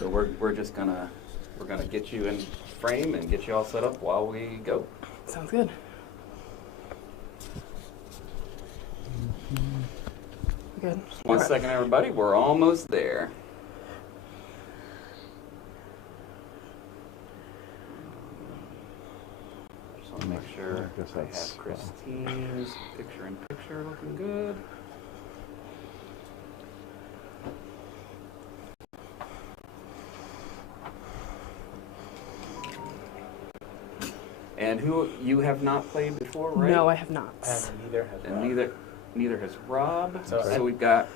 So we're gonna get you in frame and get you all set up while we go. Sounds good. Good. Just 1 second, everybody. We're almost there. Just want to make sure I have Christine's picture-in-picture looking good. And who you have not played before, right? No, I have not. Neither has And Rob. neither has Rob. So we've got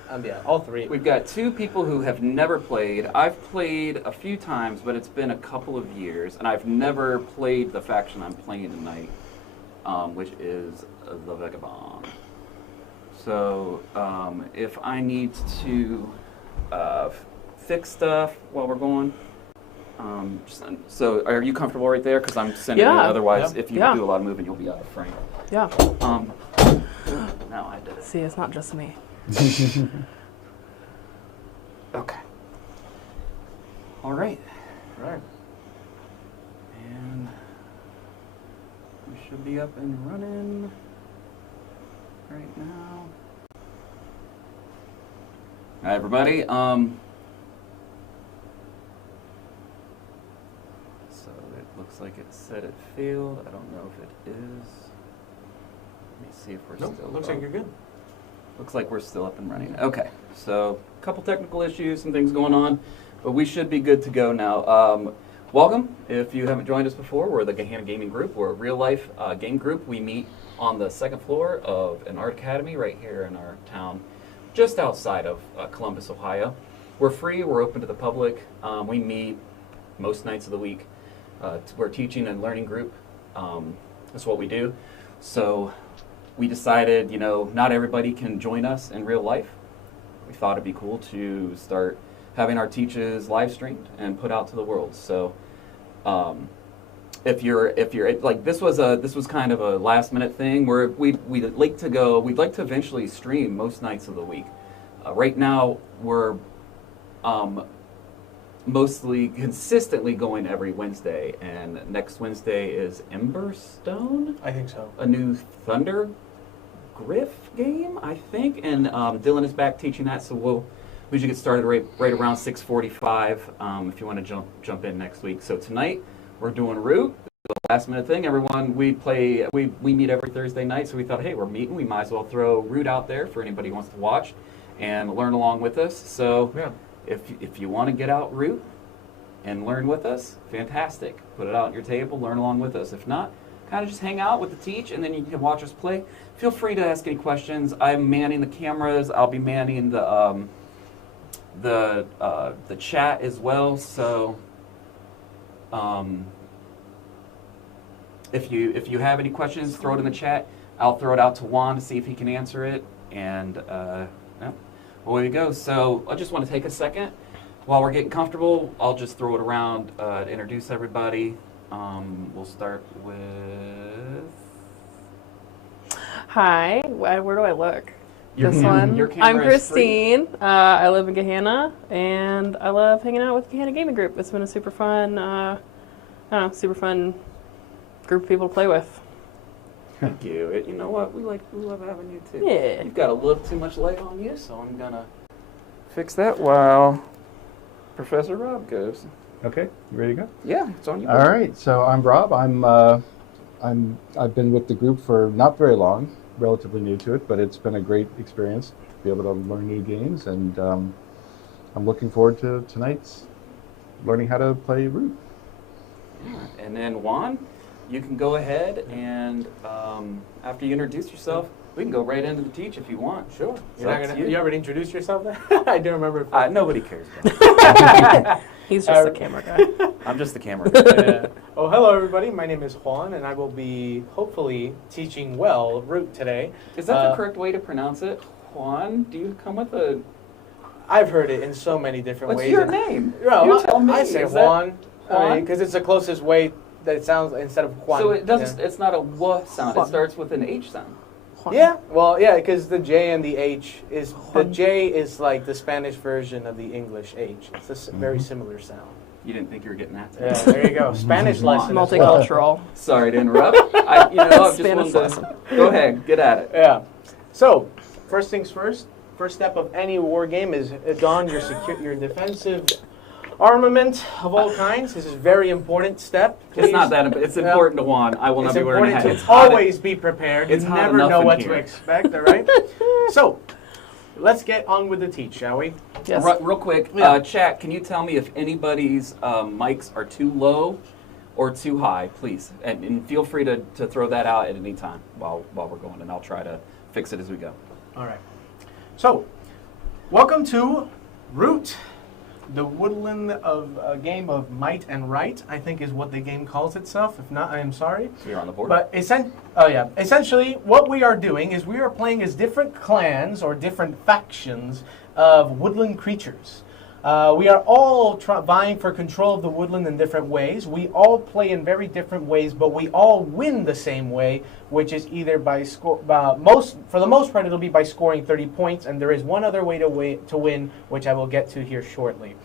all three. We've got two people who have never played. I've played a few times, but it's been a couple of years, and I've never played the faction I'm playing tonight, which is the Vagabond. So if I need to fix stuff while we're going. So are you comfortable right there? Because I'm sending it. Otherwise, if you do a lot of moving, you'll be out of frame. Yeah. Now I did it. See, it's not just me. Okay. All right. All right. And we should be up and running right now. All right, everybody. So it looks like it said it failed. I don't know if it is. Let me see if we're still. Looks like you're good. Looks like we're still up and running. Okay, so a couple technical issues and things going on, but we should be good to go now. Welcome. If you haven't joined us before, we're the Gahanna Gaming Group. We're a real-life game group. We meet on the second floor of an art academy right here in our town, just outside of Columbus, Ohio. We're free. We're open to the public. We meet most nights of the week. We're a teaching and learning group. That's what we do. So we decided, not everybody can join us in real life. We thought it'd be cool to start having our teaches live streamed and put out to the world. So if you're like, this was kind of a last minute thing where we'd like to eventually stream most nights of the week. Right now we're mostly consistently going every Wednesday, and next Wednesday is Emberstone? I think so. A new Thunder Griff game, I think, and Dylan is back teaching that, so we should get started right around 6:45 if you want to jump in next week. So tonight we're doing Root, the last minute thing. Everyone, we meet every Thursday night, so we thought, hey, we're meeting, we might as well throw Root out there for anybody who wants to watch and learn along with us. So yeah. If you want to get out Root and learn with us, fantastic. Put it out on your table, learn along with us. If not, kind of just hang out with the teach, and then you can watch us play. Feel free to ask any questions. I'm manning the cameras. I'll be manning the chat as well. So if you have any questions, throw it in the chat. I'll throw it out to Juan to see if he can answer it. And away we go. So I just want to take a second while we're getting comfortable. I'll just throw it around to introduce everybody. We'll start with. Hi. Where do I look? Your This one. Your camera I'm is Christine. I live in Gahanna, and I love hanging out with Gahanna Gaming Group. It's been a super fun, super fun group of people to play with. Thank you. You know what? We love having you too. Yeah. You've got a little too much light on you, so I'm gonna fix that while Professor Rob goes. Okay, you ready to go? Yeah, it's on you. All right, so I'm Rob. I've been with the group for not very long, relatively new to it, but it's been a great experience to be able to learn new games, and I'm looking forward to tonight's learning how to play Root. Yeah. And then Juan, you can go ahead and after you introduce yourself, we can go right into the teach if you want. Sure. So You already introduced yourself then? I do remember. Nobody cares about He's just a camera guy. I'm just the camera guy. Yeah. Oh, hello everybody. My name is Juan, and I will be hopefully teaching well Root today. Is that the correct way to pronounce it? Juan? Do you come with a... I've heard it in so many different What's ways. your name? Well, You tell me. I say Is that Juan, because it's the closest way that it sounds instead of Juan. So it doesn't. Yeah. It's not a W sound. It starts with an H sound. Yeah, well, yeah, because the J and the H the J is like the Spanish version of the English H. It's a very similar sound. You didn't think you were getting that? Yeah, there you go. Spanish lesson. as well. Multicultural. Sorry to interrupt. I just Spanish wanted lesson. to go ahead, get at it. Yeah. So, first things first. First step of any war game is don your defensive armament of all kinds. This is a very important step. It's not that important. It's important to Juan. I will not be wearing a hat. It's always be prepared. It's you hot never enough know in what here. to expect, all right? So, let's get on with the teach, shall we? Yes. Real quick, Yeah. chat, can you tell me if anybody's mics are too low or too high, please? And feel free to throw that out at any time while we're going, and I'll try to fix it as we go. All right. So, welcome to Root, the woodland of a game of might and right, I think is what the game calls itself. If not, I am sorry. So you're on the board? But essentially, what we are doing is we are playing as different clans or different factions of woodland creatures. We are all vying for control of the woodland in different ways. We all play in very different ways, but we all win the same way, which is either by for the most part, it'll be by scoring 30 points, and there is one other way to win, which I will get to here shortly.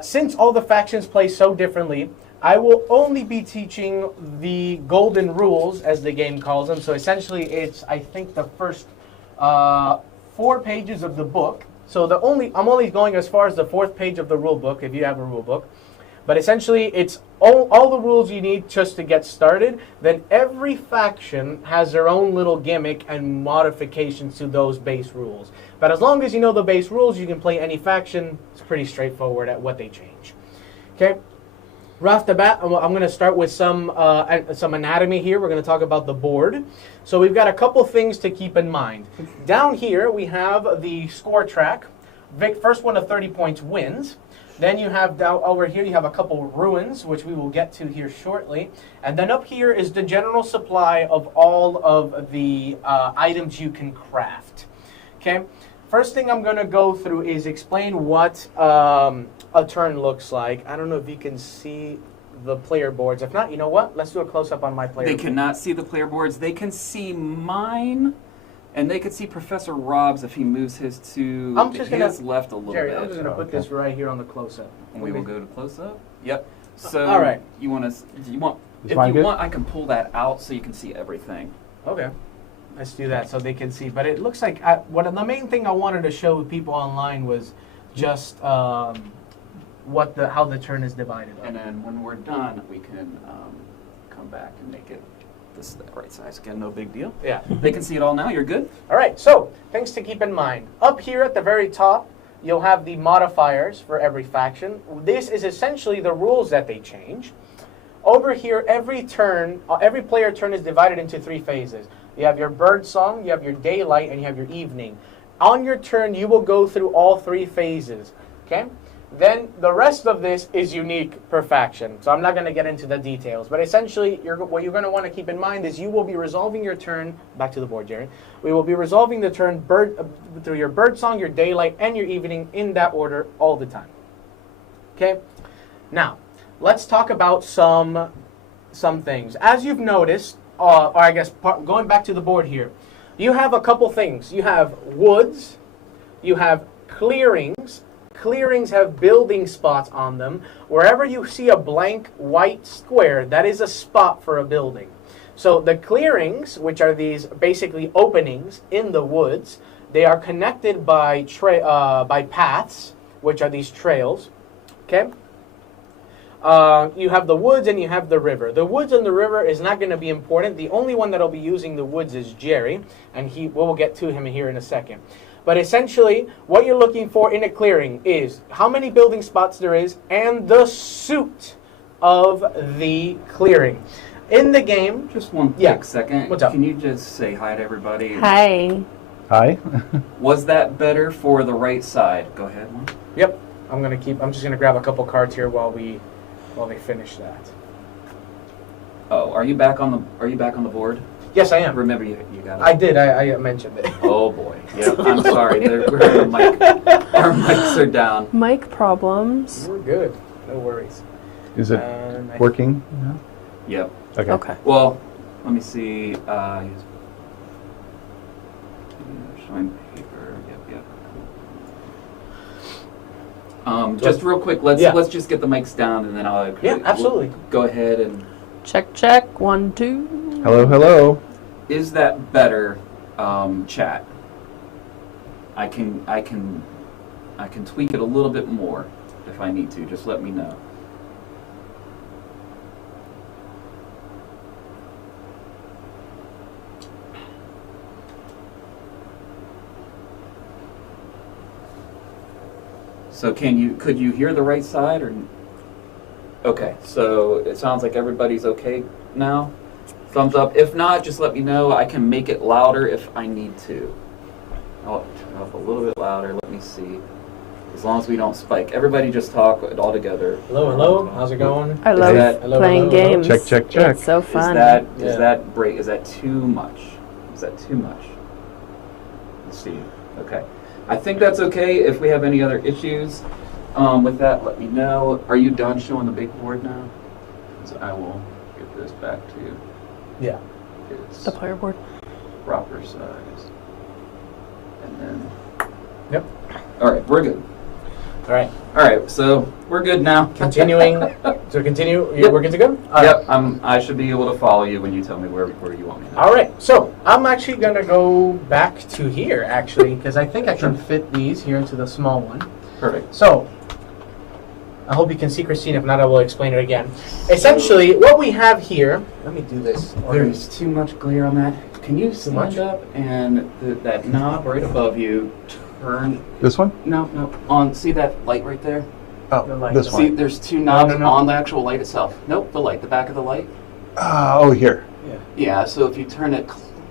Since all the factions play so differently, I will only be teaching the golden rules, as the game calls them. So essentially, it's, I think, the first 4 pages of the book. So I'm only going as far as the 4th page of the rule book, if you have a rule book. But essentially, it's all the rules you need just to get started. Then every faction has their own little gimmick and modifications to those base rules. But as long as you know the base rules, you can play any faction. It's pretty straightforward at what they change. Okay. Right off the bat, I'm going to start with some anatomy here. We're going to talk about the board. So we've got a couple things to keep in mind. Down here, we have the score track. First one of 30 points wins. Then you have down over here, you have a couple ruins, which we will get to here shortly. And then up here is the general supply of all of the items you can craft. Okay. First thing I'm going to go through is explain what a turn looks like. I don't know if you can see the player boards. If not, you know what? Let's do a close-up on my player board. They cannot see the player boards. They can see mine, and they can see Professor Rob's if he moves his to his left a little Jerry, bit. I'm just going to put this right here on the close-up. And we will go to close-up. Yep. So all right. If you want, I can pull that out so you can see everything. Okay. Let's do that so they can see. But it looks like the main thing I wanted to show people online was just how the turn is divided up. And then when we're done, we can come back and make it the right size again. No big deal. Yeah. They can see it all now. You're good? All right. So things to keep in mind. Up here at the very top, you'll have the modifiers for every faction. This is essentially the rules that they change. Over here, every player turn is divided into 3 phases. You have your bird song, you have your daylight, and you have your evening. On your turn, you will go through all 3 phases. Okay? Then the rest of this is unique per faction. So I'm not going to get into the details. But essentially, what you're going to want to keep in mind is you will be resolving your turn. Back to the board, Jerry. We will be resolving the turn through your bird song, your daylight, and your evening in that order all the time. Okay? Now, let's talk about some things. As you've noticed, or I guess going back to the board here, you have a couple things. You have woods, you have clearings. Clearings have building spots on them. Wherever you see a blank white square, that is a spot for a building. So the clearings, which are these basically openings in the woods, they are connected by paths, which are these trails. Okay? You have the woods and you have the river. The woods and the river is not going to be important. The only one that'll be using the woods is Jerry, and we'll get to him here in a second. But essentially, what you're looking for in a clearing is how many building spots there is and the suit of the clearing. In the game... Just one quick second. What's up? Can you just say hi to everybody? Hi. Hi. Was that better for the right side? Go ahead, Juan. Yep. I'm just gonna grab a couple cards here while we finish that. Oh, are you back on the board? Yes, I am. Remember, you got it. I did. I mentioned it. Oh boy. Yeah. I'm sorry. We're having our mics are down. Mic problems. We're good. No worries. Is it working? Yep. Okay. Okay. Well, let me see. showing paper. Yep. Just real quick, let's just get the mics down, and then I'll absolutely. Go ahead and Check. 1, 2. Hello. is that better, chat? I can tweak it a little bit more if I need to. Just let me know. So could you hear the right side or? Okay, so it sounds like everybody's okay now. Thumbs up. If not, just let me know. I can make it louder if I need to. I'll turn it up a little bit louder. Let me see. As long as we don't spike. Everybody just talk all together. Hello. How's it going? I love playing games. Check. It's so fun. Is that too much? Is that too much? Let's see. Okay. I think that's okay. If we have any other issues with that, let me know. Are you done showing the big board now? So I will get this back to you. Yeah. It's The player board. proper size. And then. Yep. All right, we're good. All right. So we're good now. Continuing. To continue. Yep. We're good to go? Yep. I should be able to follow you when you tell me where you want me to. All right. So I'm actually going to go back to here, actually, because I think I can fit these here into the small one. Perfect. So I hope you can see Christine. If not, I will explain it again. Essentially, what we have here. Let me do this. There's too much glare on that. Can you much? stand up and that knob right above you turn? This one? No. On, see that light right there? The Oh, light. this See, one. there's two knobs no. on the actual light itself. Nope, the light, the back of the light. Oh, here. Yeah, so if you turn it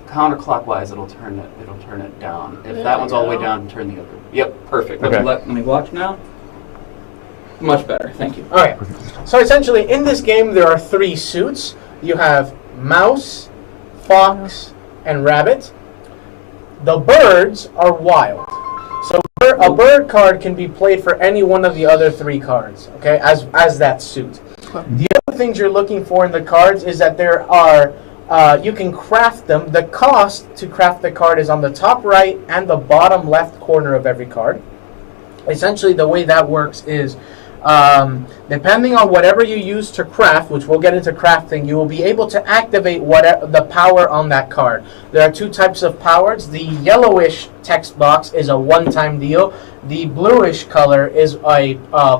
counterclockwise, it'll turn it down. If that one's all the way down, turn the other. Yep, perfect. Okay. Let me watch now. Much better, thank you. All right. So essentially, in this game, there are 3 suits. You have mouse, fox, and rabbit. The birds are wild. So a bird card can be played for any one of the other 3 cards, okay, as that suit. The other things you're looking for in the cards is that there are, you can craft them. The cost to craft the card is on the top right and the bottom left corner of every card. Essentially, the way that works is, depending on whatever you use to craft, which we'll get into crafting, you will be able to activate the power on that card. There are 2 types of powers. The yellowish text box is a one-time deal. The bluish color is a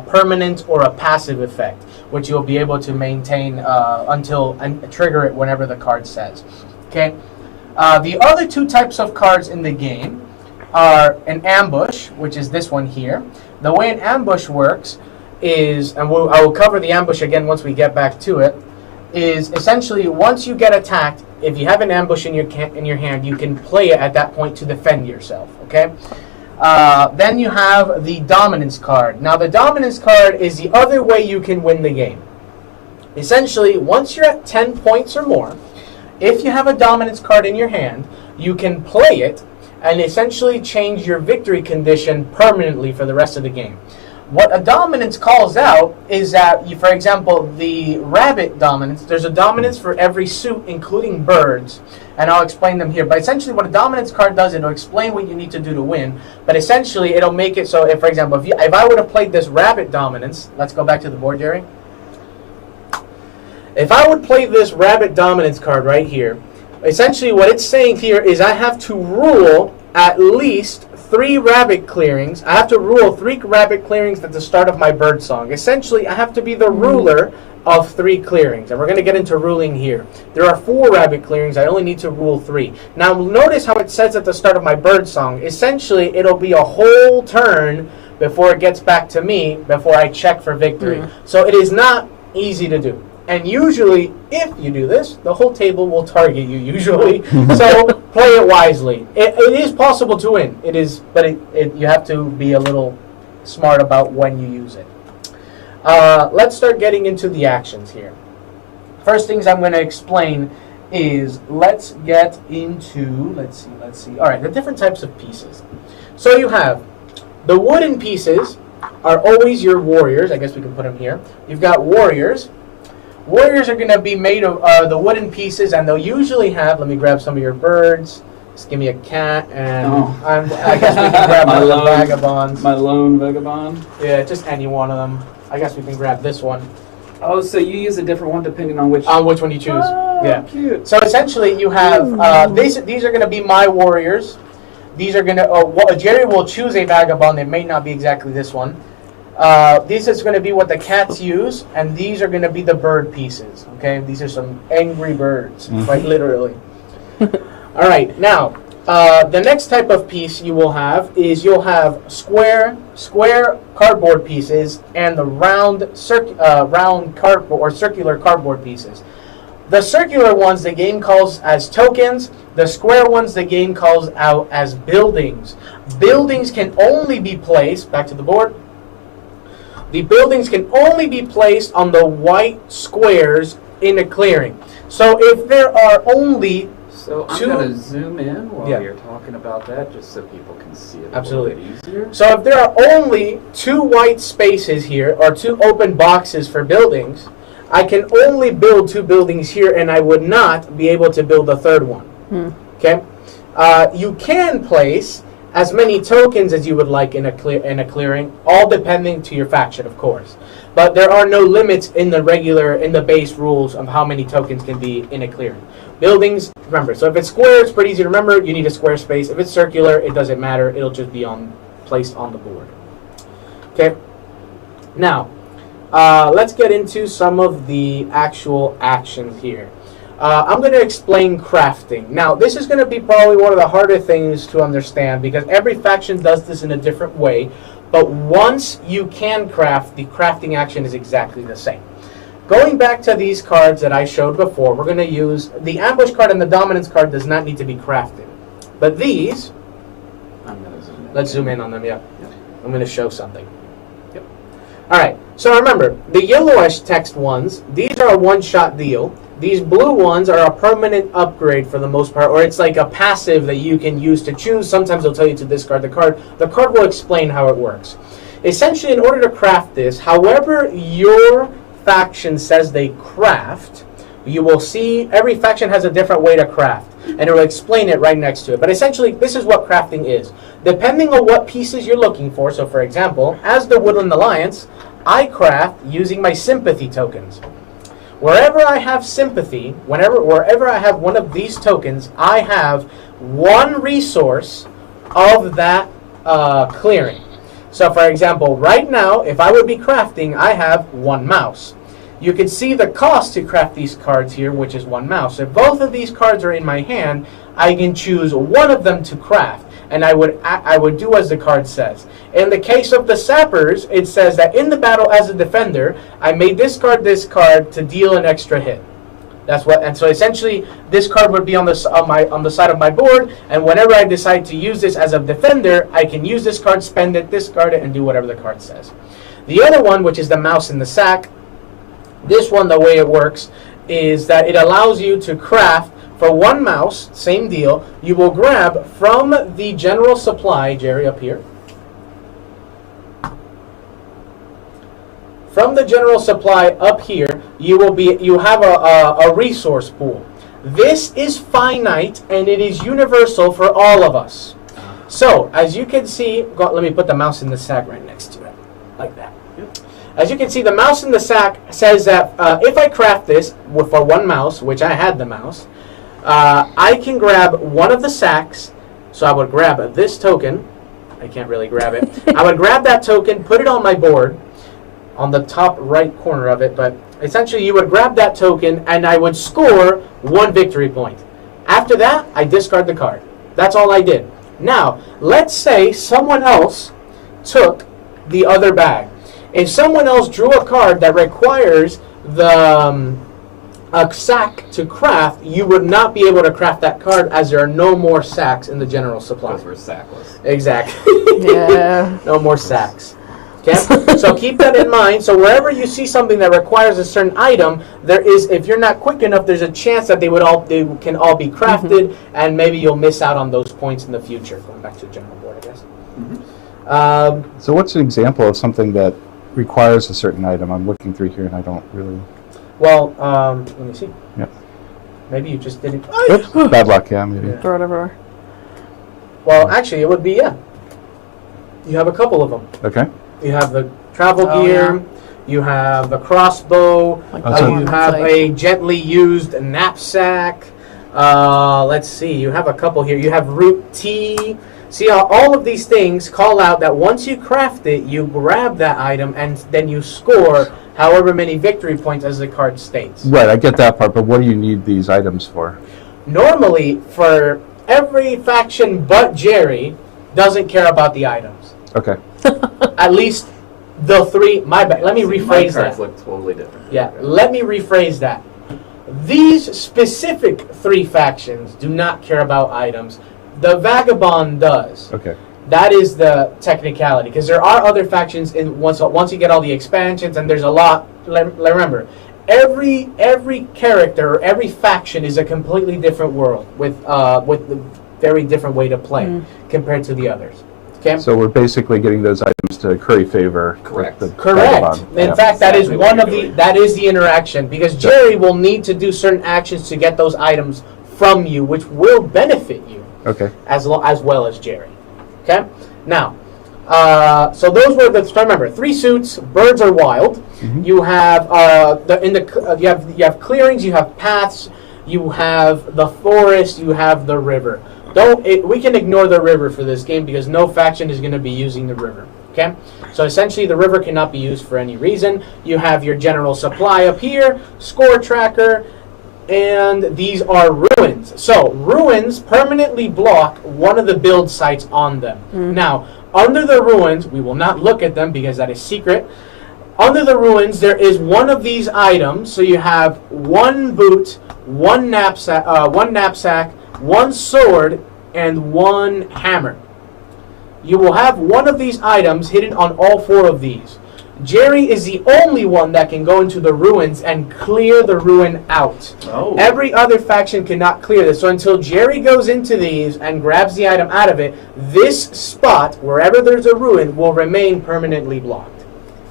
permanent or a passive effect, which you'll be able to maintain and trigger it whenever the card says. Okay. The other 2 types of cards in the game are an ambush, which is this one here. The way an ambush works is, and I will cover the ambush again once we get back to it, is essentially once you get attacked, if you have an ambush in your hand, you can play it at that point to defend yourself, okay? Then you have the dominance card. Now the dominance card is the other way you can win the game. Essentially, once you're at 10 points or more, if you have a dominance card in your hand, you can play it and essentially change your victory condition permanently for the rest of the game. What a dominance calls out is that, for example, the rabbit dominance, there's a dominance for every suit, including birds, and I'll explain them here. But essentially what a dominance card does, it'll explain what you need to do to win, but essentially it'll make it so, if, for example, if I would have played this rabbit dominance, let's go back to the board, Jerry. If I would play this rabbit dominance card right here, essentially what it's saying here is I have to rule at least 3 rabbit clearings. I have to rule 3 rabbit clearings at the start of my bird song. Essentially, I have to be the ruler of 3 clearings, and we're going to get into ruling here. There are 4 rabbit clearings. I only need to rule 3. Now, notice how it says at the start of my bird song. Essentially, it'll be a whole turn before it gets back to me, before I check for victory. So it is not easy to do. And usually, if you do this, the whole table will target you, usually. So play it wisely. It is possible to win. It is, but you have to be a little smart about when you use it. Let's start getting into the actions here. First things I'm going to explain is, let's get into, let's see. All right, the different types of pieces. So you have the wooden pieces are always your warriors. I guess we can put them here. You've got warriors. Warriors are going to be made of the wooden pieces, and they'll usually have, let me grab some of your birds Just give me a cat, and Oh. I guess we can grab one of the vagabonds. My lone vagabond. Yeah, just any one of them. I guess we can grab this one. Oh, so you use a different one depending on which. Which one you choose. Oh, Yeah. cute. So essentially, you have these are going to be my warriors. These are going to. Jerry will choose a vagabond. It may not be exactly this one. This is going to be what the cats use, and these are going to be the bird pieces. Okay, these are some angry birds, quite literally. All right, now the next type of piece you will have is you'll have square cardboard pieces and the round cardboard or circular cardboard pieces. The circular ones the game calls as tokens. The square ones the game calls out as buildings. Buildings can only be placed, back to the board. The buildings can only be placed on the white squares in a clearing. So if there are only So I'm going to zoom in while you're talking about that, just so people can see it a little bit easier. So if there are only 2 white spaces here, or 2 open boxes for buildings, I can only build 2 buildings here, and I would not be able to build a 3rd one. Okay? You can place as many tokens as you would like in a clearing, all depending to your faction, of course. But there are no limits in the base rules of how many tokens can be in a clearing. Buildings, remember, so if it's square, it's pretty easy to remember. You need a square space. If it's circular, it doesn't matter. It'll just be placed on the board. Okay? Now, let's get into some of the actual actions here. I'm going to explain crafting. Now, this is going to be probably one of the harder things to understand because every faction does this in a different way. But once you can craft, the crafting action is exactly the same. Going back to these cards that I showed before, we're going to use the ambush card and the dominance card does not need to be crafted. But these, let's zoom in on them, yeah. I'm going to show something. Yep. All right, so remember, the yellowish text ones, these are a one-shot deal. These blue ones are a permanent upgrade for the most part, or it's like a passive that you can use to choose. Sometimes they'll tell you to discard the card. The card will explain how it works. Essentially, in order to craft this, however your faction says they craft, you will see every faction has a different way to craft, and it will explain it right next to it. But essentially, this is what crafting is. Depending on what pieces you're looking for, so for example, as the Woodland Alliance, I craft using my sympathy tokens. Wherever I have sympathy, wherever I have one of these tokens, I have one resource of that clearing. So for example, right now, if I would be crafting, I have 1 mouse. You can see the cost to craft these cards here, which is 1 mouse. If both of these cards are in my hand, I can choose one of them to craft, and I would do as the card says. In the case of the sappers, it says that in the battle as a defender, I may discard this card to deal an extra hit. And so essentially, this card would be on the side of my board, and whenever I decide to use this as a defender, I can use this card, spend it, discard it, and do whatever the card says. The other one, which is the mouse in the sack, this one, the way it works is that it allows you to craft for 1 mouse, same deal. You will grab from the general supply, Jerry, up here. From the general supply up here, you have a resource pool. This is finite and it is universal for all of us. So, as you can see, let me put the mouse in the sack right next to it, like that. As you can see, the mouse in the sack says that if I craft this for 1 mouse, which I had the mouse, I can grab one of the sacks. So I would grab this token. I can't really grab it. I would grab that token, put it on my board, on the top right corner of it. But essentially, you would grab that token, and I would score 1 victory point. After that, I discard the card. That's all I did. Now, let's say someone else took the other bag. If someone else drew a card that requires a sack to craft, you would not be able to craft that card as there are no more sacks in the general supply. Because we're sackless. Exactly. Yeah. No more sacks. Okay? So keep that in mind. So wherever you see something that requires a certain item, if you're not quick enough, there's a chance that they can all be crafted, and maybe you'll miss out on those points in the future. Going back to the general board, I guess. So what's an example of something that requires a certain item? I'm looking through here and I don't really... Well, let me see. Yep. Maybe you just didn't... Oops, bad luck, yeah, maybe. Throw it everywhere. Well, actually, it would be, yeah. You have a couple of them. Okay. You have the travel gear. Yeah. You have the crossbow. Like You have a gently used knapsack. Let's see. You have a couple here. You have root tea. See how all of these things call out that once you craft it, you grab that item and then you score however many victory points as the card states. Right, I get that part, but what do you need these items for? Normally, for every faction but Jerry, doesn't care about the items. Okay. At least the three. My bad. Let me My rephrase cards that. look totally different. Yeah, Okay. let me rephrase that. These specific three factions do not care about items. The Vagabond does. Okay. That is the technicality, because there are other factions in once you get all the expansions, and there's a lot. Remember, every character or every faction is a completely different world with a very different way to play compared to the others. Okay. So we're basically getting those items to curry favor. Correct. With the Correct. Vagabond. In Yeah. fact, that is Exactly what one of you're the doing. that is the interaction, because Jerry will need to do certain actions to get those items from you, which will benefit you Okay. as well as Jerry. Okay. Now, so those were the. Remember, 3 suits. Birds are wild. You have you have clearings. You have paths. You have the forest. You have the river. We can ignore the river for this game because no faction is going to be using the river. Okay? So essentially the river cannot be used for any reason. You have your general supply up here, score tracker, and these are ruins. So ruins permanently block one of the build sites on them. Now, under the ruins, we will not look at them because that is secret. Under the ruins, there is one of these items. So you have 1 boot, 1 knapsack, 1 sword, and 1 hammer. You will have one of these items hidden on all 4 of these. Jerry is the only one that can go into the ruins and clear the ruin out. Oh. Every other faction cannot clear this. So until Jerry goes into these and grabs the item out of it, this spot, wherever there's a ruin, will remain permanently blocked.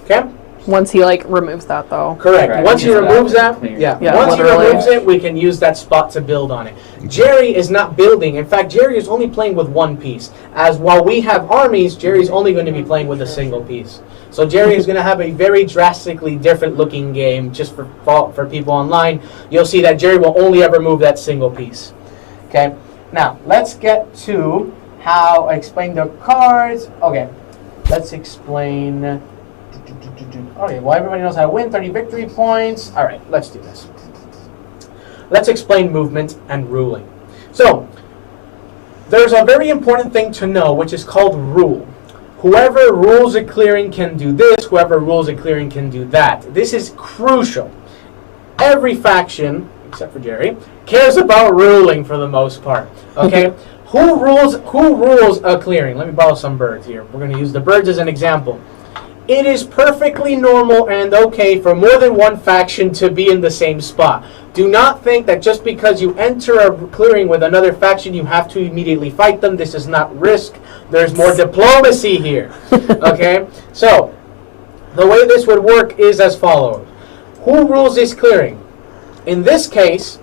Okay? Once he removes that though. Correct. Right. Once he Use that removes to that, clear. yeah. Yeah, Once he literally. removes it, we can use that spot to build on it. Jerry is not building. In fact, Jerry is only playing with 1 piece. As while we have armies, Jerry's only going to be playing with a single piece. So Jerry is going to have a very drastically different looking game. Just for people online, you'll see that Jerry will only ever move that single piece. Okay. Now let's get to how I explain the cards. Okay. Let's explain. Okay, well, everybody knows how to win, 30 victory points. All right, let's do this. Let's explain movement and ruling. So, there's a very important thing to know, which is called rule. Whoever rules a clearing can do this, whoever rules a clearing can do that. This is crucial. Every faction, except for Jerry, cares about ruling for the most part. Okay? Who rules a clearing? Let me borrow some birds here. We're going to use the birds as an example. It is perfectly normal and okay for more than one faction to be in the same spot. Do not think that just because you enter a clearing with another faction, you have to immediately fight them. This is not risk. There's more diplomacy here. Okay? So, the way this would work is as follows. Who rules this clearing? In this case,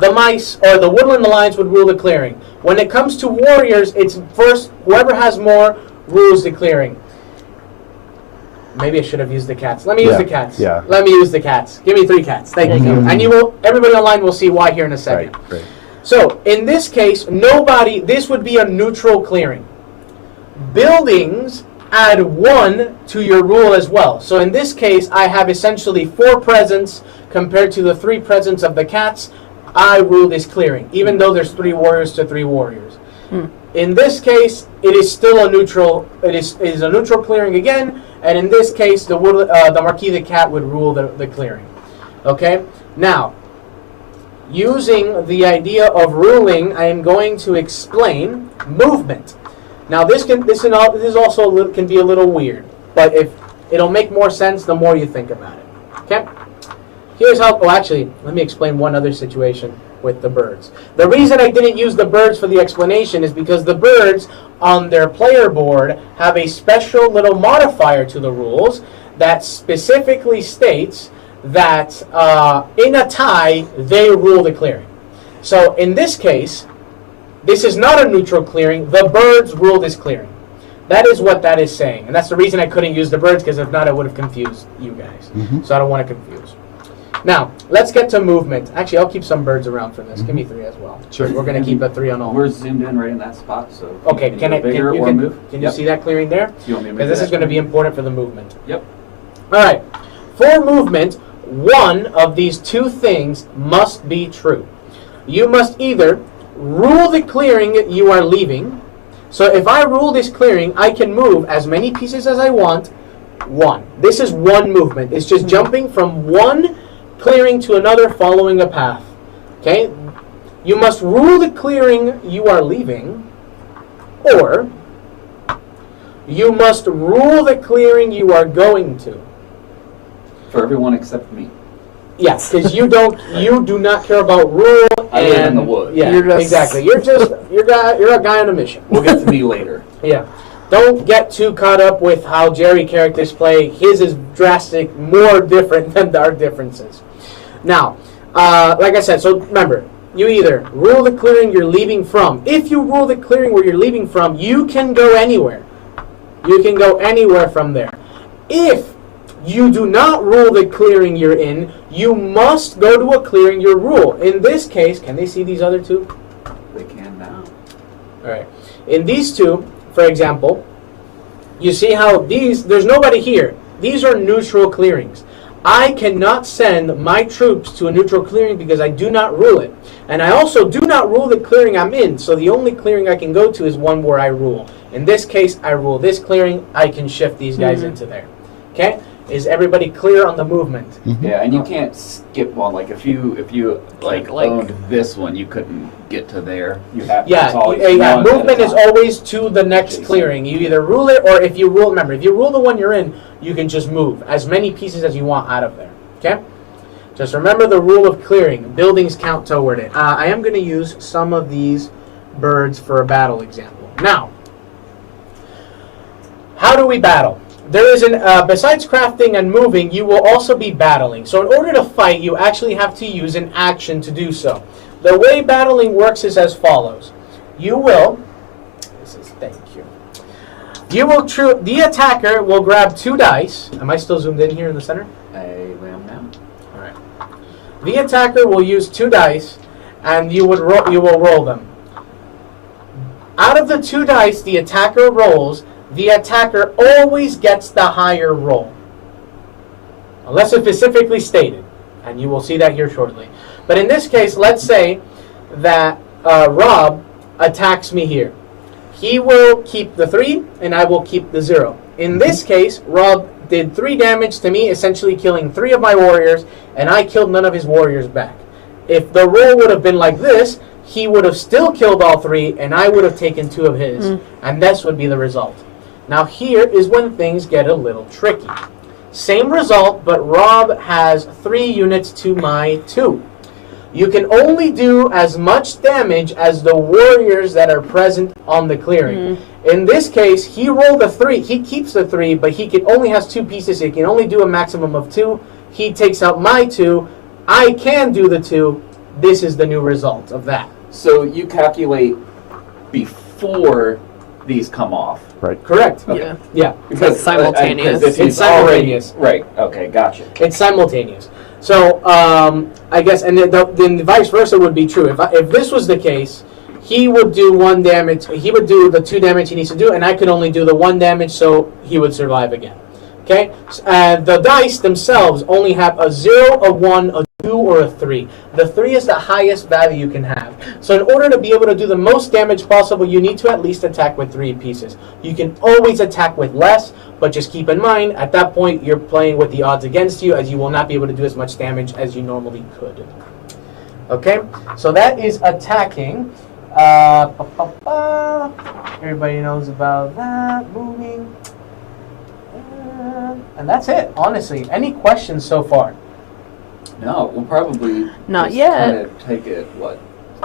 the mice or the Woodland Alliance would rule the clearing. When it comes to warriors, it's first whoever has more rules the clearing. Maybe I should have used the cats. Let me use the cats. Yeah. Let me use the cats. Give me 3 cats. Thank you. And everybody online will see why here in a second. Right. So, in this case, this would be a neutral clearing. Buildings add 1 to your rule as well. So in this case, I have essentially 4 presents compared to the 3 presents of the cats. I rule this clearing, even though there's 3 warriors to 3 warriors. In this case, it is still a neutral. It is a neutral clearing again, and in this case, the Marquis the Cat would rule the clearing. Okay. Now, using the idea of ruling, I am going to explain movement. Now, this is also can be a little weird, but if it'll make more sense the more you think about it. Okay. Here's how. Oh, actually, let me explain one other situation with the birds. The reason I didn't use the birds for the explanation is because the birds on their player board have a special little modifier to the rules that specifically states that in a tie, they rule the clearing. So in this case, This is not a neutral clearing. The birds rule this clearing. That is what that is saying. And that's the reason I couldn't use the birds, because if not, I would have confused you guys. So I don't want to confuse. Now, let's get to movement. Actually, I'll keep some birds around for this. Give me 3 as well. Sure. We're going to keep a 3 on all. We're zoomed in right in that spot, so. Okay, you can you see that clearing there? You want me to move Because this that? is going to be important for the movement. Yep. All right. For movement, one of these 2 things must be true. You must either rule the clearing you are leaving. So if I rule this clearing, I can move as many pieces as I want. 1. This is one movement. It's just jumping from one clearing to another following a path. Okay? You must rule the clearing you are leaving, or you must rule the clearing you are going to. For everyone except me. Yes, because you do not care about rule. I live in the woods. Yeah, exactly. You're a guy on a mission. We'll get to me later. Yeah. Don't get too caught up with how Jerry characters play. His is drastic, more different than our differences. Now, like I said, so remember, you either rule the clearing you're leaving from. If you rule the clearing where you're leaving from, you can go anywhere. You can go anywhere from there. If you do not rule the clearing you're in, you must go to a clearing you rule. In this case, can they see these other 2? They can now. All right. In these 2, for example, you see how there's nobody here. These are neutral clearings. I cannot send my troops to a neutral clearing because I do not rule it. And I also do not rule the clearing I'm in, so the only clearing I can go to is one where I rule. In this case, I rule this clearing. I can shift these guys into there. Okay? Is everybody clear on the movement? Yeah, and you can't skip one. Like if you owned this one, you couldn't get to there. You have Yeah, movement is always to the next clearing. You either rule it, or if you rule, remember, if you rule the one you're in, you can just move as many pieces as you want out of there. Okay? Just remember the rule of clearing. Buildings count toward it. I am going to use some of these birds for a battle example. Now, how do we battle? There is besides crafting and moving, you will also be battling. So in order to fight, you actually have to use an action to do so. The way battling works is as follows. Thank you. The attacker will grab 2 dice. Am I still zoomed in here in the center? I am now. All right. The attacker will use 2 dice, and you will roll them. Out of the 2 dice the attacker rolls, the attacker always gets the higher roll. Unless it's specifically stated. And you will see that here shortly. But in this case, let's say that Rob attacks me here. He will keep the 3, and I will keep the 0. In this case, Rob did 3 damage to me, essentially killing 3 of my warriors, and I killed none of his warriors back. If the roll would have been like this, he would have still killed all 3, and I would have taken 2 of his. And this would be the result. Now here is when things get a little tricky. Same result, but Rob has 3 units to my 2. You can only do as much damage as the warriors that are present on the clearing. In this case, he rolled a 3. He keeps the 3, but he only has 2 pieces. He can only do a maximum of 2. He takes out my 2. I can do the 2. This is the new result of that. So you calculate before these come off. Right. Correct. Yeah. Yeah. Because simultaneous. It's simultaneous. Right. Okay. Gotcha. It's simultaneous. So I guess, and then the vice versa would be true. If this was the case, he would do 1 damage. He would do the 2 damage he needs to do, and I could only do the 1 damage, so he would survive again. Okay. The dice themselves only have a 0, a 1, a 2, or a 3. The 3 is the highest value you can have. So in order to be able to do the most damage possible, you need to at least attack with 3 pieces. You can always attack with less, but just keep in mind, at that point, you're playing with the odds against you, as you will not be able to do as much damage as you normally could. Okay? So that is attacking. Everybody knows about that. Moving. And that's it, honestly. Any questions so far? No, we'll probably Not just yet. kind of take it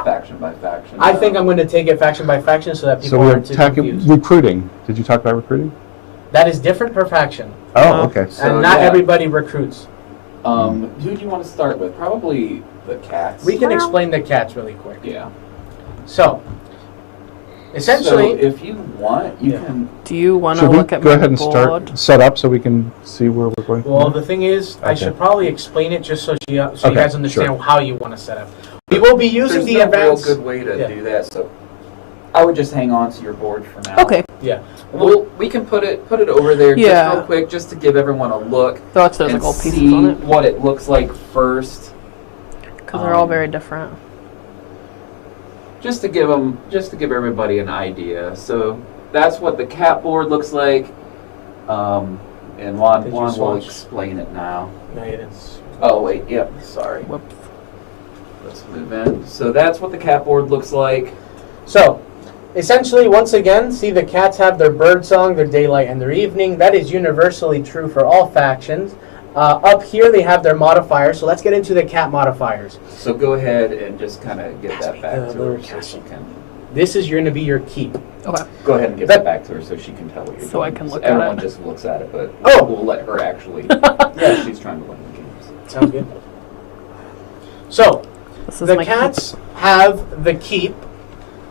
faction by faction. I think I'm going to take it faction by faction so that people So we're aren't too attacking confused. recruiting. Did you talk about recruiting? That is different per faction. Oh, okay. So, And not yeah. everybody recruits. Who do you want to start with? Probably the cats. We can explain the cats really quick. Yeah. So, Essentially, So if you want, you Yeah. can. Do you want to Should we look at go my ahead and board? start set up so we can see where we're going? from well, there? the thing is, I Okay. should probably explain it just so you Okay, guys understand sure. how you want to set up. We will be using There's the no advanced. real good way to Yeah. do that, so I would just hang on to your board for now. Okay. Yeah. We can put it over there Yeah. just real quick, just to give everyone a look Though there's and like all pieces see on it what it looks like first. because they're all very different. Just to give everybody an idea. So that's what the cat board looks like. And Juan Did you will swatch? explain it now. No, you didn't. Oh wait, yep, sorry. Whoops. Let's move in. So that's what the cat board looks like. So, essentially, once again, see the cats have their bird song, their daylight, and their evening. That is universally true for all factions. Up here, they have their modifiers. So let's get into the cat modifiers. So go ahead and just kind of give Pass that me back the to her little so she can. This is going to be your keep. Okay. Go ahead and give that back to her so she can tell what you're doing. So I can look at Everyone it. just looks at it, but Oh! we'll let her actually. Yeah, she's trying to learn the games. Sounds good. So, This is the my cats have the keep.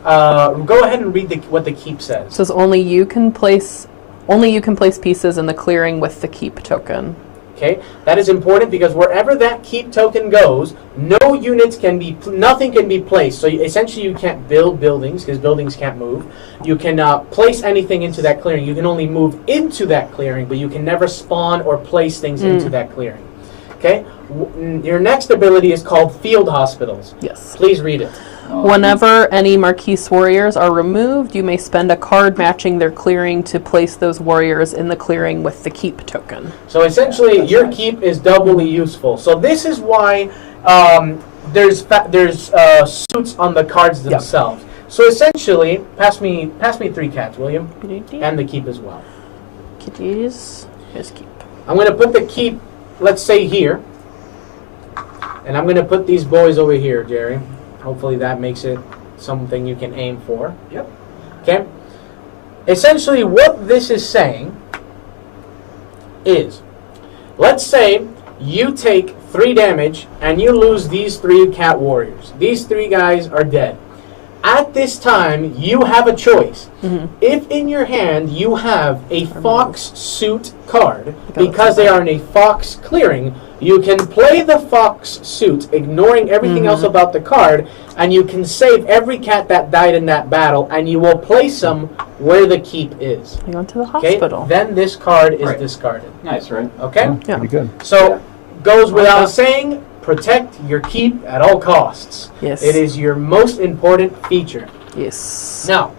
Go ahead and read what the keep It says. says only you can place pieces in the clearing with the keep token. Okay, that is important because wherever that keep token goes, no units can be, nothing can be placed. So essentially, you can't build buildings because buildings can't move. You cannot place anything into that clearing. You can only move into that clearing, but you can never spawn or place things into that clearing. Okay, your next ability is called Field Hospitals. Yes. Please read it. Whenever any Marquise warriors are removed, you may spend a card matching their clearing to place those warriors in the clearing with the keep token. So essentially, Yeah, that's your nice. keep is doubly useful. So this is why there's suits on the cards themselves. So essentially, pass me 3 cats, William, and the keep as well. Kitties. Here's keep. I'm going to put the keep, let's say here, and I'm going to put these boys over here, Jerry. Hopefully that makes it something you can aim for. Yep. Okay? Essentially, what this is saying is, let's say you take 3 damage and you lose these 3 cat warriors. These 3 guys are dead. At this time, you have a choice. If in your hand you have a fox suit card, because they are in a fox clearing, you can play the fox suit, ignoring everything else about the card, and you can save every cat that died in that battle, and you will place them where the keep is. You go to the Okay? hospital. Then this card is Right. discarded. Nice, right? Okay? Oh, pretty good. So, goes without saying, protect your keep at all costs. Yes. It is your most important feature. Yes. Now,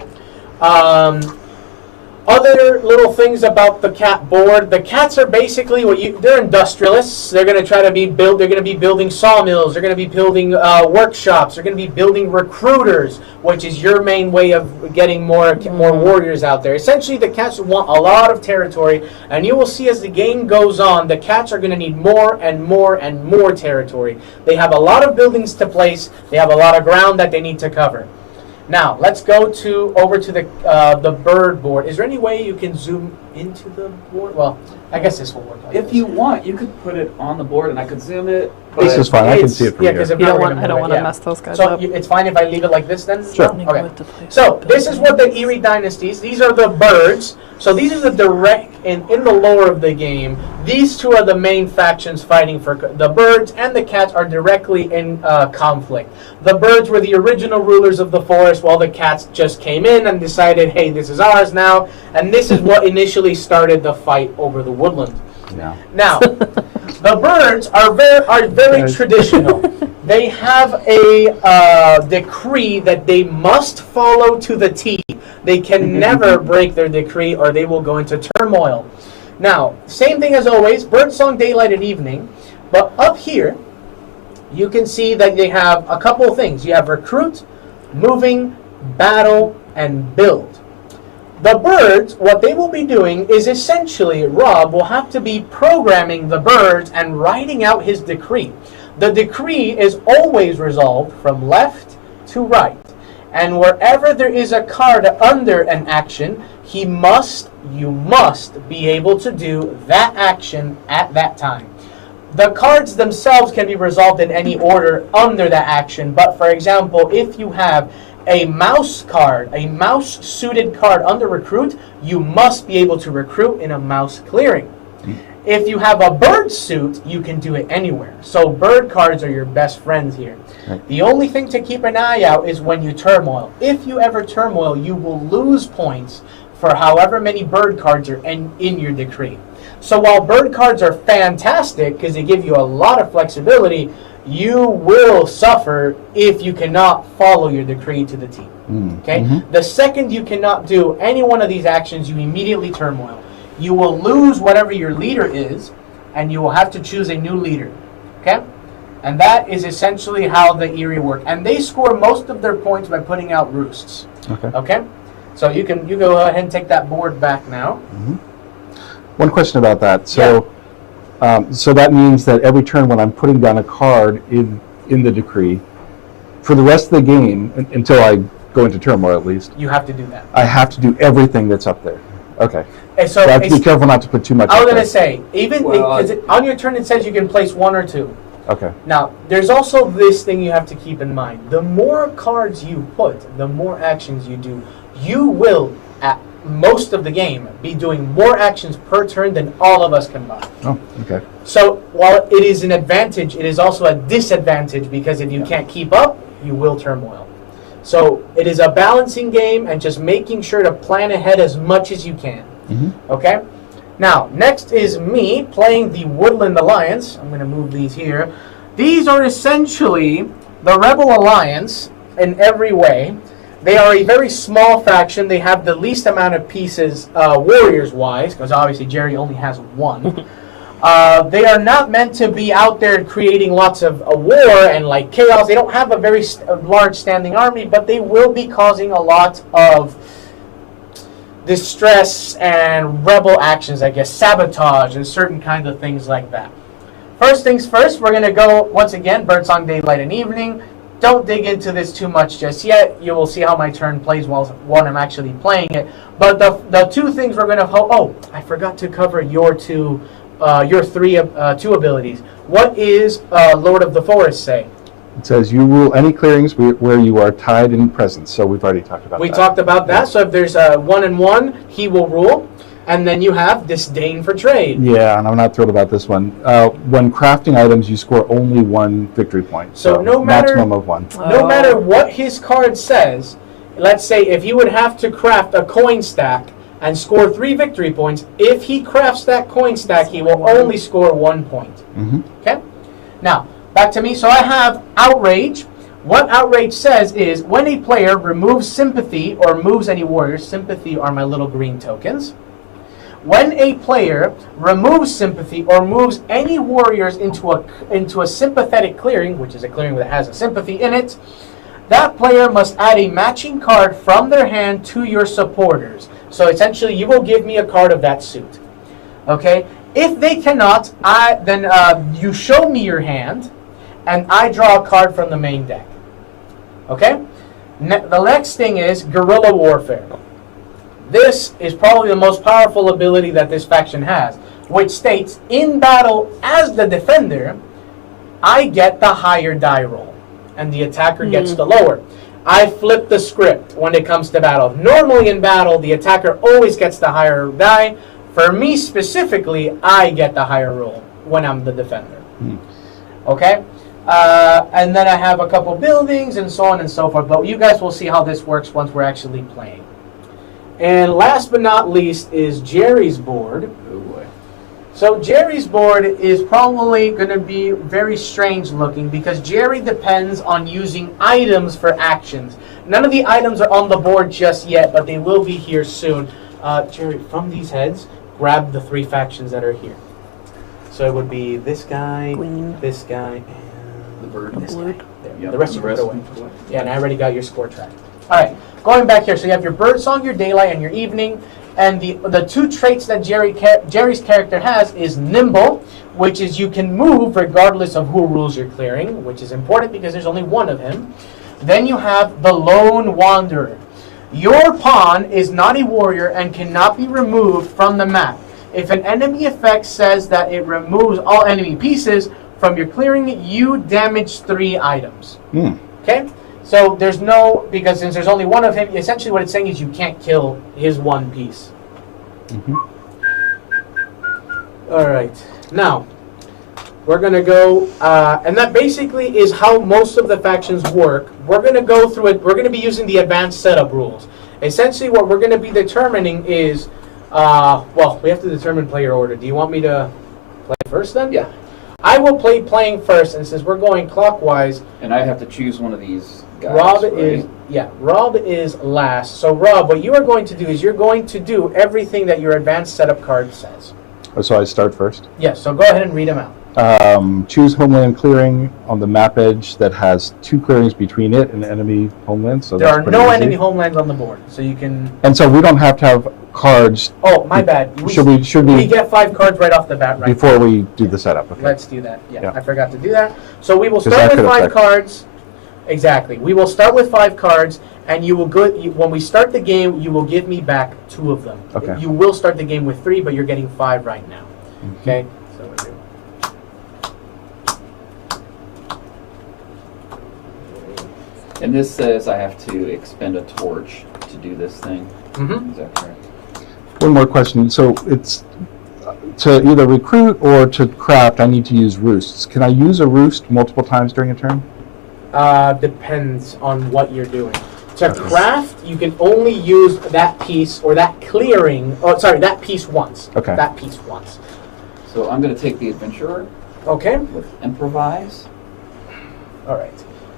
other little things about the cat board. The cats are basically they're industrialists. They're going to try to be they're going to be building sawmills. They're going to be building workshops. They're going to be building recruiters, which is your main way of getting more warriors out there. Essentially, the cats want a lot of territory, and you will see as the game goes on, the cats are going to need more and more and more territory. They have a lot of buildings to place. They have a lot of ground that they need to cover. Now, let's go over to the bird board. Is there any way you can zoom into the board? Well, I guess this will work. Like If this. you want, you could put it on the board and I could zoom it. This but- is fine. I can It's- see it from yeah, here. 'cause if You not, don't we're want. gonna I don't move want it, to yeah. mess those guys So up. it's fine if I leave it like this then? Sure. No? Okay. Go to place So the this is what the Eerie Dynasties, these are the birds. So these are the direct, in the lore of the game, these 2 are the main factions fighting for, the birds and the cats are directly in conflict. The birds were the original rulers of the forest while the cats just came in and decided, hey, this is ours now. And this is what initially started the fight over the woodland. Yeah. Now, the birds are very traditional. They have a decree that they must follow to the T. They can never break their decree or they will go into turmoil. Now, same thing as always, birdsong, daylight, and evening. But up here, you can see that they have a couple of things. You have recruit, moving, battle, and build. The birds, what they will be doing is essentially, Rob will have to be programming the birds and writing out his decree. The decree is always resolved from left to right. And wherever there is a card under an action, you must be able to do that action at that time. The cards themselves can be resolved in any order under that action, but for example, if you have A mouse card, a mouse-suited card under recruit, you must be able to recruit in a mouse clearing. If you have a bird suit, you can do it anywhere. So bird cards are your best friends here. Right. The only thing to keep an eye out is when you turmoil. If you ever turmoil, you will lose points for however many bird cards are in your decree. So while bird cards are fantastic because they give you a lot of flexibility, you will suffer if you cannot follow your decree to the T. Okay? The second you cannot do any one of these actions, you immediately turmoil. You will lose whatever your leader is, and you will have to choose a new leader. Okay? And that is essentially how the Erie work. And they score most of their points by putting out roosts. Okay? So you go ahead and take that board back now. One question about that. So, so that means that every turn when I'm putting down a card in the decree, for the rest of the game, until I go into turmoil at least, You have to do that. I have to do everything that's up there. Okay. And So I have to be careful not to put too much I was up going there. to say, even because on your turn it says you can place 1 or 2. Okay. Now, there's also this thing you have to keep in mind. The more cards you put, the more actions you do. You will, at most of the game, be doing more actions per turn than all of us combined. Oh, okay. So, while it is an advantage, it is also a disadvantage because if you can't keep up, you will turmoil. So, it is a balancing game and just making sure to plan ahead as much as you can. Okay? Now, next is me playing the Woodland Alliance. I'm going to move these here. These are essentially the Rebel Alliance in every way. They are a very small faction. They have the least amount of pieces warriors-wise, because obviously Jerry only has 1. They are not meant to be out there creating lots of war and like chaos. They don't have a very large standing army, but they will be causing a lot of distress and rebel actions, I guess, sabotage and certain kinds of things like that. First things first, we're going to go, once again, Birdsong Daylight and Evening. Don't dig into this too much just yet. You will see how my turn plays when I'm actually playing it. But the two things we're going to... Oh, I forgot to cover your two abilities. What is Lord of the Forest say? It says you rule any clearings where you are tied in presence. So we've already talked about that. We talked about that. So if there's 1 and 1, he will rule. And then you have disdain for trade. Yeah, and I'm not thrilled about this one. When crafting items, you score only 1 victory point. So no matter, maximum of 1. No matter what his card says, let's say if he would have to craft a coin stack and score 3 victory points, if he crafts that coin stack, he will only score 1 point. Okay? Now, back to me. So I have Outrage. What Outrage says is when a player removes sympathy or moves any warriors, sympathy are my little green tokens. When a player removes sympathy or moves any warriors into a sympathetic clearing, which is a clearing that has a sympathy in it, that player must add a matching card from their hand to your supporters. So essentially, you will give me a card of that suit. Okay? If they cannot, then you show me your hand, and I draw a card from the main deck. Okay? The next thing is Guerrilla Warfare. This is probably the most powerful ability that this faction has, which states, in battle as the defender, I get the higher die roll, and the attacker gets the lower. I flip the script when it comes to battle. Normally in battle, the attacker always gets the higher die. For me specifically, I get the higher roll when I'm the defender. Okay? And then I have a couple buildings and so on and so forth, but you guys will see how this works once we're actually playing. And last but not least is Jerry's board. Oh boy. So Jerry's board is probably going to be very strange looking because Jerry depends on using items for actions. None of the items are on the board just yet, but they will be here soon. Jerry, from these heads, grab the 3 factions that are here. So it would be this guy, this guy, and The bird. this guy. There. Yep, The rest the you put rest away. put away. Yeah, and I already got your score track. All right, going back here. So you have your Birdsong, your Daylight, and your Evening. And the 2 traits that Jerry's character has is Nimble, which is you can move regardless of who rules your clearing, which is important because there's only 1 of him. Then you have the Lone Wanderer. Your pawn is not a warrior and cannot be removed from the map. If an enemy effect says that it removes all enemy pieces from your clearing, you damage 3 items. Okay? So there's no, because since there's only one of him, essentially what it's saying is you can't kill his one piece. Mm-hmm. All right. Now, we're going to go, and that basically is how most of the factions work. We're going to go through it. We're going to be using the advanced setup rules. Essentially, what we're going to be determining is, well, we have to determine player order. Do you want me to play first then? Yeah. I will playing first, and since we're going clockwise, And I have to choose one of these guys. Rob is last. So Rob, what you are going to do is you're going to do everything that your advanced setup card says. Oh, so I start first? Yes, so go ahead and read them out. Choose homeland clearing on the map edge that has 2 clearings between it and enemy homelands. So There that's are pretty no easy. enemy homelands on the board, so you can... And so we don't have to have cards. Oh, my bad. Should we We get 5 cards right off the bat, right? before we do the setup? Okay. Let's do that. Yeah, Yeah. I forgot to do that. So we will 'Cause start that with could 5 affect- cards. Exactly. We will start with 5 cards, and you will when we start the game, you will give me back 2 of them. Okay. You will start the game with 3, but you're getting 5 right now. Okay? So we'll do. And this says I have to expend a torch to do this thing. Mm-hmm. Is that correct? One more question. So it's to either recruit or to craft, I need to use roosts. Can I use a roost multiple times during a turn? Depends on what you're doing. To craft, you can only use that piece or that clearing. Oh, sorry, that piece once. Okay. That piece once. So I'm going to take the adventurer Okay. with improvise. All right.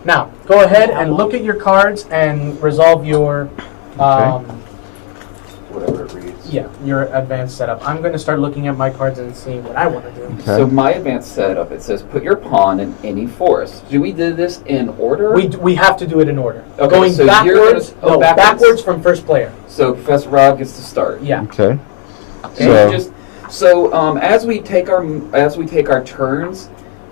Now, go ahead and look at your cards and resolve your, Whatever it reads. yeah, your advanced setup. I'm going to start looking at my cards and seeing what I want to do. Okay. So my advanced setup, it says put your pawn in any forest. Do we do this in order? We have to do it in order. Okay, Going so you're backwards. gonna- No, backwards from first player. So Professor Rob gets to start. Yeah. Okay. And So, as we take our turns,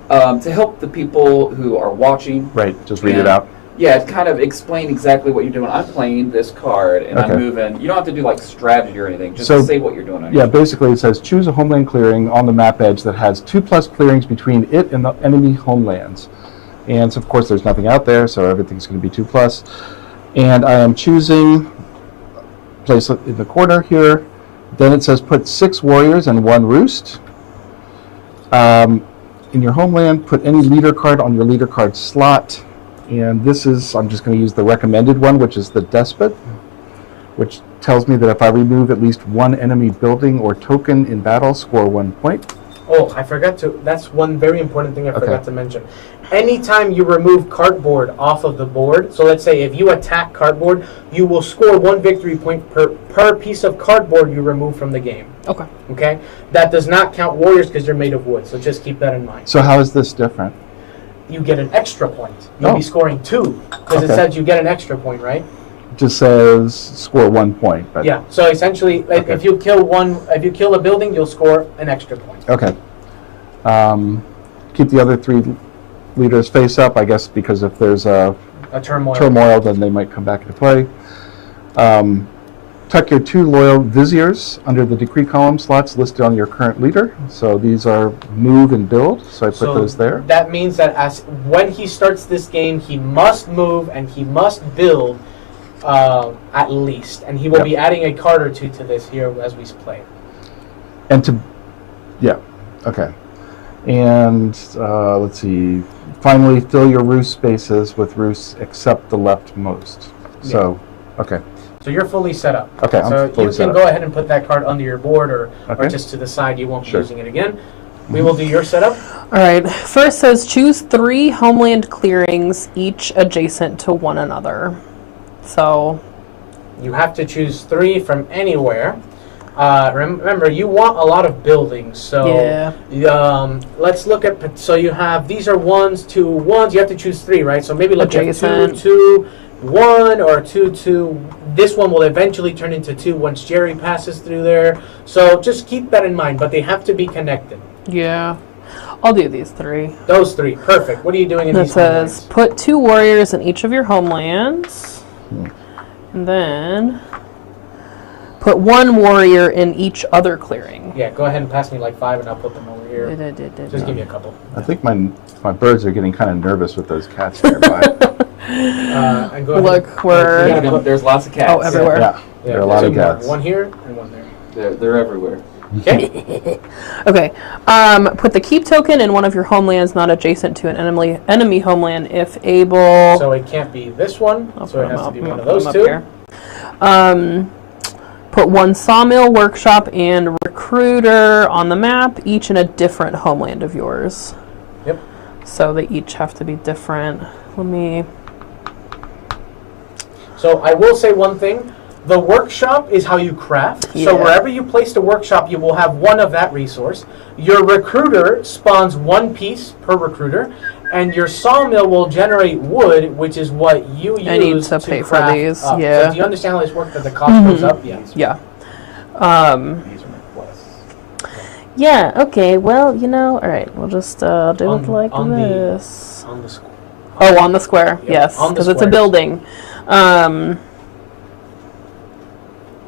to help the people who are watching, right, just read it Yeah. out. yeah, kind of explain exactly what you're doing. I'm playing this card and Okay. I'm moving. You don't have to do like strategy or anything. Just So- say what you're doing. Yeah, basically it says choose a homeland clearing on the map edge that has 2+ clearings between it and the enemy homelands. And so of course there's nothing out there, so everything's going to be 2+. And I am choosing place it in the corner here. Then it says put 6 warriors and 1 roost. In your homeland, put any leader card on your leader card slot. And this is, I'm just going to use the recommended one, which is the Despot, which tells me that if I remove at least 1 enemy building or token in battle, score 1 point. Oh, I forgot to. That's one very important thing I Okay. forgot to mention. Anytime you remove cardboard off of the board, so let's say if you attack cardboard, you will score 1 victory point per piece of cardboard you remove from the game. Okay. Okay? That does not count warriors because they're made of wood, so just keep that in mind. So how is this different? You get an extra point. You'll Oh. be scoring 2 because it Okay. says you get an extra point, right? It just says score 1 point. But Yeah. So essentially, Okay. if you kill a building, you'll score an extra point. Okay. Keep the other 3 leaders face up, I guess, because if there's a A turmoil. turmoil, then they might come back into play. Tuck your 2 loyal viziers under the decree column slots listed on your current leader. So these are move and build, so I put those there. That means that when he starts this game, he must move and he must build at least. And he will Yep. be adding a card or 2 to this here as we play. And okay. And let's see. Finally, fill your roost spaces with roosts except the leftmost. So, okay. So you're fully set up. Okay, I'm So fully you set can up. go ahead and put that card under your board or Okay. just to the side. You won't be Sure. using it again. We will do your setup. All right. First says choose 3 homeland clearings, each adjacent to one another. So, You have to choose 3 from anywhere. Remember, you want a lot of buildings. So yeah. let's look at. So you have these are 1s, 2, 1s. You have to choose 3, right? So maybe look at 2, Adjacent. 2, 1, or 2, 2. This one will eventually turn into 2 once Jerry passes through there. So just keep that in mind. But they have to be connected. Yeah. I'll do these 3. Those 3, perfect. What are you doing in It these says homelands? put 2 warriors in each of your homelands. And then put 1 warrior in each other clearing. Yeah, go ahead and pass me like 5, and I'll put them over here. Just give me a couple. I think my birds are getting kind of nervous with those cats nearby. And go ahead. Look, we're... You gotta put- There's lots of cats. Oh, everywhere. Yeah, there are a lot of two more. cats. One here and one there. They're everywhere. Okay. Okay. Put the keep token in one of your homelands not adjacent to an enemy homeland if able. So it can't be this one. I'll So put it has them to up- be one of put those them up two. here. Put one sawmill, workshop, and recruiter on the map, each in a different homeland of yours. Yep. So they each have to be different. Let me... So I will say one thing. The workshop is how you craft. Yeah. So wherever you place the workshop, you will have one of that resource. Your recruiter spawns one piece per recruiter, and your sawmill will generate wood, which is what you use I need to pay for craft these, up. yeah. So do you understand how this works? That the cost goes up? Yeah. Yeah. These are my quests. Yeah, okay, well, you know, alright, we'll just do it like on this. On the school. Oh, on the square, Yep, yes, on the because it's a square. building.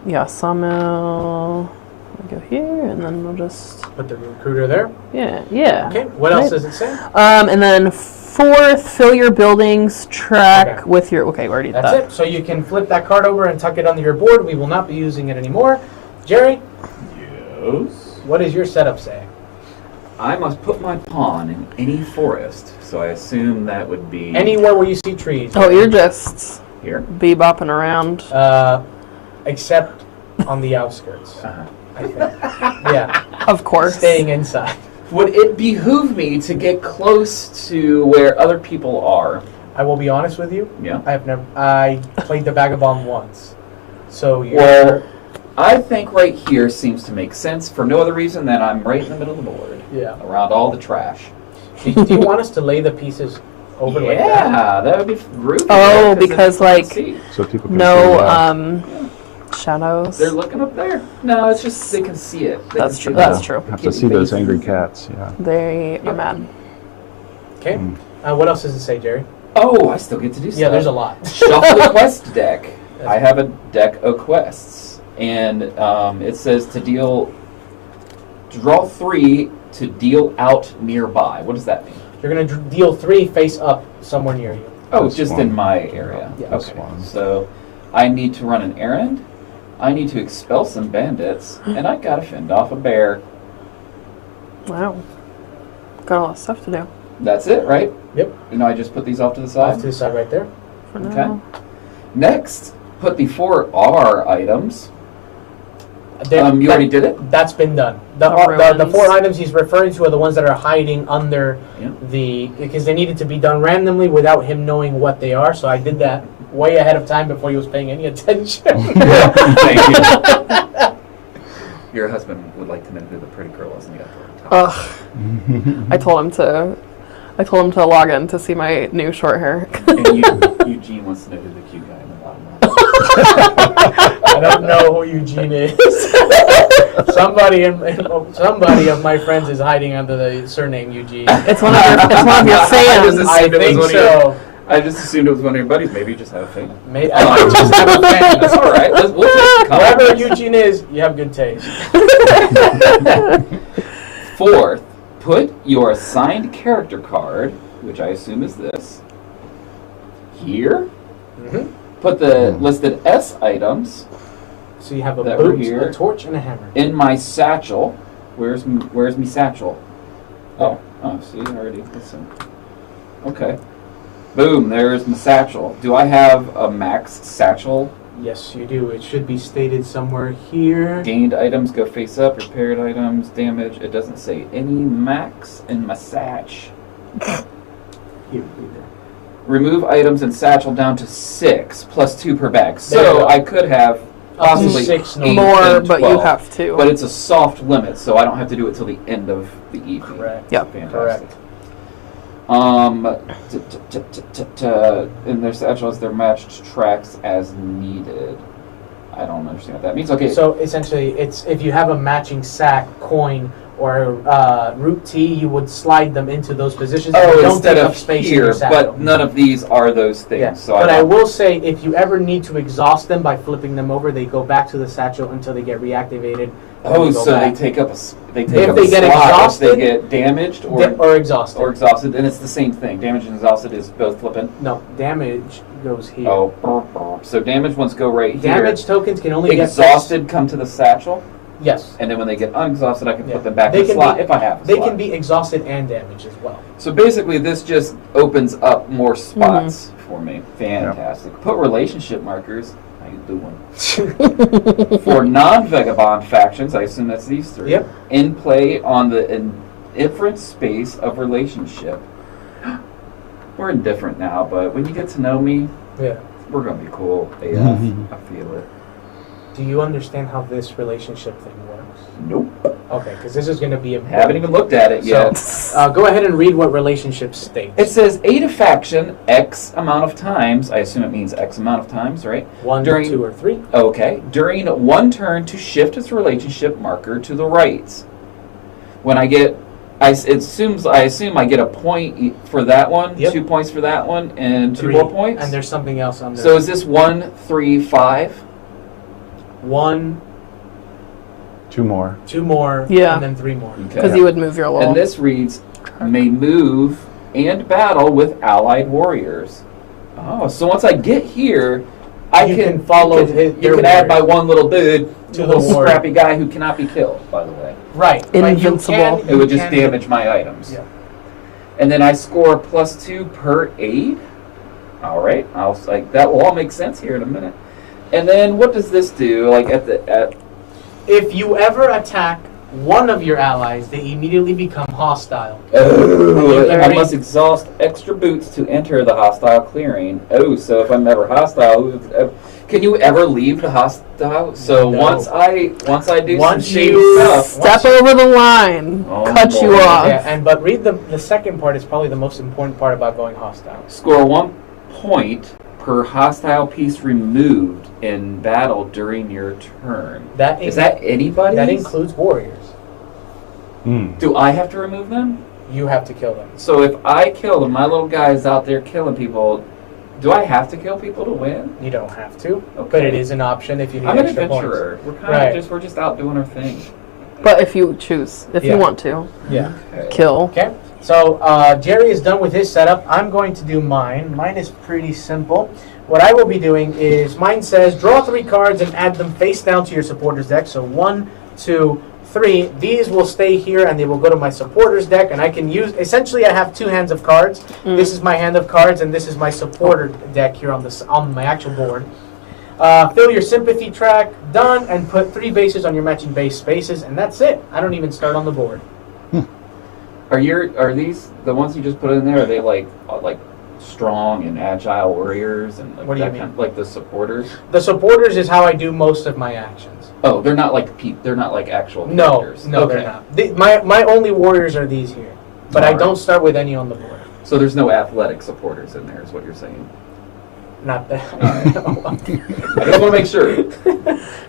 Yeah, sawmill. We'll go here, and then we'll just, Put the recruiter there. yeah. Okay. What else Right. does it say? And then fourth, fill your buildings track Okay. with your, okay, we already did That's that. it. So you can flip that card over and tuck it under your board. We will not be using it anymore. Jerry, Yes. what does your setup say? I must put my pawn in any forest, so I assume that would be Anywhere where you see trees. Oh, you're just here. bebopping around. Except on the outskirts, Uh-huh. I think. Yeah, Of course. staying inside. Would it behoove me to get close to where other people are? I will be honest with you. Yeah. I played the Vagabond once, so you're. Well, I think right here seems to make sense for no other reason than I'm right in the middle of the board, Yeah. around all the trash. Do you want us to lay the pieces over like that? Yeah, that would be groovy. Oh, right? because, then you like, can see. So people can No, see that. shadows. They're looking up there. No, it's just they can see it. They That's can true. see That's the- true. Have to kitty see those faces. angry cats, yeah. They are Yep. mad. Okay. Mm. What else does it say, Jerry? Oh, I still get to do stuff. Yeah, there's a lot. Shuffle the quest deck. I have a deck of quests, and it says to draw 3 to deal out nearby. What does that mean? You're gonna deal 3 face up somewhere near you. Oh, Plus just one. in my area. Yeah. Plus Okay. one. So I need to run an errand. I need to expel some bandits, and I gotta fend off a bear. Wow. Got a lot of stuff to do That's it, right? Yep. You know, I just put these off to the Off side. to the side right there. for now. Okay. Next, put the 4 R items. You already did it? That's been done. The ruins. 4 items he's referring to are the ones that are hiding under Yeah. because they needed to be done randomly without him knowing what they are. So I did that way ahead of time before he was paying any attention. Thank you. Your husband would like to know who the pretty girl is in the upper top. Ugh. I told him to log in to see my new short hair. And Eugene wants to know who the cute guy in the bottom is. I don't know who Eugene is. somebody of my friends is hiding under the surname Eugene. It's one of your fans. I think so. I just assumed it was one of your buddies. Maybe you just have a fan. Maybe I might just have a fan. That's all right. We'll take the Whoever comments. Eugene is, you have good taste. 4th, put your assigned character card, which I assume is this, here. Mm-hmm. Put the listed S items So you have a That were boot, here. a torch, and a hammer. in my satchel. Where's me satchel? Oh, see, already. Listen. Okay. Boom, there's my satchel. Do I have a max satchel? Yes, you do. It should be stated somewhere here. Gained items go face up, repaired items, damage. It doesn't say any max in my satch. Here, right there. Remove items in satchel down to 6, plus 2 per bag. There you So go. I could have Up to possibly 6 8 More, and but you 12. have to. But it's a soft limit, so I don't have to do it till the end of the evening. Correct. Yep. Fantastic. Correct. In their satchels, they're matched tracks as needed. I don't understand what that means. Okay. So essentially, it's if you have a matching sack, coin, or root T, you would slide them into those positions. Oh, They don't instead take of up space in here, your satchel. but none of these are those things. Yeah. So But I don't- will say, if you ever need to exhaust them by flipping them over, they go back to the satchel until they get reactivated. and Oh, they go so back. they take up a they take If up they a get slot. exhausted- If they get damaged Or exhausted. or exhausted, then it's the same thing. Damaged and exhausted is both flipping. No, damage goes here. Oh, so damaged ones go right here. Damage tokens can only Exhausted come to the satchel, get... Yes. and then when they get unexhausted, I can Yeah. put them back They in the can slot be- if I have a They slot. can be exhausted and damaged as well. So basically, this just opens up more spots for me. Fantastic. Put relationship markers. How you doing? For non-vagabond factions, I assume that's these three. Yep. In play on the indifferent space of relationship. We're indifferent now, but when you get to know me, Yeah. we're gonna be cool. AF. I feel it. Do you understand how this relationship thing works? Nope. Okay, because this is going to be important. Haven't even looked at it yet. So, go ahead and read what relationship states. It says aid a faction X amount of times. I assume it means X amount of times, right? 1, during- 2, or 3. Okay. During one turn to shift its relationship marker to the right. When I get, I assume I get a point for that one, Yep. 2 points for that one, and 2 3. more points. And there's something else on there. So is this 1, 3, 5? 1, 2 more. 2 more, Yeah. and then 3 more. Because you would move your little. And this reads, may move and battle with allied warriors. Oh, so once I get here, I You can can follow You can, his- you their can add my warriors. one little dude, To the little warrior. scrappy guy who cannot be killed, by the way. Right. but you Invincible. can- It would you just can- damage my items. Yeah. And then I score +2 per aid. All right, that will all make sense here in a minute. And then what does this do? Like If you ever attack one of your allies, they immediately become hostile. oh, I Very- must exhaust extra boots to enter the hostile clearing. Oh, so if I'm ever hostile, can you ever leave the hostile? So No. once I do Once some shady you- stuff, Step over the line. Oh, Cut you boy. off. Yeah, but read the second part is probably the most important part about going hostile. score 1 point per hostile piece removed in battle during your turn. Is that anybody? That includes warriors. Do I have to remove them? You have to kill them. So if I kill them, my little guy is out there killing people. Do I have to kill people to win? You don't have to, Okay. but it is an option if you need I'm an extra adventurer. We're kind Right. of we're just out doing our thing. But if you choose, if Yeah. you want to, points. Yeah. Okay. kill. Okay. So Jerry is done with his setup. I'm going to do mine. Mine is pretty simple. What I will be doing is mine says draw 3 cards and add them face down to your supporters deck. So 1, 2, 3. These will stay here and they will go to my supporters deck, and I can use. Essentially, I have 2 hands of cards. This is my hand of cards, and this is my supporter deck here on my actual board. Fill your sympathy track, done, and put 3 bases on your matching base spaces, and that's it. I don't even start on the board. Are these the ones you just put in there? Are they like strong and agile warriors and like What do you that mean? kind like the supporters? The supporters is how I do most of my actions. Oh, they're not like they're not like actual No, characters. no, Okay. they're not. My only warriors are these here, but I Alright. don't start with any on the board. So there's no athletic supporters in there, is what you're saying. Not that. I just want to make sure. He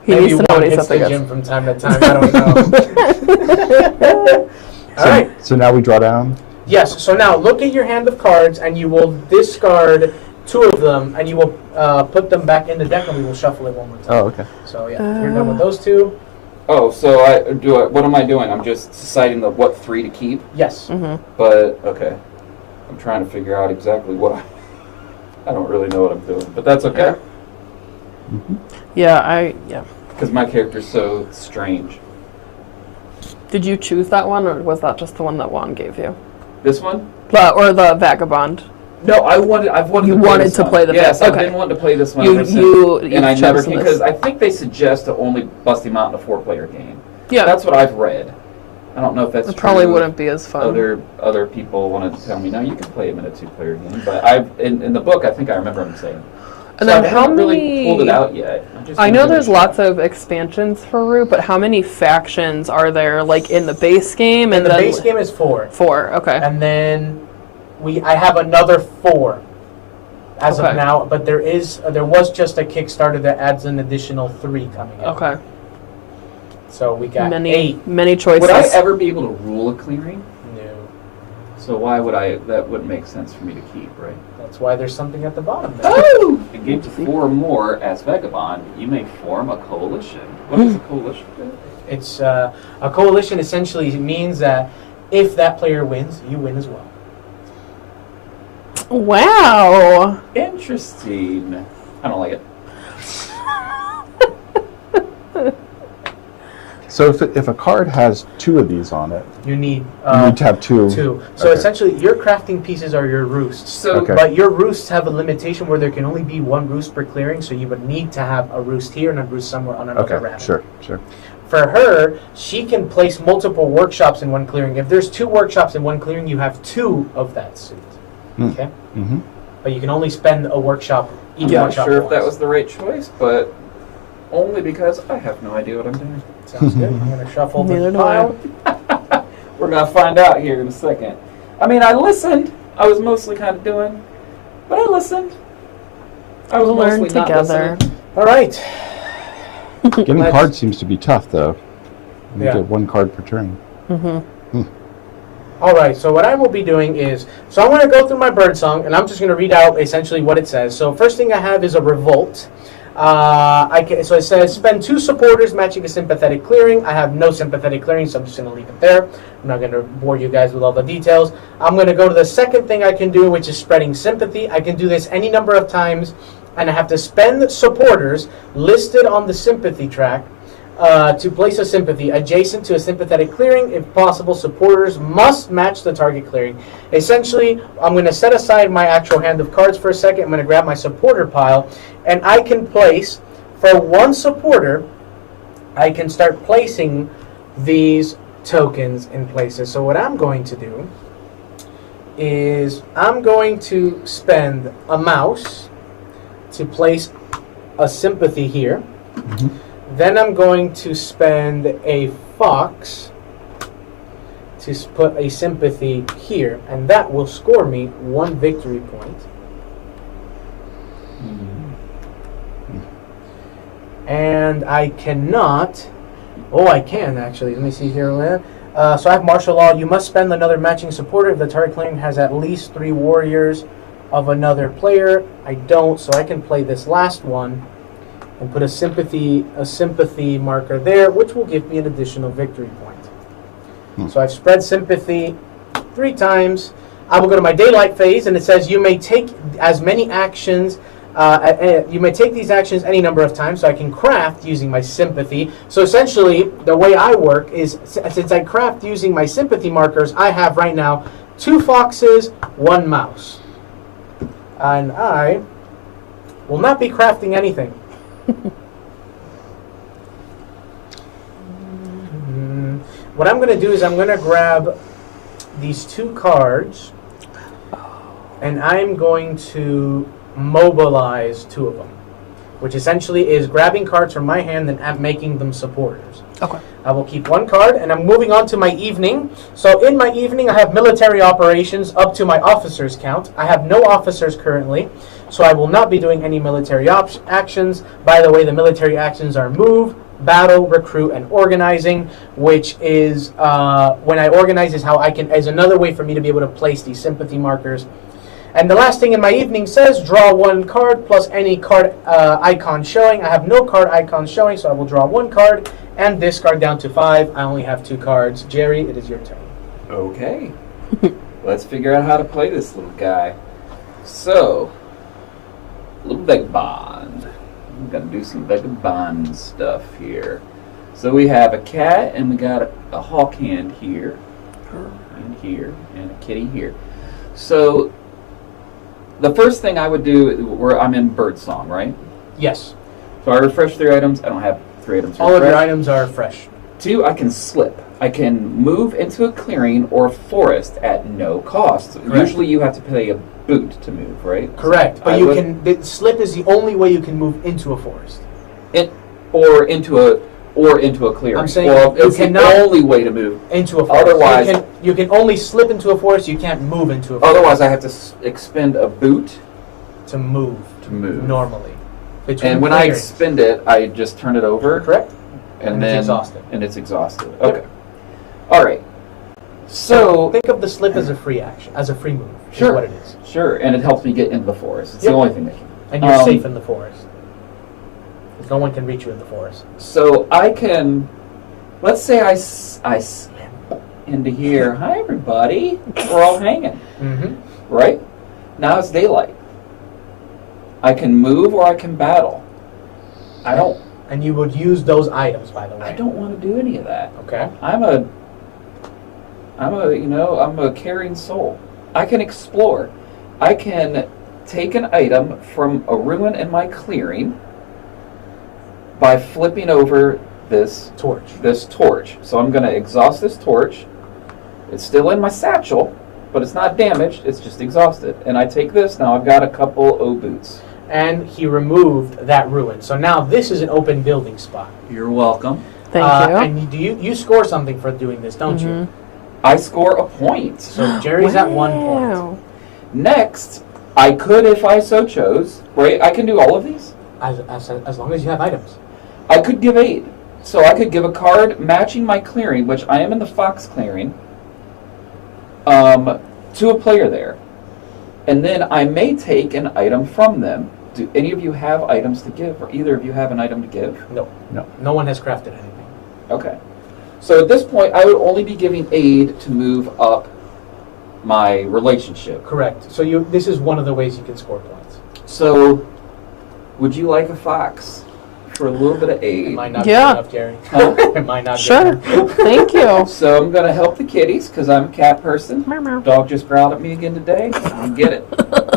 Maybe needs to know one when he's hits up the against. gym from time to time. I don't know. All right. So now we draw down. Yes. So now look at your hand of cards, and you will discard 2 of them, and you will put them back in the deck, and we will shuffle it one more time. Oh, okay. So yeah, you're done with those 2. Oh, so what am I doing? I'm just deciding what 3 to keep. Yes. But okay, I'm trying to figure out exactly what I don't really know what I'm doing, but that's okay Yeah, because my character's so strange. Did you choose that one, or was that just the one that Juan gave you? This one? Or the Vagabond? No, I've wanted You to play wanted this to one. play the Yes, okay. I've been wanting to play this one You- ever since, you've and I never chosen because this. I think they suggest to only bust him out in a 4-player game. Yeah, That's what I've read. I don't know if that's it probably true. wouldn't be as fun. Other people wanted to tell me, no, you can play him in a 2-player game. But in the book, I think I remember him saying. And So then I how haven't really many? pulled it out yet. I know there's lots of expansions for Root, but how many factions are there, like in the base game? And the then base game is 4, 4. Okay. and then I have another 4 as Okay. of now. But there was just a Kickstarter that adds an additional 3 coming in. Okay. So we got Many 8. many choices. Would I ever be able to rule a clearing? No. So why would I? That wouldn't make sense for me to keep, right? That's why there's something at the bottom there. Oh! Engage 4 or more as Vagabond, you may form a coalition. What is a coalition? It's a coalition essentially means that if that player wins, you win as well. Wow. Interesting. I don't like it. So if a card has 2 of these on it, You need you need to have 2. 2. So Okay. essentially, your crafting pieces are your roosts. So, Okay. But your roosts have a limitation where there can only be 1 roost per clearing, so you would need to have a roost here and a roost somewhere on another Okay, rabbit. sure. For her, she can place multiple workshops in one clearing. If there's 2 workshops in one clearing, you have 2 of that suit. Okay? Mm-hmm. But you can only spend a workshop, I'm each not workshop sure if that once. was the right choice, but only because I have no idea what I'm doing. Sounds good. I'm going to shuffle Neither the do I. pile. We're going to find out here in a second. I mean, I listened. I was mostly kind of doing, but I listened. I was We'll learn mostly not together. listening. All right. Getting Let's- cards seems to be tough, though. You Yeah. get 1 card per turn. All right, so what I will be doing is, so I'm going to go through my bird song, and I'm just going to read out essentially what it says. So first thing I have is a revolt. So it says, spend 2 supporters matching a sympathetic clearing. I have no sympathetic clearing, so I'm just going to leave it there. I'm not going to bore you guys with all the details. I'm going to go to the second thing I can do, which is spreading sympathy. I can do this any number of times, and I have to spend supporters listed on the sympathy track to place a sympathy adjacent to a sympathetic clearing. If possible, supporters must match the target clearing. Essentially, I'm going to set aside my actual hand of cards for a second. I'm going to grab my supporter pile, and I can place, for 1 supporter, I can start placing these tokens in places. So what I'm going to do is I'm going to spend a mouse to place a sympathy here. Mm-hmm. Then I'm going to spend a fox to put a sympathy here, and that will score me 1 victory point. And I cannot. Oh, I can actually. Let me see here. So I have martial law. You must spend another matching supporter if the target clearing has at least 3 warriors of another player. I don't, so I can play this last one and put a sympathy marker there, which will give me an additional victory point. So I've spread sympathy 3 times. I will go to my daylight phase, and it says you may take as many actions. You may take these actions any number of times. So I can craft using my sympathy. So essentially, the way I work is, since I craft using my sympathy markers, I have right now 2 foxes, 1 mouse, and I will not be crafting anything. What I'm going to do is I'm going to grab these 2 cards, and I'm going to mobilize 2 of them, which essentially is grabbing cards from my hand and making them supporters. Okay. I will keep 1 card, and I'm moving on to my evening. So in my evening, I have military operations up to my officers count. I have no officers currently, so I will not be doing any military actions. By the way, the military actions are move, battle, recruit, and organizing, which is when I organize is how I can, as another way for me to be able to place these sympathy markers. And the last thing in my evening says draw 1 card plus any card icon showing. I have no card icons showing, so I will draw 1 card and discard down to 5. I only have 2 cards. Jerry, it is your turn. Okay. Let's figure out how to play this little guy. So, little Vagabond. I'm going to do some Vagabond stuff here. So we have a cat, and we got a hawk hand here, and here, and a kitty here. So, the first thing I would do, I'm in Birdsong, right? Yes. So I refresh 3 items. I don't have 3 items. All of your refreshed. items are fresh. 2, I can slip. I can move into a clearing or forest at no cost. Correct. Usually you have to pay a boot to move, right? Correct. But I you would- can. The slip is the only way you can move into a forest. Or into a clearing. I'm saying well, you it's the cannot- only way to move. Into a forest. Otherwise- you can only slip into a forest. You can't move into a forest. Otherwise, I have to expend a boot to move to move. normally. Between And when I clearings. expend it, I just turn it over. Correct. And it's then exhausted. And it's exhausted. Yep. Okay. All right. So think of the slip as a free action, as a free move. Sure. Is what it is. Sure, and it helps me get into the forest. It's Yep. the only thing that can. And you're safe in the forest. 'Cause no one can reach you in the forest. So I can, let's say I slip into here. Hi, everybody. We're all hanging, Mm-hmm. right? Now it's daylight. I can move or I can battle. I don't. And you would use those items, by the way. I don't want to do any of that. Okay. I'm a caring soul. I can explore. I can take an item from a ruin in my clearing by flipping over this torch. So I'm going to exhaust this torch. It's still in my satchel, but it's not damaged. It's just exhausted. And I take this. Now I've got a couple O boots. And he removed that ruin. So now this is an open building spot. You're welcome. Thank you. And you score something for doing this, don't you? I score a point. So Jerry's at 1 point. Wow. Next, I could, if I so chose, right? I can do all of these. As long as you have items. I could give aid. So I could give a card matching my clearing, which I am in the fox clearing, to a player there. And then I may take an item from them. Do any of you have items to give? Or either of you have an item to give? No. No. No one has crafted anything. Okay. So at this point, I would only be giving aid to move up my relationship. Correct. So this is one of the ways you can score points. So, would you like a fox for a little bit of aid? Am I not Yeah. good enough, Jerry? Huh? Am I not Sure. good enough? Thank you. So I'm going to help the kitties because I'm a cat person. Meow, meow. Dog just growled at me again today. I don't get it.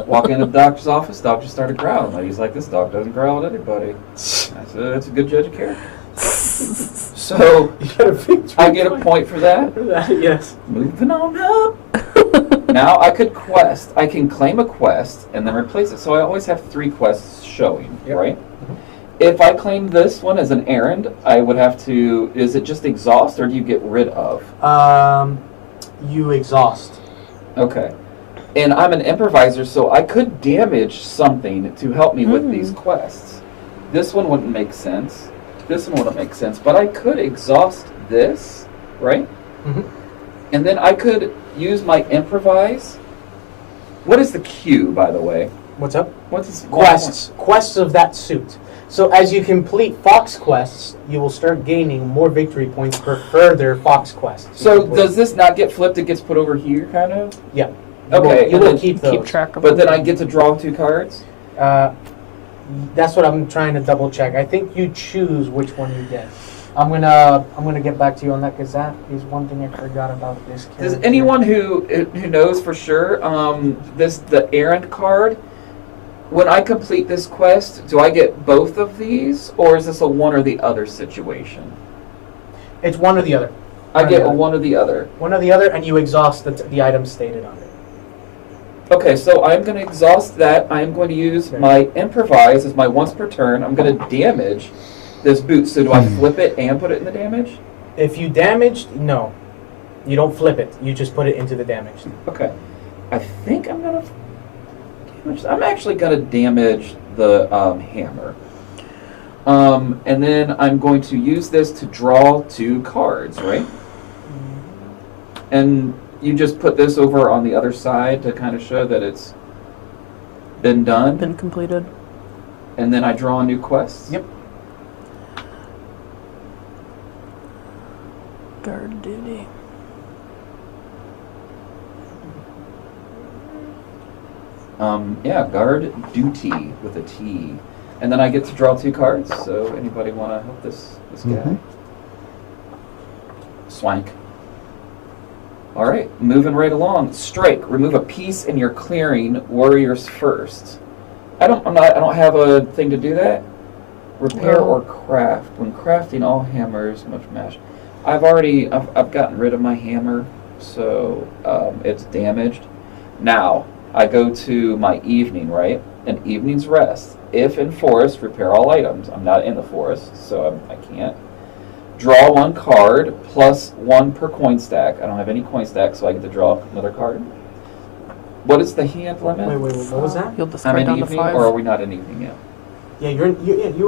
Walk into the doctor's office, dog just started growling. He's like, this dog doesn't growl at anybody. I said, that's a good judge of character. So You got a victory I get a point for that. for that. Yes. Moving on up. Now I could quest. I can claim a quest and then replace it. So I always have 3 quests showing, Yep. right? If I claim this one as an errand, I would have to. Is it just exhaust or do you get rid of? You exhaust. Okay. And I'm an improviser, so I could damage something to help me with these quests. This one wouldn't make sense. This one wouldn't make sense. But I could exhaust this, right? Mm-hmm. And then I could use my improvise. What is the Q, by the way? What's up? What's this? Quests of that suit. So as you complete fox quests, you will start gaining more victory points for further fox quests. So does this not get flipped? It gets put over here, kind of? Yeah. Okay. You and will then keep those. Keep track of But them. then I get to draw 2 cards? That's what I'm trying to double check. I think you choose which one you get. I'm gonna get back to you on that because that is one thing I forgot about this character. Does anyone who knows for sure the errand card? When I complete this quest, do I get both of these, or is this a one or the other situation? It's one or the other. I get a one or the other. One or the other, and you exhaust the items stated on it. Okay, so I'm going to exhaust that. I'm going to use my improvise as my once per turn. I'm going to damage this boot. So do I flip it and put it in the damage? If you damaged, no. You don't flip it. You just put it into the damage. Okay. I think I'm going to damage. I'm actually going to damage the hammer. And then I'm going to use this to draw 2 cards, right? And you just put this over on the other side to kind of show that it's been done. Been completed. And then I draw a new quest. Yep. Guard duty. Yeah, guard duty with a T. And then I get to draw 2 cards. So anybody want to help this guy? Swank. All right, moving right along. Strike. Remove a piece in your clearing. Warriors first. I don't have a thing to do that. Repair or craft. When crafting all hammers, much mash. I've gotten rid of my hammer, so it's damaged. Now I go to my evening, right? An evening's rest. If in forest, repair all items. I'm not in the forest, so I can't. Draw 1 card, plus 1 per coin stack. I don't have any coin stacks, so I get to draw another card. What is the hand limit? Wait, what was that? You'll I'm discard in down to evening, 5. or are we not in evening yet? Yeah, you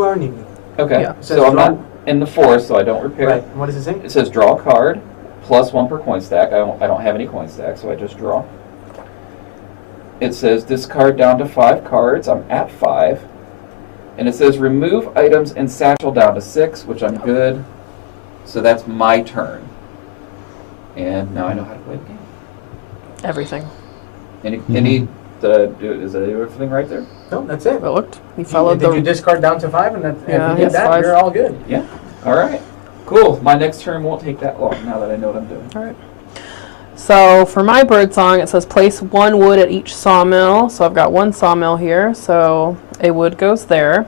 are an evening. Okay, Yeah. It says so I'm draw, not. in the forest, so I don't repair. Right. What does it say? It says draw a card, +1 per coin stack. I don't have any coin stacks, so I just draw. It says discard down to 5 cards. I'm at 5. And it says remove items and satchel down to 6, which I'm good. So that's my turn. And now I know how to play the game. Everything. Any is that everything right there? No, that's it. It looked. You followed Did you discard down to 5? And that, Yeah, if you did that, 5. you're all good. Yeah. All right. Cool. My next turn won't take that long now that I know what I'm doing. All right. So for my bird song, it says place 1 wood at each sawmill. So I've got 1 sawmill here, so a wood goes there.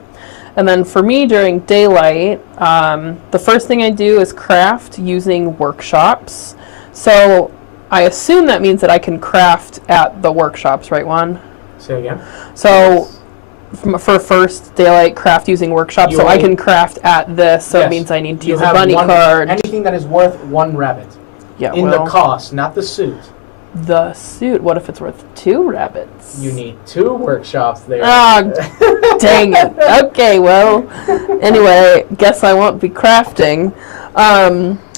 And then for me during daylight, the first thing I do is craft using workshops. So I assume that means that I can craft at the workshops, right, Juan? Say again. So for first daylight, craft using workshops, so I can craft at this, so Yes. it means I need to You use a have bunny card. Anything that is worth 1 rabbit. Yeah, In well, the cost, not the suit. the suit, what if it's worth 2 rabbits? You need 2 workshops there. Ah, dang it. Okay, well, anyway, guess I won't be crafting.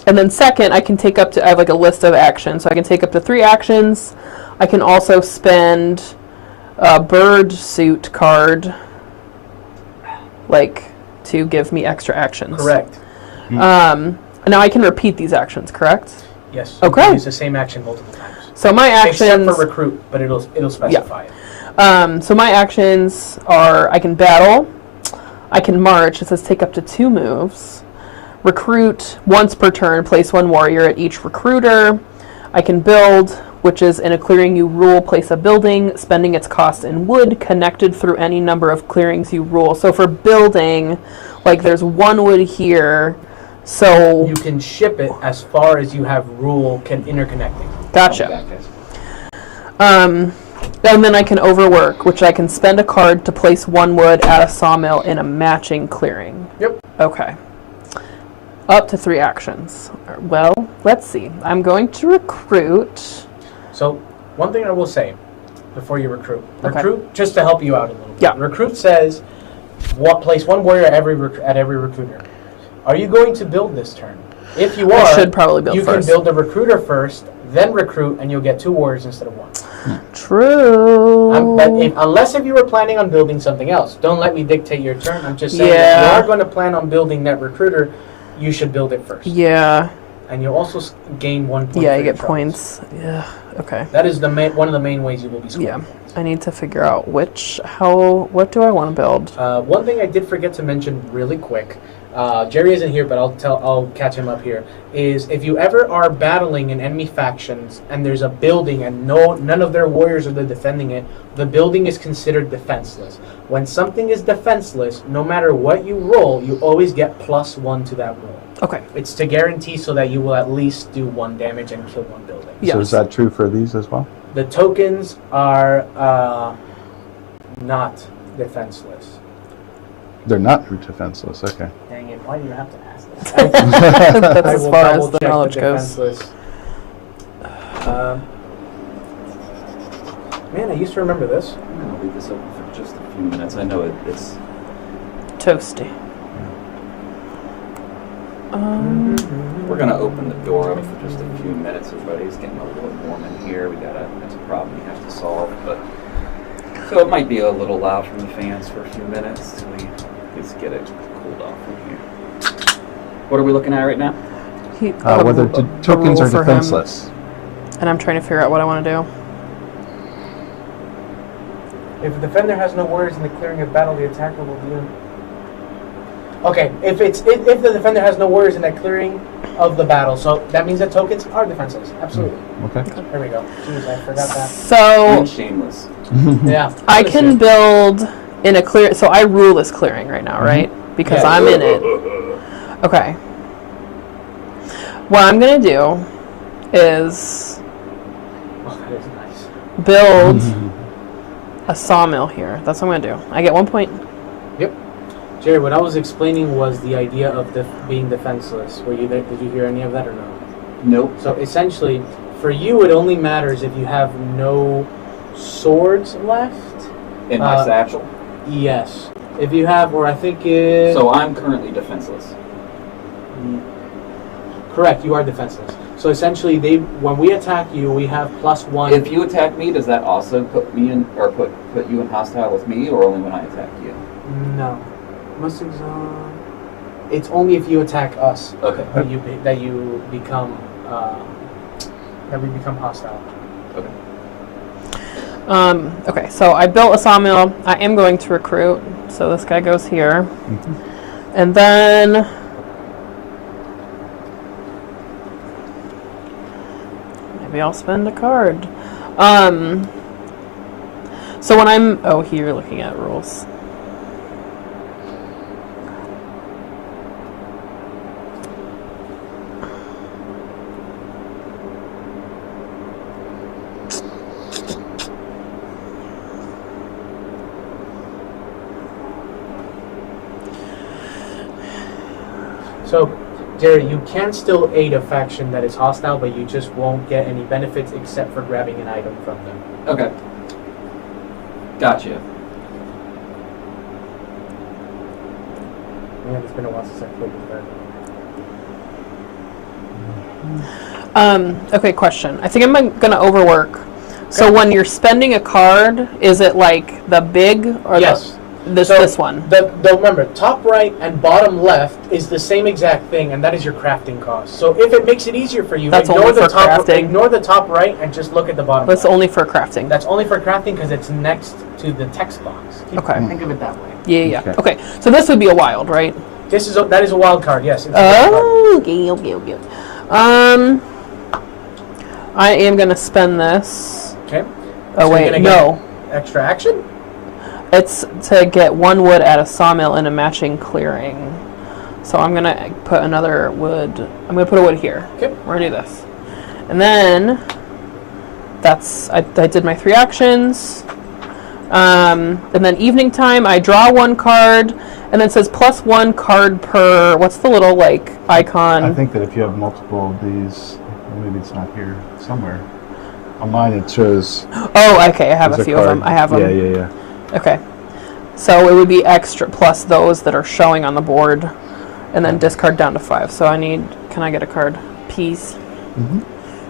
And then second, I can take up to, I have like a list of actions, so I can take up to 3 actions. I can also spend a bird suit card, like, to give me extra actions. Correct. Now I can repeat these actions, correct? Yes. Okay. You can use the same action multiple times. So my actions... Except for recruit, but it'll specify it. So my actions are, I can battle, I can march, it says take up to 2 moves, recruit once per turn, place 1 warrior at each recruiter, I can build, which is in a clearing you rule, place a building, spending its cost in wood, connected through any number of clearings you rule. So for building, like there's 1 wood here, so... You can ship it as far as you have rule interconnecting. Gotcha. And then I can overwork, which I can spend a card to place 1 wood at a sawmill in a matching clearing. Yep. Okay. Up to 3 actions. Well, let's see. I'm going to recruit. So, one thing I will say before you recruit. Okay. Recruit, just to help you out a little bit. Yeah. Recruit says, place 1 warrior at every recruiter. Are you going to build this turn? If you are, I should probably build you first. can build a recruiter first, then recruit, and you'll get 2 warriors instead of 1. True. But unless you were planning on building something else, don't let me dictate your turn. I'm just saying, if Yeah. you are going to plan on building that recruiter, you should build it first. Yeah. And you'll also gain 1 point. Yeah, for you your get troubles. points. Yeah. Okay. That is one of the main ways you will be scoring. Yeah. I need to figure out what do I want to build? One thing I did forget to mention really quick, Jerry isn't here, but I'll catch him up here, is if you ever are battling in enemy factions and there's a building and none of their warriors are defending it, the building is considered defenseless. When something is defenseless, no matter what you roll, you always get +1 to that roll. Okay. It's to guarantee so that you will at least do 1 damage and kill 1 building. Yes. So is that true for these as well? The tokens are not defenseless. They're not defenseless. Okay. Dang it, why do you have to ask that? That's I as will far as double the check knowledge goes. defenseless. Man, I used to remember this. I'm going to leave this open for just a few minutes. I know it's... Toasty. We're going to open the door up for just a few minutes. Everybody's getting a little warm in here. That's a problem we have to solve. But so it might be a little loud from the fans for a few minutes till we just get it cooled off from here. What are we looking at right now? Whether tokens rule are for him. defenseless. And I'm trying to figure out what I want to do. If a defender has no warriors in the clearing of battle, the attacker will deal. Okay, if the defender has no warriors in that clearing of the battle, so that means that tokens are defenseless. Absolutely. Okay. There we go. Jeez, I forgot that. So And shameless. Yeah. I can build in a clear. So I rule this clearing right now, right? Because Yeah. I'm in it. Okay. What I'm gonna do is Oh, that is nice. build a sawmill here. That's what I'm gonna do. I get 1 point. Yep. Jerry, what I was explaining was the idea of being defenseless. Were you there? Did you hear any of that or no? Nope. So essentially, for you, it only matters if you have no swords left. In my satchel. Yes. If you have, or I think it. So I'm currently defenseless. Correct, you are defenseless. So essentially, when we attack you, we have +1. If you attack me, does that also put me in, or put you in hostile with me, or only when I attack you? No. It's only if you attack us Okay. that we become hostile. Okay. Okay, so I built a sawmill. I am going to recruit, so this guy goes here. And then maybe I'll spend a card. So when I'm here, you're looking at rules. So, Jerry, you can still aid a faction that is hostile, but you just won't get any benefits except for grabbing an item from them. Okay. Gotcha. Yeah, it's been a while since I played with that. Okay, question. I think I'm going to overwork. So when you're spending a card, is it like the big or Yes. this one? Remember, top right and bottom left is the same exact thing, and that is your crafting cost. So if it makes it easier for you, That's ignore only the for top crafting. ignore the top right and just look at the bottom. That's left. only for crafting. That's only for crafting because it's next to the text box. Okay. Think of it that way. Yeah. Okay. Okay, so this would be a wild, right? That is a wild card. Yes. It's a wild card. Oh, okay. I am going to spend this. Okay. Oh, So you're wait, gonna no. get extra action. It's to get 1 wood at a sawmill in a matching clearing. So I'm going to put another wood. I'm going to put a wood here. Okay. We're going to do this. And then I did my 3 actions. And then evening time, I draw 1 card. And then it says +1 card per, what's the little like icon? I think that if you have multiple of these, maybe it's not here somewhere. On mine it shows. Oh, okay, I have a there's few of card. them. I have them. Yeah. Okay. So it would be extra plus those that are showing on the board, and then discard down to 5. So can I get a card? Peas.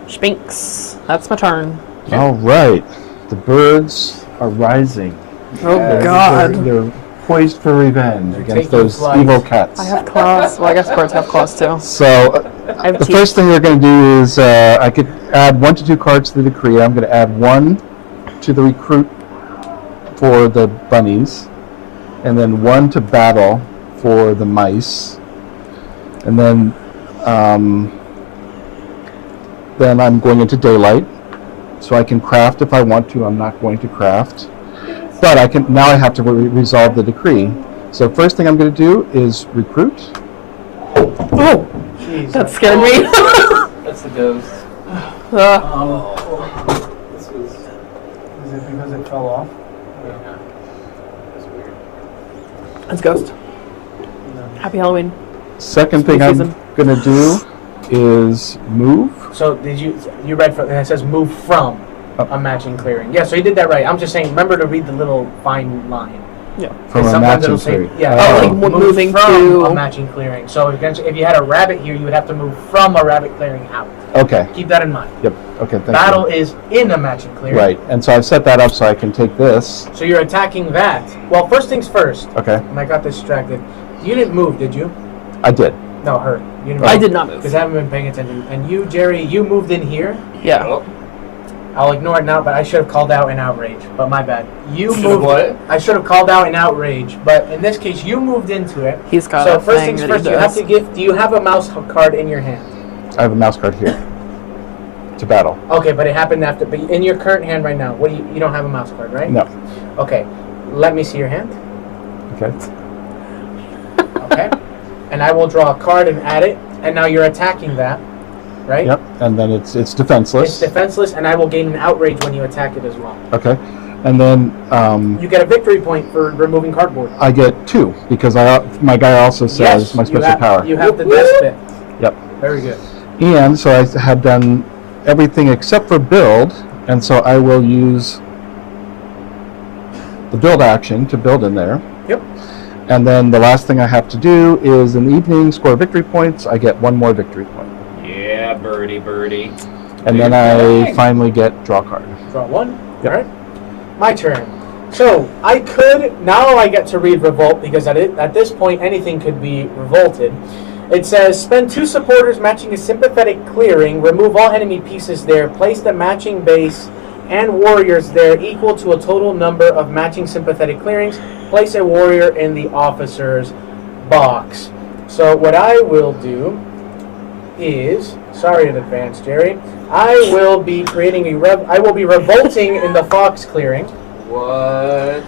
Spinks. That's my turn. All right. The birds are rising. Oh, Yes. God. They're poised for revenge They're against taking those flight. evil cats. I have claws. Well, I guess birds have claws too. So I have the teeth. first thing we're going to do is I could add 1 to 2 cards to the decree. I'm going to add 1 to the recruit for the bunnies, and then 1 to battle for the mice, and then I'm going into daylight, so I can craft if I want to. I'm not going to craft, but I can now. I have to resolve the decree. So first thing I'm going to do is recruit. Oh, Jeez. that scared me. That's the ghost. This was. Is it because it fell off? Yeah. That's weird. It's Ghost. Happy Halloween. Second thing Spooky I'm season. going to do is move. So did you read from it says move from a matching clearing? Yeah, so you did that right. I'm just saying, remember to read the little fine line. Yeah. From a Sometimes matching it'll say, clearing. yeah, Oh, like like move moving from to- a matching clearing. So if you had a rabbit here, you would have to move from a rabbit clearing out. Okay. Keep that in mind. Yep. Okay. Thank Battle you. is in a matching clearing. Right. And so I've set that up so I can take this. So you're attacking that. Well, first things first. Okay. And I got distracted. You didn't move, did you? I did. No, her. You didn't I move. did not move. Because I haven't been paying attention. And you, Jerry, you moved in here. Yeah. Oh, I'll ignore it now, but I should have called out in outrage. But my bad. You Should've moved. what? I should have called out in outrage. But in this case, you moved into it. He's got So a first thing things that first, he you have does. to give. Do you have a mouse card in your hand? I have a mouse card here to battle. Okay, but it happened after. But in your current hand right now, what do you don't have a mouse card, right? No. Okay, let me see your hand. Okay. Okay, and I will draw a card and add it. And now you're attacking that, right? Yep. And then it's It's defenseless. defenseless, and I will gain an outrage when you attack it as well. Okay. And then You get a victory point for removing cardboard. I get 2 because my guy also says my special power. You have the despot. Yep. Very good. And so I have done everything except for build, and so I will use the build action to build in there. Yep. And then the last thing I have to do is in the evening score victory points. I get 1 more victory point. Yeah, birdie, birdie. And then I finally get draw card. Draw 1. Yep. All right. My turn. So I could, now I get to read Revolt because at this point anything could be revolted. It says, spend 2 supporters matching a sympathetic clearing, remove all enemy pieces there, place the matching base and warriors there equal to a total number of matching sympathetic clearings, place a warrior in the officer's box. So what I will do is, sorry in advance, Jerry, I will be creating I will be revolting in the fox clearing. What?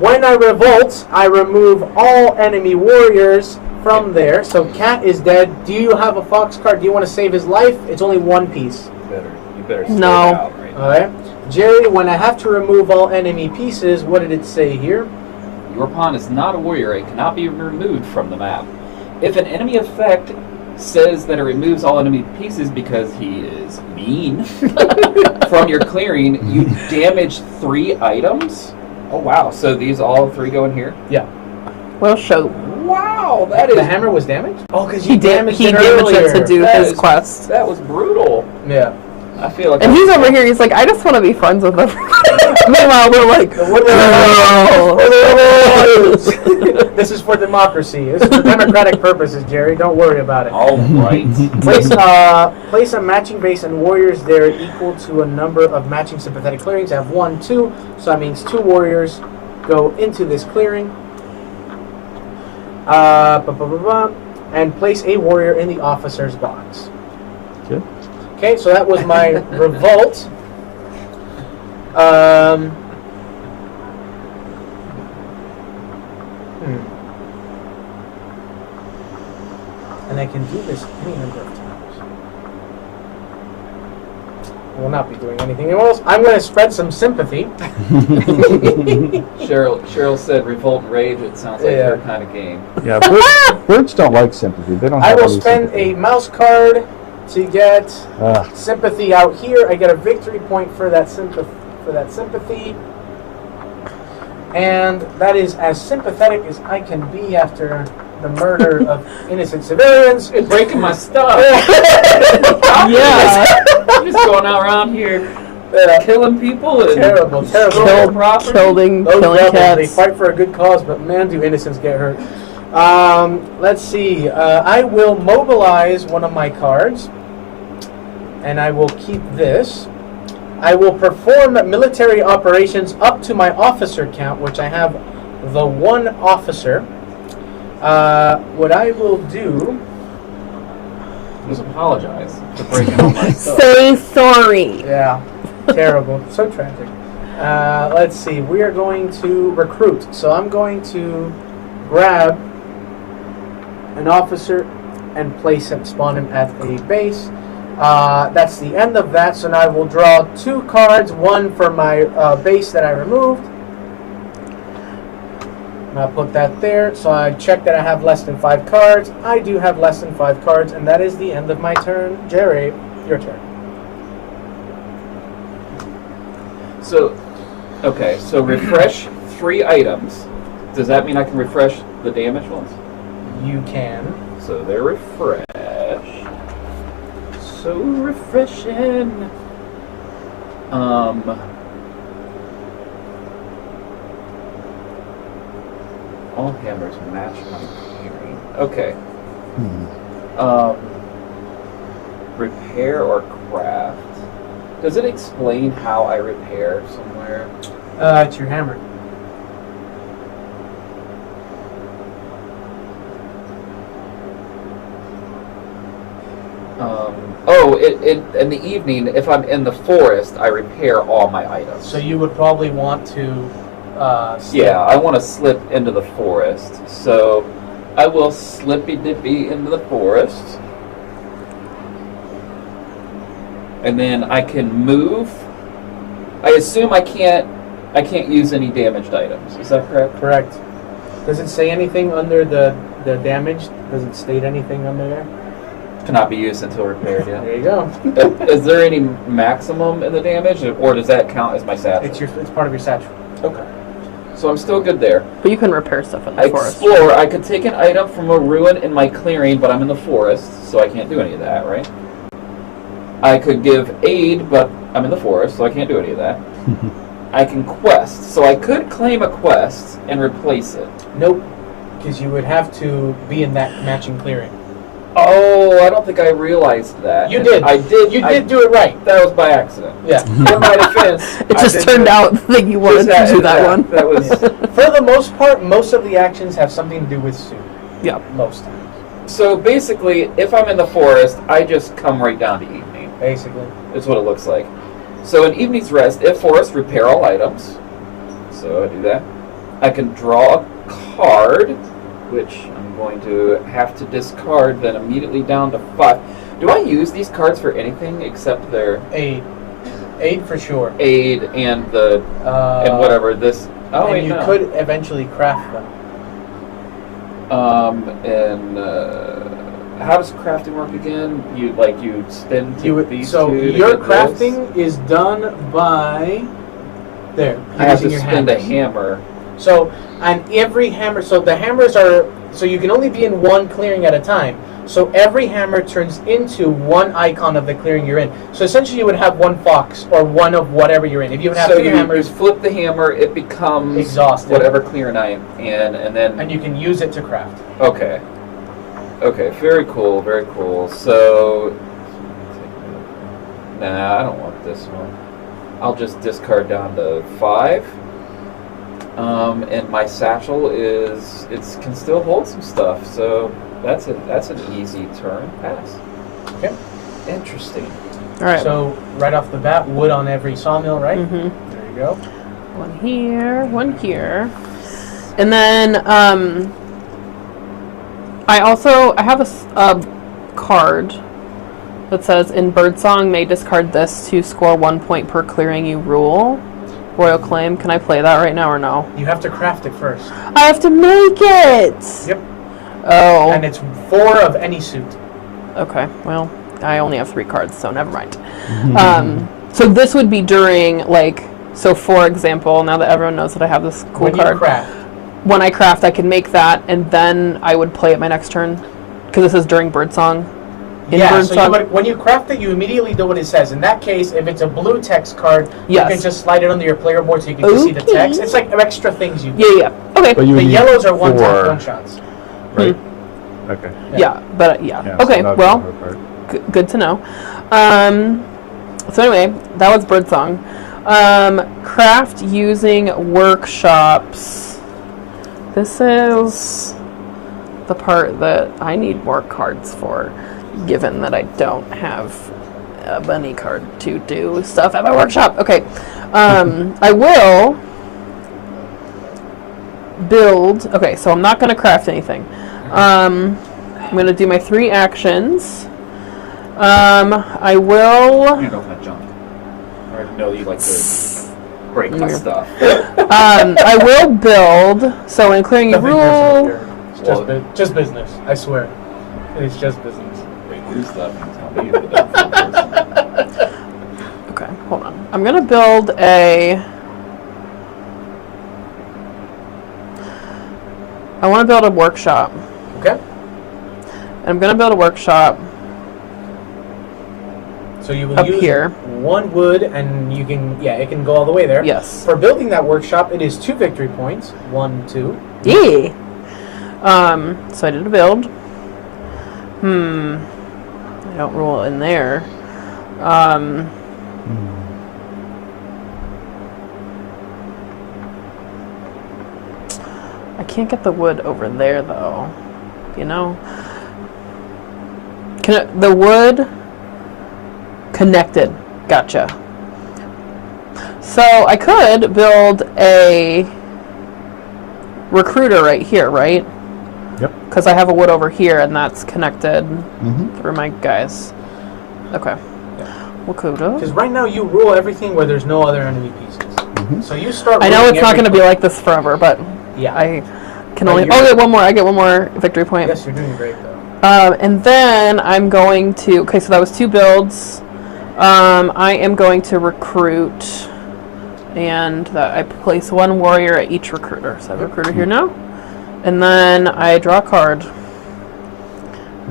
When I revolt, I remove all enemy warriors from there. So Cat is dead. Do you have a fox card? Do you want to save his life? It's only 1 piece. You better stay No. out right now. All right. Jerry, when I have to remove all enemy pieces, what did it say here? Your pawn is not a warrior. It cannot be removed from the map. If an enemy effect says that it removes all enemy pieces because he is mean from your clearing, you damage 3 items? Oh, wow. So these all 3 go in here? Yeah. We'll show. Wow, that is... The hammer was damaged? Oh, because He damaged it to do That his is- quest. That was brutal. Yeah. I feel like... And he's over here, he's like, I just want to be friends with everybody. Meanwhile, we're like, This is for democracy. This is for democratic purposes, Jerry. Don't worry about it. All right. Place a matching base and warriors there equal to a number of matching sympathetic clearings. I have 1, 2, so that means 2 warriors go into this clearing. And place a warrior in the officer's box. Okay. Okay, so that was my revolt. And I can do this any number of times. I will not be doing anything else. I'm going to spread some sympathy. Cheryl said revolt and rage. It sounds like her kind of game. Yeah, birds don't like sympathy. They don't. I have will any spend sympathy. a mouse card to get Ugh. sympathy out here. I get a victory point for that sympathy. And that is as sympathetic as I can be after the murder of innocent civilians. It's breaking my stuff. yeah. Just going out around here killing people and Terrible. destroying property. Killing Those rebels, they cats. fight for a good cause, but man, do innocents get hurt. Let's see. I will mobilize one of my cards, and I will keep this. I will perform military operations up to my officer count, which I have the 1 officer. What I will do... Just apologize for breaking all my stuff. Say sorry. Yeah, terrible. So tragic. Let's see. We are going to recruit. So I'm going to grab an officer and place him, spawn him at a base. That's the end of that. So now I will draw 2 cards. 1 for my base that I removed. And I'll put that there. So I check that I have less than 5 cards. I do have less than 5 cards, and that is the end of my turn. Jerry, your turn. So, okay, so refresh 3 items. Does that mean I can refresh the damaged ones? You can. So they're refreshed. So refreshing. All hammers match my clearing. Okay. Repair or craft. Does it explain how I repair somewhere? It's your hammer. In the evening, if I'm in the forest, I repair all my items. So you would probably want to. Yeah, I want to slip into the forest. So I will slippy dippy into the forest. And then I can move. I assume I can't use any damaged items. Is that correct? Correct. Does it say anything under the damage? Does it state anything under there? Cannot be used until repaired, yeah. There you go. Is there any maximum in the damage, or does that count as my satchel? It's part of your satchel. Okay. So I'm still good there. But you can repair stuff in the forest. Explore. I could take an item from a ruin in my clearing, but I'm in the forest, so I can't do any of that, right? I could give aid, but I'm in the forest, so I can't do any of that. I can quest. So I could claim a quest and replace it. Nope, because you would have to be in that matching clearing. Oh, I don't think I realized that. You did. I did. You did do it right. That was by accident. Yeah. In my defense, It just turned out that you wanted to do that one. That was. For the most part, most of the actions have something to do with soup. Yeah. Most times. So basically, if I'm in the forest, I just come right down to evening. Basically. Is what it looks like. So in evening's rest, if forest, repair all items. So I do that. I can draw a card, which I'm going to have to discard then immediately down to 5. Do I use these cards for anything except their Aid. Aid for sure. aid and the and whatever this? Oh, and wait, you no. could eventually craft them. How does crafting work again? You spin these so two to your get crafting this? is done by there. I have to using your spend a hammers. hammer. So on every hammer, so the hammers are so you can only be in one clearing at a time. So every hammer turns into one icon of the clearing you're in. So essentially, you would have one fox or one of whatever you're in. If you would have So two hammers, you flip the hammer, it becomes exhausted, whatever clearing I am in, and then and you can use it to craft. okay, very cool, very cool. So nah, I don't want this one. I'll just discard down to 5. And my satchel can still hold some stuff, so that's an easy turn pass. Okay. Interesting. All right. So right off the bat, wood on every sawmill, right? Mm-hmm. There you go. One here, and then I have a card that says in Birdsong may discard this to score 1 point per clearing you rule. Royal Claim. Can I play that right now or no? You have to craft it first. I have to make it. Yep. Oh. And it's 4 of any suit. Okay. Well, I only have 3 cards, so never mind. So this would be during so for example, now that everyone knows that I have this cool when card. You craft. When I craft, I can make that, and then I would play it my next turn, because this is during Birdsong. So when you craft it, you immediately do what it says. In that case, if it's a blue text card, you can just slide it onto your player board so you can just see the text. It's like extra things you do. Yeah. Okay. But the yellows are one shots. Right? Okay. Yeah. Okay, so well, good to know. So anyway, that was Birdsong. Craft using workshops. This is the part that I need more cards for, given that I don't have a bunny card to do stuff at my workshop. Okay. I will build. Okay, so I'm not going to craft anything. I'm going to do my 3 actions. I will. You don't have junk. I know you like to break my stuff. I will build. So in clearing you rule. It's just business. I swear, it's just business. Break your stuff and tell me you're the dumb person. Okay, hold on. I'm gonna build a. I want to build a workshop. Okay. And I'm gonna build a workshop. So you will up use here. 1 wood, and you can it can go all the way there. Yes. For building that workshop, it is 2 victory points. 1, 2. Yeah. So I did a build. I don't rule in there. I can't get the wood over there though. You know? The wood connected. Gotcha. So I could build a recruiter right here, right? Yep. Because I have a wood over here, and that's connected through my guys. Okay. Well, kudos. Because right now you rule everything where there's no other enemy pieces. So you start. I know ruling it's not going to be everything. like this forever, but Yeah. I can But only. you're- Oh, get one more. I get one more victory point. Yes, you're doing great though. And then I'm going to. Okay, so that was 2 builds. I am going to recruit and that I place 1 warrior at each recruiter. So I have a recruiter here now. And then I draw a card,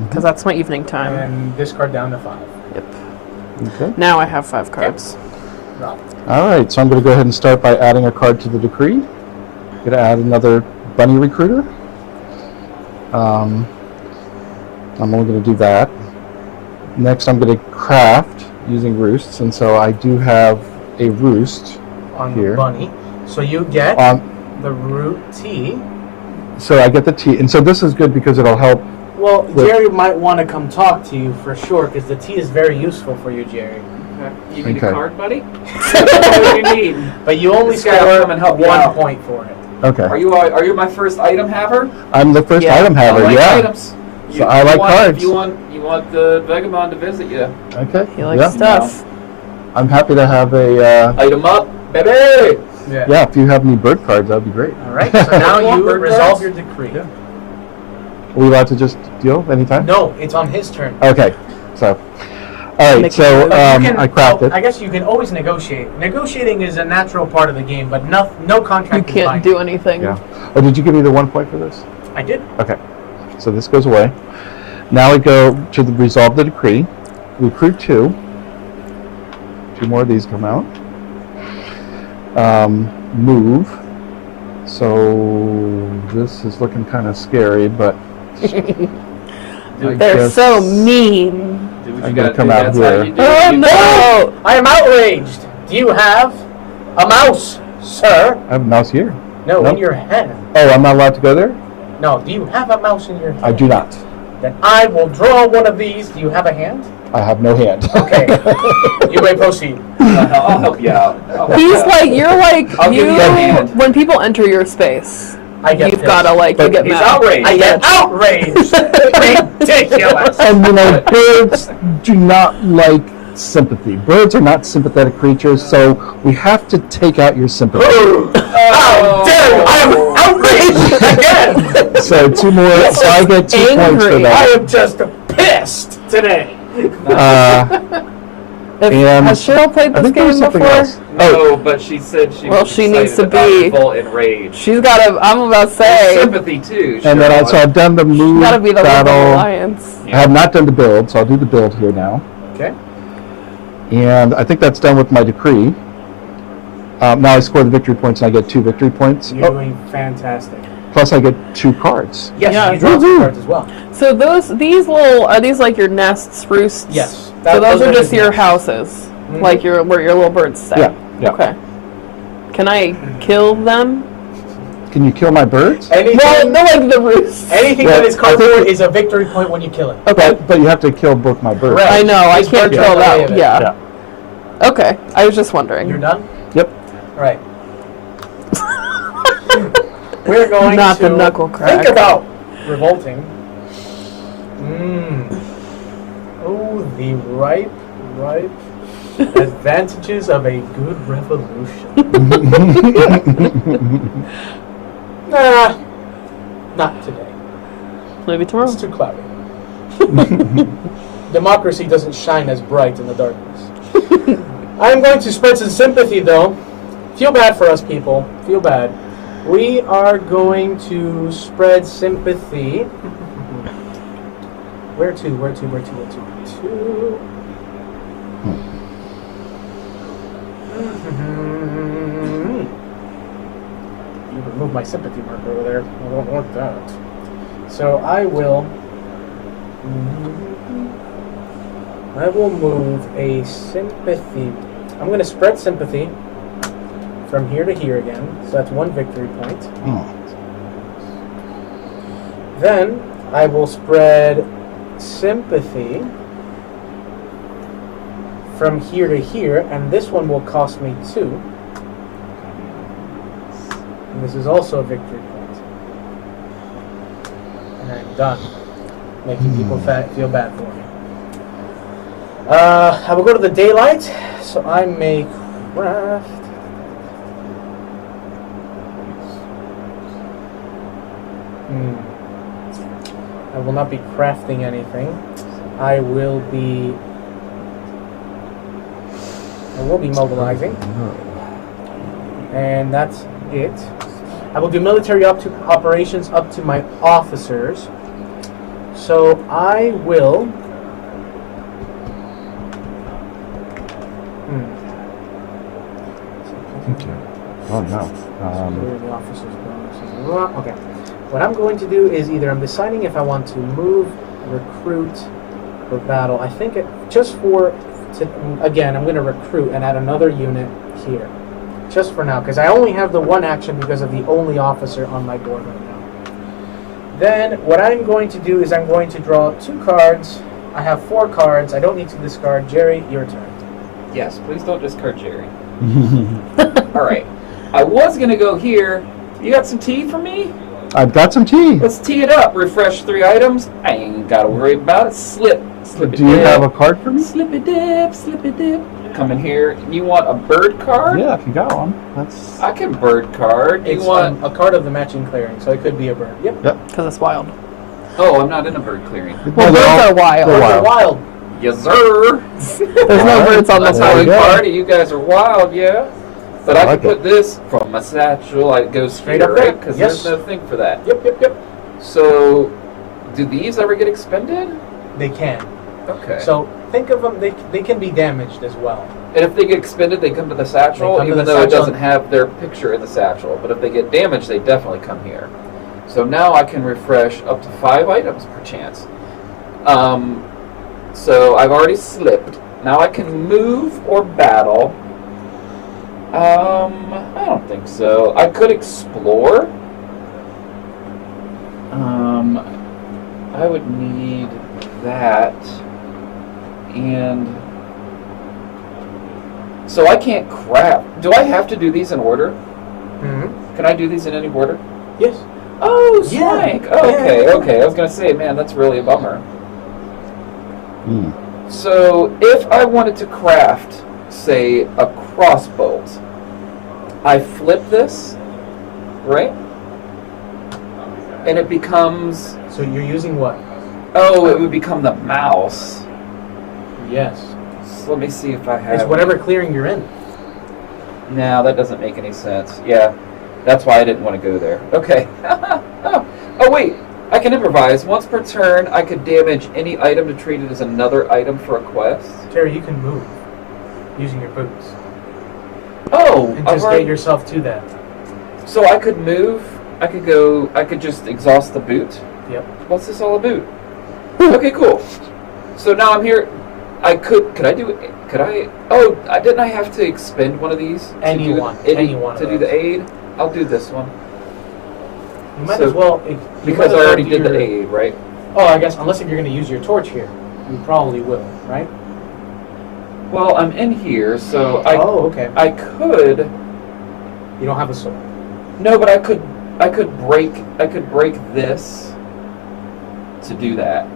because that's my evening time. And discard down to 5. Yep. Okay. Now I have 5 cards. Rob. All right, so I'm going to go ahead and start by adding a card to the decree. I'm going to add another bunny recruiter. I'm only going to do that. Next, I'm going to craft using roosts, and so I do have a roost On here. the bunny. So you get the root T. So I get the T, and so this is good because it'll help. Well, Jerry might want to come talk to you for sure, because the T is very useful for you, Jerry. You need Okay. a card, buddy? What do you need? But you only This guy will come and help you 1 out. point for it. Okay. Are you my first item haver? I'm the first Yeah. item haver, I like yeah. items. So I like cards. You want the Vagabond to visit you. Okay. He likes yeah. stuff. I'm happy to have a. Item up, baby! Yeah, if you have any bird cards, that'd be great. All right. So now you Bird resolve cards? your decree. Yeah. Are we allowed to just deal anytime? No, it's on his turn. Okay. So. All right. Make So it- But you can- I crafted. I guess you can always negotiate. Negotiating is a natural part of the game, but no You contract is can't binding. do anything. Yeah. Oh, did you give me the 1 point for this? I did. Okay. So this goes away. Now we go to resolve the decree. Recruit 2. 2 more of these come out. Move. So this is looking kind of scary, but I They're guess so mean. Do what I'm you gonna gotta come do. out That's here. how you do Oh it. no! I am outraged. Do you have a mouse, sir? I have a mouse here. No, Nope. in your hand. Oh, I'm not allowed to go there? No, do you have a mouse in your hand? I do not. Then I will draw one of these. Do you have a hand? I have no hand. Okay. You may proceed. I'll help you out. I'll help you He's out. like, you're like, I'll give you a hand. when people enter your space, I get you've this. gotta like, you get He's mad. outraged. I get outraged. Ridiculous. And you know, birds do not like sympathy. Birds are not sympathetic creatures, so we have to take out your sympathy. How dare you! I am outraged again. So 2 more. So I get 2 points for Angry. I that. am just pissed today. And Has Cheryl played I this think there was game something before? else. No, but she said she Well, was she needs to excited be- about revolt and rage. She's gotta, I'm about to say, Sympathy too. And then so I've done the move gotta be the Rebel battle. Alliance. I have not done the build, so I'll do the build here now. Okay. And I think that's done with my decree. Now I score the victory points, and I get 2 victory points. You're Oh, doing fantastic. plus I get 2 cards. Yes, Yeah. you draw some Woohoo. cards as well. So these little, are these like your nests, roosts? Yes. So those are just his your nests. houses, Mhm. like where your little birds stay. Yeah, yeah. Okay. Can I kill them? Can you kill my birds? Anything, Well, no, like the roosts. anything Well, that is I think- cardboard is a victory point when you kill it. Okay. But you have to kill both my birds. Correct. I know. I These can't birds kill are that. away of it. Yeah. Okay. I was just wondering. You're done? Yep. All right. We're going Not to the knuckle crack. think about revolting. Oh, the ripe advantages of a good revolution. Nah, not today. Maybe tomorrow. It's too cloudy. Democracy doesn't shine as bright in the darkness. I'm going to spread some sympathy, though. Feel bad for us, people. Feel bad. We are going to spread sympathy. Where to? You removed my sympathy marker over there. I don't want that. So I will move a sympathy. I'm going to spread sympathy from here to here again. So that's 1 victory point. Then I will spread sympathy from here to here, and this one will cost me 2. And this is also a victory point. And I'm done. Making people feel bad for me. I will go to the daylight, so I may craft. I will not be crafting anything. I will be mobilizing. And that's it. I will do military operations up to my officers. So I will. Okay. Oh no. Where are the officers going? Okay. What I'm going to do is either I'm deciding if I want to move, recruit, or battle. I think just for. Again, I'm going to recruit and add another unit here. Just for now, because I only have the one action because of the only officer on my board right now. Then, what I'm going to do is I'm going to draw 2 cards. I have 4 cards. I don't need to discard. Jerry, your turn. Yes, please don't discard Jerry. All right. I was going to go here. You got some tea for me? I've got some tea. Let's tee it up. Refresh 3 items. I ain't got to worry about it. Slip it Do you dip. have a card for me? Slip it dip, slip it dip. Come in here. You want a bird card? Yeah, if you got one. That's. I can bird card. It's You want? a card of the matching clearing, so it could be a bird. Yep. Because it's wild. Oh, I'm not in a bird clearing. Well, they're birds all- are wild. they're Birds are wild. Yes, sir. There's no birds on the That's how we There you go. party. You guys are wild, yeah. But I like can it. put this from my satchel. I go straight up up, there. right? Because Yes. there's no thing for that. Yep. So, do these ever get expended? They can. Okay. So think of them. They can be damaged as well. And if they get expended, they come to the satchel, They come to even the though it satchel. doesn't have their picture in the satchel. But if they get damaged, they definitely come here. So now I can refresh up to 5 items per chance. So I've already slipped. Now I can move or battle. I don't think so. I could explore. I would need that. And so I can't craft. Do I have to do these in order? Mm-hmm. Can I do these in any order? Yes. Oh, Yeah. swank. Okay, Yeah. okay. I was going to say, man, that's really a bummer. Hmm. So if I wanted to craft, say, a crossbolt, I flip this, right? And it becomes, So you're using what? oh, it would become the mouse. Yes. So let me see if I have. It's whatever clearing you're in. No, that doesn't make any sense. Yeah, that's why I didn't want to go there. Okay. Oh, wait. I can improvise. Once per turn, I could damage any item to treat it as another item for a quest. Terry, you can move using your boots Oh, and I've just already- get yourself to that. So I could move. I could go. I could just exhaust the boot. Yep. What's this all about? Okay, cool. So now I'm here. Could I do it? Could I? Oh, didn't I have to expend one of these? to Any do one. Any, Any one of to do those. the aid. I'll do this one You might So- as well. because I already did the aid, right? Oh, I guess unless if you're going to use your torch here, you probably will, right? Well, I'm in here, so Oh, okay. I could. You don't have a sword. No, but I could break this to do that,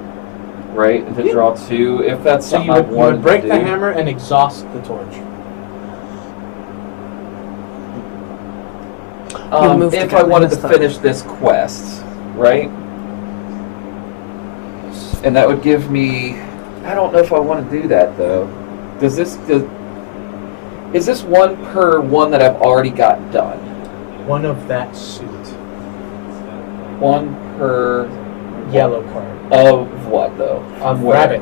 right? To Yeah. draw 2, if that's So something you I would wanted break to the do. hammer and exhaust the torch. move to If get I wanted to this done. finish this quest, right? And that would give me. I don't know if I want to do that though. Is this one per one that I've already got done? One of that suit. One per Yellow card. of what though? Of Where? rabbit.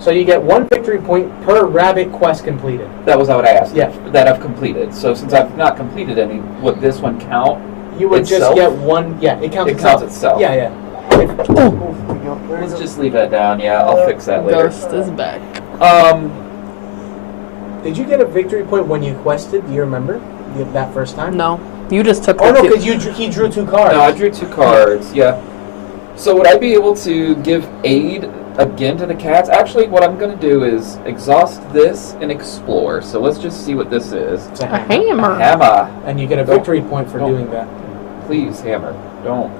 So you get 1 victory point per rabbit quest completed. That was what I asked. Yeah. That I've completed. So since I've not completed any, would this one count? You would Itself? just get 1. Yeah, it counts It counts itself. Yeah, yeah. Let's just leave that down. Yeah, I'll fix that later. Ghost is back. Did you get a victory point when you quested? Do you remember that first time? No. You just took Oh the no, two. because he drew 2 cards. No, I drew 2 cards. Yeah. So would I be able to give aid again to the cats? Actually, what I'm going to do is exhaust this and explore. So let's just see what this is. It's a A hammer. hammer. Hammer. And you get a victory point for Don't. doing that. Please, hammer. Don't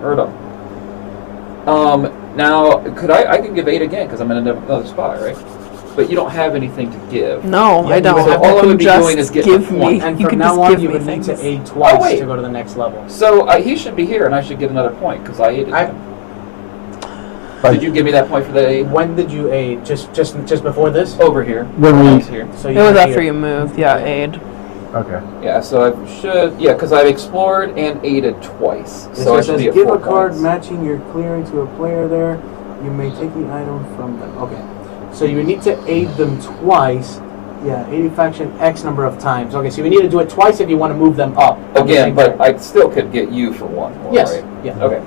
hurt them. Now, I can give aid again because I'm in another spot, right? But you don't have anything to give. No, Yeah, I you don't. would have- all I You would be can doing is just getting a give me. point. And You from can now just on, give you me would need things. to aid twice wait. to go to the next level. So he should be here, and I should get another point because I aided him. Did you give me that point for the aid? When did you aid? Just before this? Over here. When I we- was here. So It was got after here. you moved. Yeah, aid. Okay. Yeah, so I should, because I've explored and aided twice. So I it should says be at give 4 a card points. matching your clearing to a player there. You may take the item from them. Okay. So you would need to aid them twice. Yeah, aid faction X number of times. Okay, so you need to do it twice if you want to move them up. Again, but I still could get you for 1 more, Yes. right? Yeah. Okay.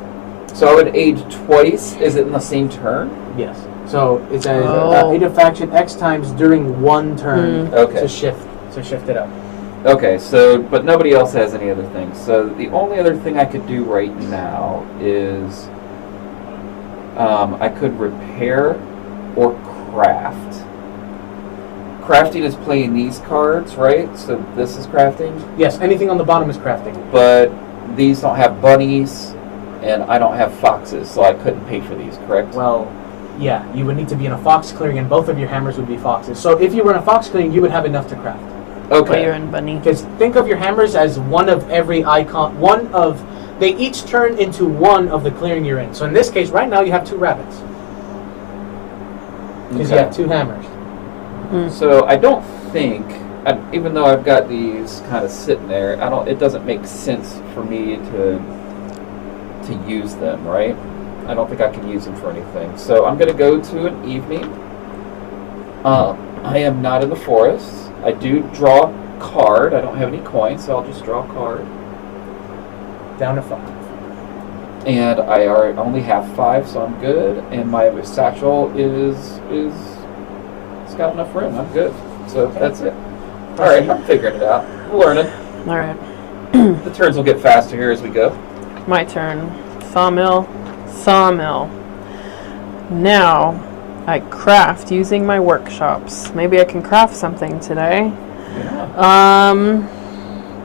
So I would aid twice. Is it in the same turn? Yes. So it says Oh. aid a faction X times during 1 turn. Okay. To shift it up. Okay, so, but nobody else has any other things. So the only other thing I could do right now is I could repair or craft. Crafting is playing these cards, right? So this is crafting, Yes. Anything on the bottom is crafting. but these don't have bunnies, and I don't have foxes, so I couldn't pay for these, correct? Well, yeah, you would need to be in a fox clearing, and both of your hammers would be foxes. So if you were in a fox clearing, you would have enough to craft. But Okay. you're in bunny. Because think of your hammers as one of every icon. They each turn into one of the clearing you're in. So in this case, right now you have 2 rabbits because you Okay. have 2 hammers. So I don't think, even though I've got these kind of sitting there, it doesn't make sense for me to use them, right? I don't think I can use them for anything. So I'm going to go to an evening. I am not in the forest. I do draw a card. I don't have any coins, so I'll just draw a card. Down to 5. And I only have 5, so I'm good. And my satchel it's got enough room. I'm good. So that's it. All right, I'm figuring it out. I'm learning. All right. The turns will get faster here as we go. My turn. Sawmill. Sawmill. Now, I craft using my workshops. Maybe I can craft something today. Yeah.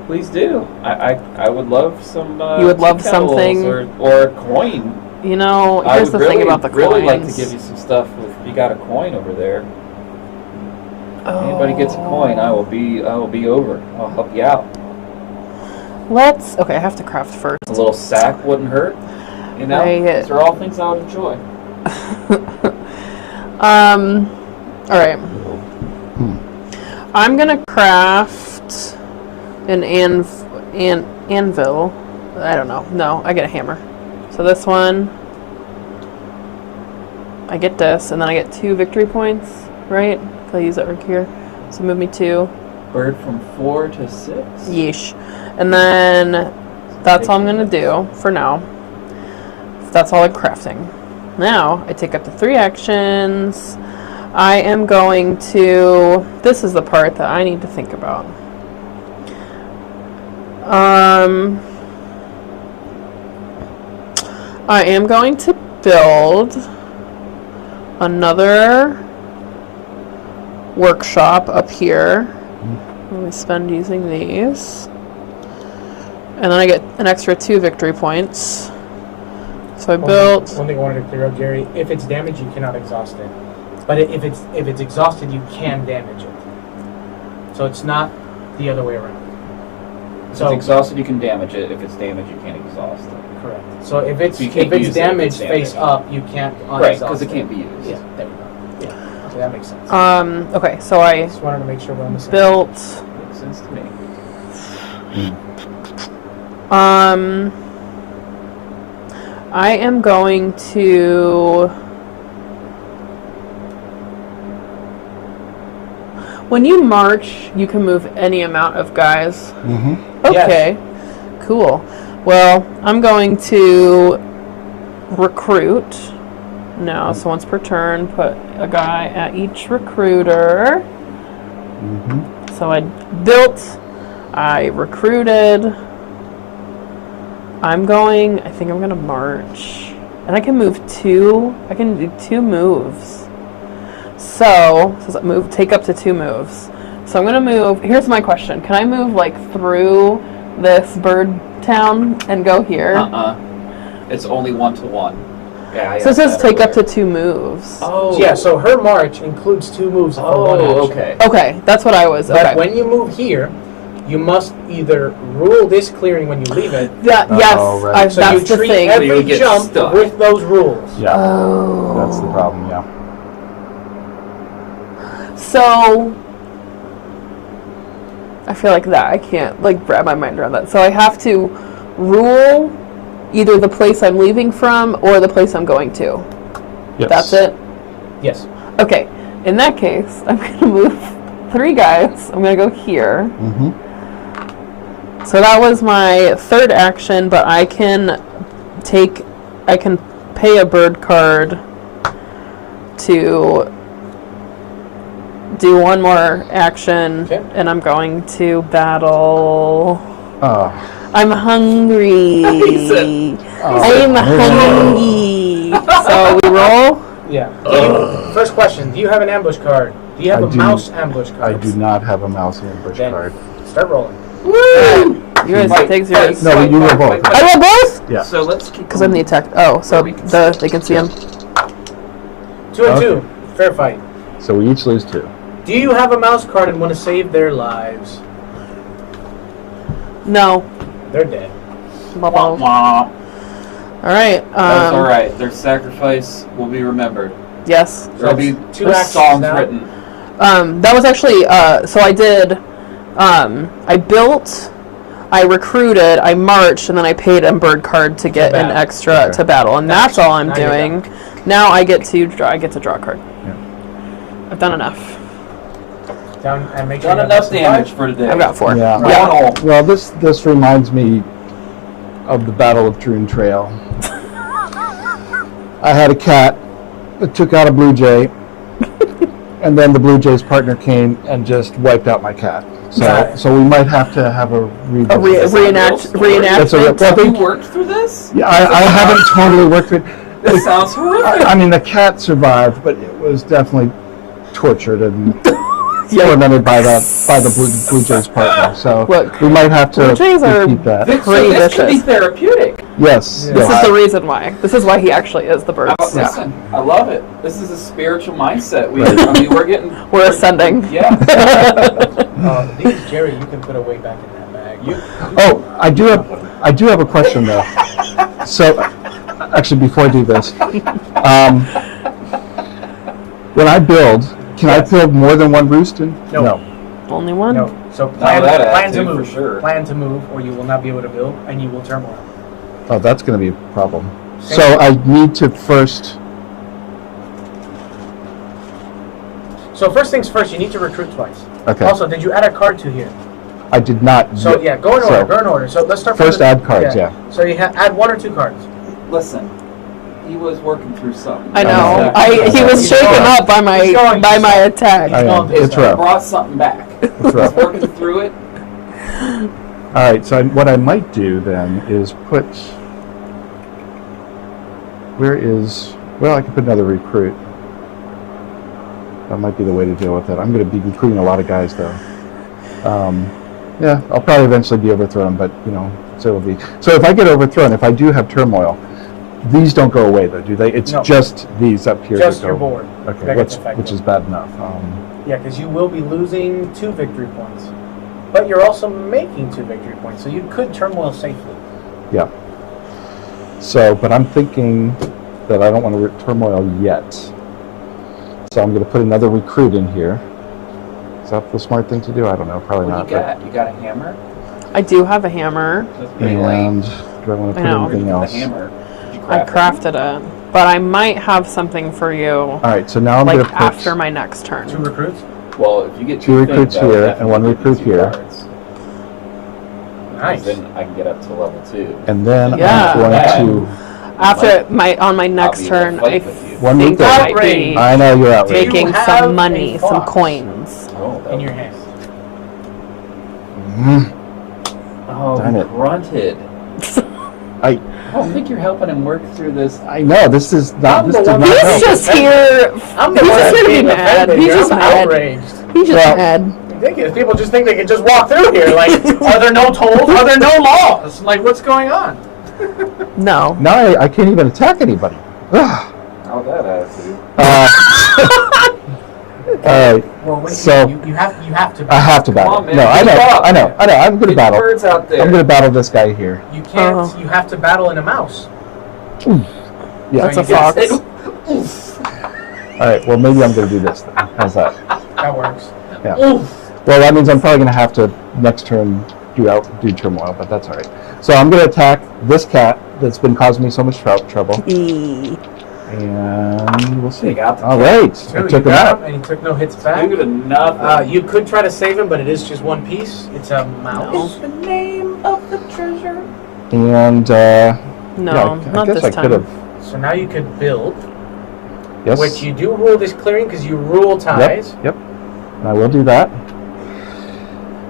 Please do. I would love some. You would love tea kettles something? or a coin. You know, I here's would the thing about the really coins. like to give you some stuff. If you got a coin over there, anybody gets a coin, I will be over. I'll help you out. Okay, I have to craft first. A little sack wouldn't hurt. You know, Right. these are all things I would enjoy. All right. I'm gonna craft an anvil. I don't know. No, I get a hammer. So this one, I get this, and then I get 2 victory points, right? I'll use that right here. So move me 2. Bird from 4 to 6. Yeesh. And then that's all I'm gonna do for now. That's all I'm crafting. Now I take up to 3 actions. I am going to. This is the part that I need to think about. I am going to build another workshop up here. We spend using these. And then I get an extra 2 victory points. So I built. One thing I wanted to clear up, Jerry. If it's damaged, you cannot exhaust it. But if it's exhausted, you can damage it. So it's not the other way around. If it's exhausted, you can damage it. If it's damaged, you can't exhaust it. Correct. So if it's So you can't use it if damaged it's face damaged. up, you can't unexhaust Right, because it it. can't be used. Yeah, there we go. Yeah, okay, that makes sense. Okay, so I Just wanted to make sure we're on the same. built. Makes sense to me. I am going to. When you march, you can move any amount of guys. Mm-hmm. Okay, cool. Well, I'm going to recruit now. So once per turn, put a guy at each recruiter. Mm-hmm. So I built, I recruited. I think I'm going to march. And I can move 2. I can do 2 moves. So, take up to 2 moves. So I'm going to move. Here's my question. Can I move like through this bird town and go here? It's only 1-to-1. Yeah. So it says take up to 2 moves. Oh. Yeah, so her march includes 2 moves for one action. Okay. Okay, that's what I was. But Okay. when you move here, you must either rule this clearing when you leave it. Yes, Oh, right. So that's you the treat thing. So you every would get jump stuck. with those rules. Yeah. Oh. That's the problem, yeah. So I feel like that. I can't like wrap my mind around that. So I have to rule either the place I'm leaving from or the place I'm going to. Yes. That's it? Yes. Okay. In that case, I'm going to move 3 guys. I'm going to go here. Mm-hmm. So that was my third action, but I can pay a bird card to do one more action, Okay. and I'm going to battle. Oh. I'm hungry. He said, I'm hungry. So we roll. Yeah. First question: do you have an ambush card? Do you have a mouse ambush card? I do not have a mouse ambush Then card. Start rolling. Woo! Yours Fight, takes fight, yours. No, fight, you roll fight, both. fight, I fight. roll both Yeah. So let's keep because I'm the going. attack. Oh, so we can they can see him. 2 and Okay. 2. Fair fight. So we each lose 2. Do you have a mouse card and want to save their lives? No. They're dead. Wah, wah. All right. That's all right. Their sacrifice will be remembered. Yes. There'll be 2 actions songs now. written. That was actually, so I did, I built, I recruited, I marched, and then I paid a bird card to get an battle. extra Okay. to battle, and that's all I'm Now you're doing. Now I get to draw a card. Yeah. I've done enough. Down and make sure Done you have enough less damage than for today. I've got 4. Yeah. One all. Well, this reminds me of the Battle of Troon Trail. I had a cat that took out a blue jay, and then the blue jay's partner came and just wiped out my cat. So we might have to have a A reenactment. That's a- Have you worked through this? Yeah, I haven't totally worked with. This sounds horrific. I mean, the cat survived, but it was definitely tortured and tormented by the blue jay's partner. So Look, we might have to blue jays are repeat that. So pretty this could be vicious. therapeutic. Yes. This yes. is the reason why. This is why he actually is the birds. Listen, I love it. This is a spiritual mindset. Right. I mean, we're getting. We're ascending. Yeah. These, Jerry, you can put away back in that bag. Oh, I do have a question though. So, actually, before I do this, when I build, can I build more than one roost? No. Only one? No. So that plan to attitude move. for sure. Plan to move, or you will not be able to build, and you will turmoil. Oh, that's going to be a problem. Same. So I need to first. So first things first, you need to recruit twice. Okay. Also, did you add a card to here? I did not. So yeah, go in order. Go in order. So let's start First from the, add cards, yeah. So you add 1 or 2 cards. Listen, he was working through something. I know. Yeah. He was shaken up by my attack. I am. He's It's He rough. brought something back. It's He's rough. working through it. All right. So what I might do then is put. Where is? Well, I could put another recruit. That might be the way to deal with it. I'm going to be recruiting a lot of guys though. Yeah, I'll probably eventually be overthrown, but so it'll be. So if I get overthrown, if I do have turmoil, these don't go away though, do they? It's No. just these up here. Just that your go. board. Okay, That gets affected. which is bad enough. Yeah, because you will be losing 2 victory points, but you're also making 2 victory points, so you could turmoil safely. Yeah. So, but I'm thinking that I don't want to turmoil yet. So I'm going to put another recruit in here. Is that the smart thing to do? I don't know. Probably What not. you got a hammer? I do have a hammer. That's But, pretty lame. and do I want to I put know. anything The else? hammer. Did you I craft it? crafted it. But I might have something for you, All right. So now I'm going like to put. after my next turn. 2 recruits? Well, if you get 2 2 recruits things, that would here and 1 definitely recruit give you here. cards. Nice. Then I can get up to level 2. And then Yeah. I'm going to. After on my I'll next be able to turn, fight I with you. One think recruit. I might be Outrage. I know you're outraged. making have some a money, some fox? coins. Oh, that In your hand. Oh, Darn he it. grunted. I I don't think you're helping him work through this. know this is not. I'm This the did one not that's He's help. just here. I'm the He's one just that's here to be being mad. offended. He's You're just mad. outraged. He's just Well- mad. Ridiculous. People just think they can just walk through here. Like, are there no tolls? Are there no laws? Like, what's going on? No. Now I can't even attack anybody. Ugh. How that attitude? All right. Well, wait, So- you have to. I have to battle. on, man. No, I know. Keep up. I know. I'm going to Get battle. the birds out there. I'm going to battle this guy here. You can't. Oh. You have to battle in a mouse. Yeah. That's a So you fox. just- All right. Well, maybe I'm going to do this then. How's that? That works. Yeah. Oof. Well, that means I'm probably going to have to next turn do turmoil, but that's all right. So I'm going to attack this cat that's been causing me so much trouble. And we'll see. Take out the All cat. right. So I you took him got out. him, and he took no hits back. Two to nothing. You could try to save him, but it is just one piece. It's a mouse. the name of the treasure. And No, yeah, I not guess this I time. could have. So now you could build, Yes. which you do rule this clearing because you rule ties. Yep. I will do that.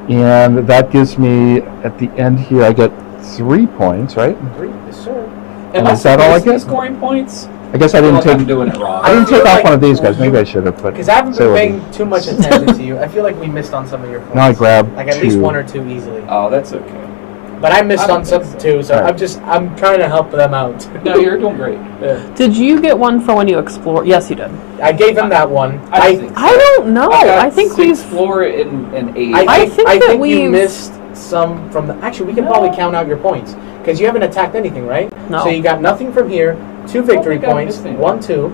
And that gives me, at the end here, I get 3 points, right? Yes, sir. Am I Is that all I supposed to be get? scoring points? I guess I I feel didn't like take. I'm doing it wrong. I didn't feel take off like- one of these guys. Maybe I should have. But Because I haven't say been what paying too much attention to you. I feel like we missed on some of your points. Now I grab like at least 2. 1 or 2 easily. Oh, that's okay. But I missed I don't on some think so. too, so Alright. I'm trying to help them out. No, you're doing great. Yeah. Did you get one for when you explore? Yes, you did. I gave him that one. I think so. I don't know. I've got I think 6 we've. floor and 8. I think that you we've- missed some from the. Actually, we can probably count out your points because you haven't attacked anything, right? No. So you got nothing from here. 2 victory think I points. missed anything. 1, 2.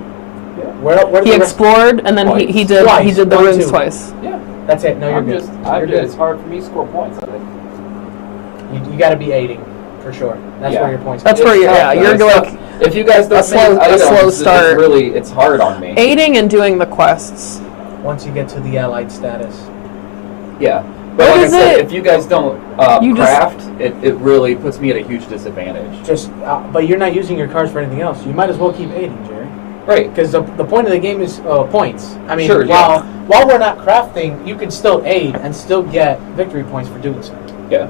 Yeah. Where He the rest? explored and then he did Twice. he did the 1, runes 2. twice. Yeah. That's it. No, you're good. You're good. It's hard for me to score points, I think. You got to be aiding for sure. That's Yeah. where your points. That's come. where It's you're. tough, Yeah, though. you're It's like tough. If you guys don't a slow- make items, slow start. it's hard on me. aiding and doing the quests. Once you get to the allied status. Yeah. But What like I is said, it? if you guys don't You just- craft, it really puts me at a huge disadvantage. Just, but you're not using your cards for anything else. You might as well keep aiding, Jerry. Right. Because the point of the game is points. I mean, Sure, while we're not crafting, you can still aid and still get victory points for doing so. Yeah.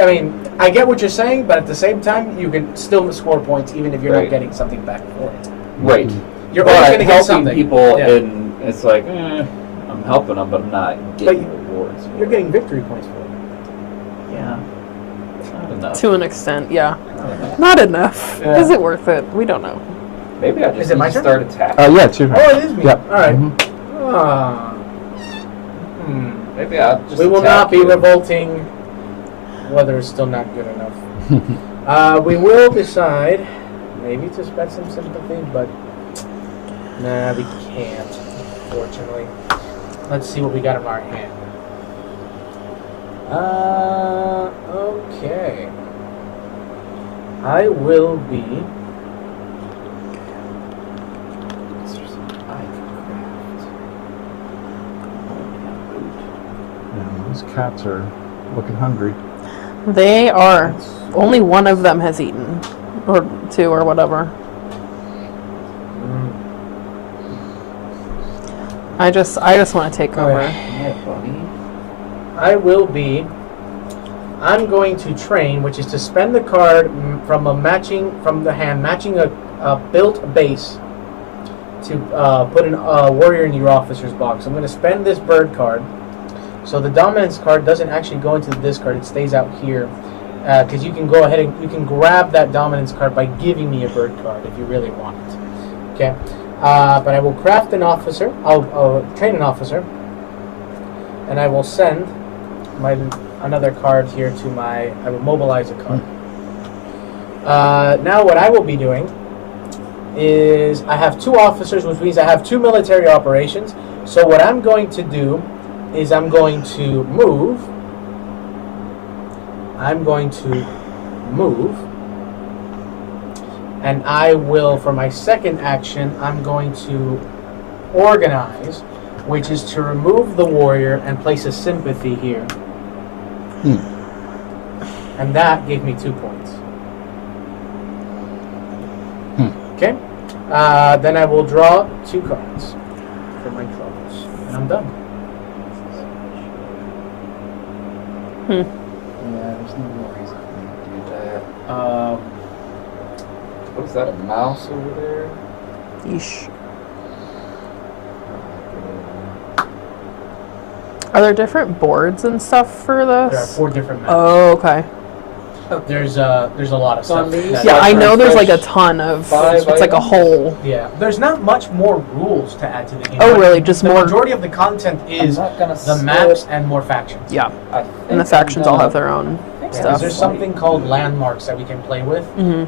I mean, I get what you're saying, but at the same time, you can still score points even if you're Right. not getting something back for it. Right. You're always But going to get helping something. people, Yeah. and it's like, I'm helping them, but I'm not getting rewards. for You're it. getting victory points for it. Yeah. It's not enough. To an extent, yeah. Not enough. Yeah. Is it worth it? We don't know. Maybe I Is just it need my to turn? start attacking. Yeah, it's your turn. Oh, it is me. Yep. All right. Mhm. Ah. Maybe I'll just We will attack not be you. revolting. Weather is still not good enough. We will decide maybe to spread some sympathy, but nah, we can't, unfortunately. Let's see what we got in our hand. Okay. I will be. Yeah, those cats are looking hungry. They are. Only one of them has eaten, or 2 or whatever. I just want to take over. Yeah, buddy. I will be. I'm going to train, which is to spend the card from the hand, matching a built base to put a warrior in your officer's box. I'm going to spend this bird card, so the dominance card doesn't actually go into the discard; it stays out here. Because you can go ahead and you can grab that dominance card by giving me a bird card if you really want it. Okay, but I will craft an officer. I'll train an officer, and I will send another card here to my. I will mobilize a card. Now what I will be doing is I have 2 officers, which means I have 2 military operations. So what I'm going to do is I'm going to move. And I will, for my second action, I'm going to organize, which is to remove the warrior and place a sympathy here. And that gave me 2 points. Okay? Then I will draw 2 cards for my troubles. And I'm done. Yeah, there's no more reason for me to do that. What is that, a mouse over there? Yeesh. Are there different boards and stuff for this? There are 4 different maps. Oh, okay. There's a lot of So on stuff. these- that- Yeah, I Like know there's like a fresh ton of. 5 It's like a items? whole. Yeah, there's not much more rules to add to the game. Oh, really? Just the more- majority of the content is I'm not gonna the maps and more factions. Yeah, I and the think factions I'm all gonna- have their own. I stuff. There's something called landmarks that we can play with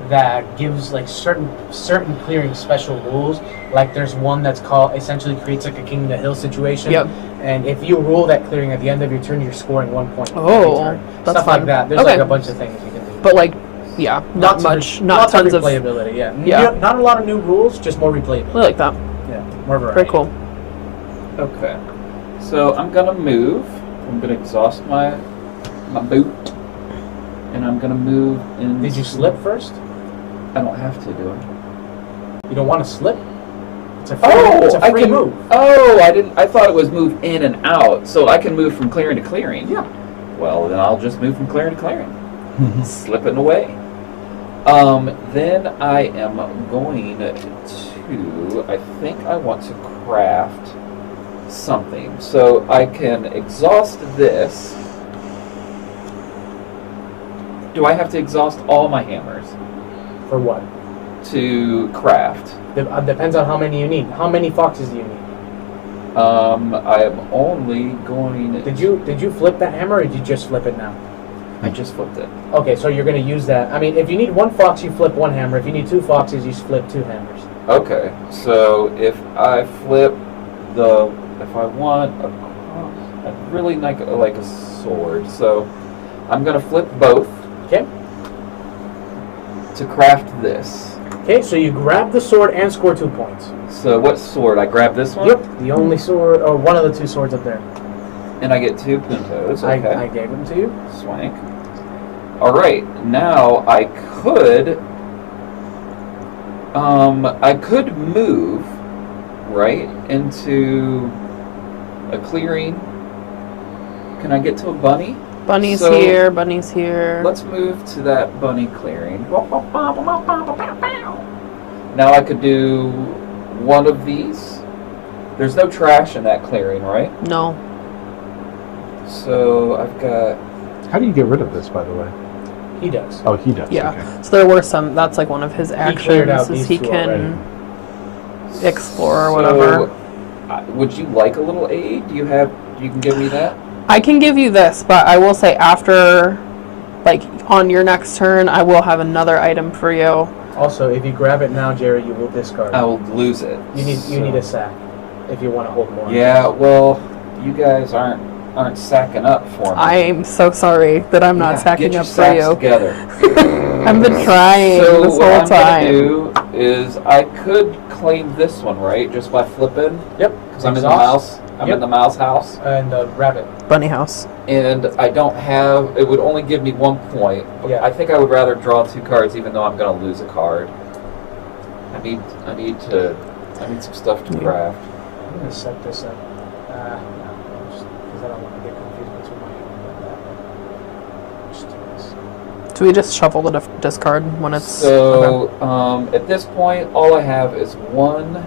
that gives like certain clearing special rules. Like there's one that's called essentially creates like a king of the hill situation. Yep. And if you rule that clearing at the end of your turn, you're scoring 1 point. Oh, every turn. that's Stuff fun. like that. There's Okay. like a bunch of things you can do. But like, yeah, not much, not tons of. replayability. Yeah. Yeah. Not a lot of new rules, just more replayability. I like that. Yeah, more variety. Very cool. Okay. So I'm gonna move. I'm gonna exhaust my boot, and I'm gonna move in. Did you slip first? I don't have to, do I? You don't want to slip? It's a free, move. Oh, I didn't. I thought it was move in and out, so I can move from clearing to clearing. Yeah. Well, then I'll just move from clearing to clearing, slipping away. Then I am going to. I think I want to craft something, so I can exhaust this. Do I have to exhaust all my hammers For what? to craft? Depends on how many you need. How many foxes do you need? I am only going. Did you flip that hammer, or did you just flip it now? I just flipped it. Okay, so you're going to use that. I mean, if you need 1 fox, you flip 1 hammer. If you need 2 foxes, you flip 2 hammers. Okay, so if I flip if I want a cross, I'd really like a sword. So I'm gonna flip both. Okay. To craft this. Okay, so you grab the sword and score 2 points. So what sword? I grab this one? Yep. The only sword, or one of the 2 swords up there. And I get 2 puntos. Okay. I gave them to you. Swank. Alright, now I could move right into a clearing. Can I get to a bunny? Bunny's So, here. Bunny's here. Let's move to that bunny clearing. Now I could do one of these. There's no trash in that clearing, right? No. So I've got. How do you get rid of this, by the way? He does. Oh, he does. Yeah. Okay. So there were some. That's like one of his cleared out actions. Is these he 2 can explore or whatever. Would you like a little aid? You can give me that? I can give you this, but I will say after, like on your next turn, I will have another item for you. Also, if you grab it now, Jerry, you will discard. I will lose it. You need a sack if you want to hold more. Yeah, well, you guys aren't sacking up for me. I'm so sorry that I'm not sacking get up your for sacks you. together. I've been trying So this what whole I'm time. gonna do is I could claim this one, right? Just by flipping. Yep. Because I'm in the mouse. I'm in the mouse house. And the rabbit. Bunny house. And I don't have. It would only give me 1 point. Yeah. I think I would rather draw 2 cards, even though I'm gonna lose a card. I need some stuff to craft. I'm gonna set this up. No, because I don't want to get confused between my. Just do this. Do we just shuffle the discard when it's? So okay. at this point, all I have is 1.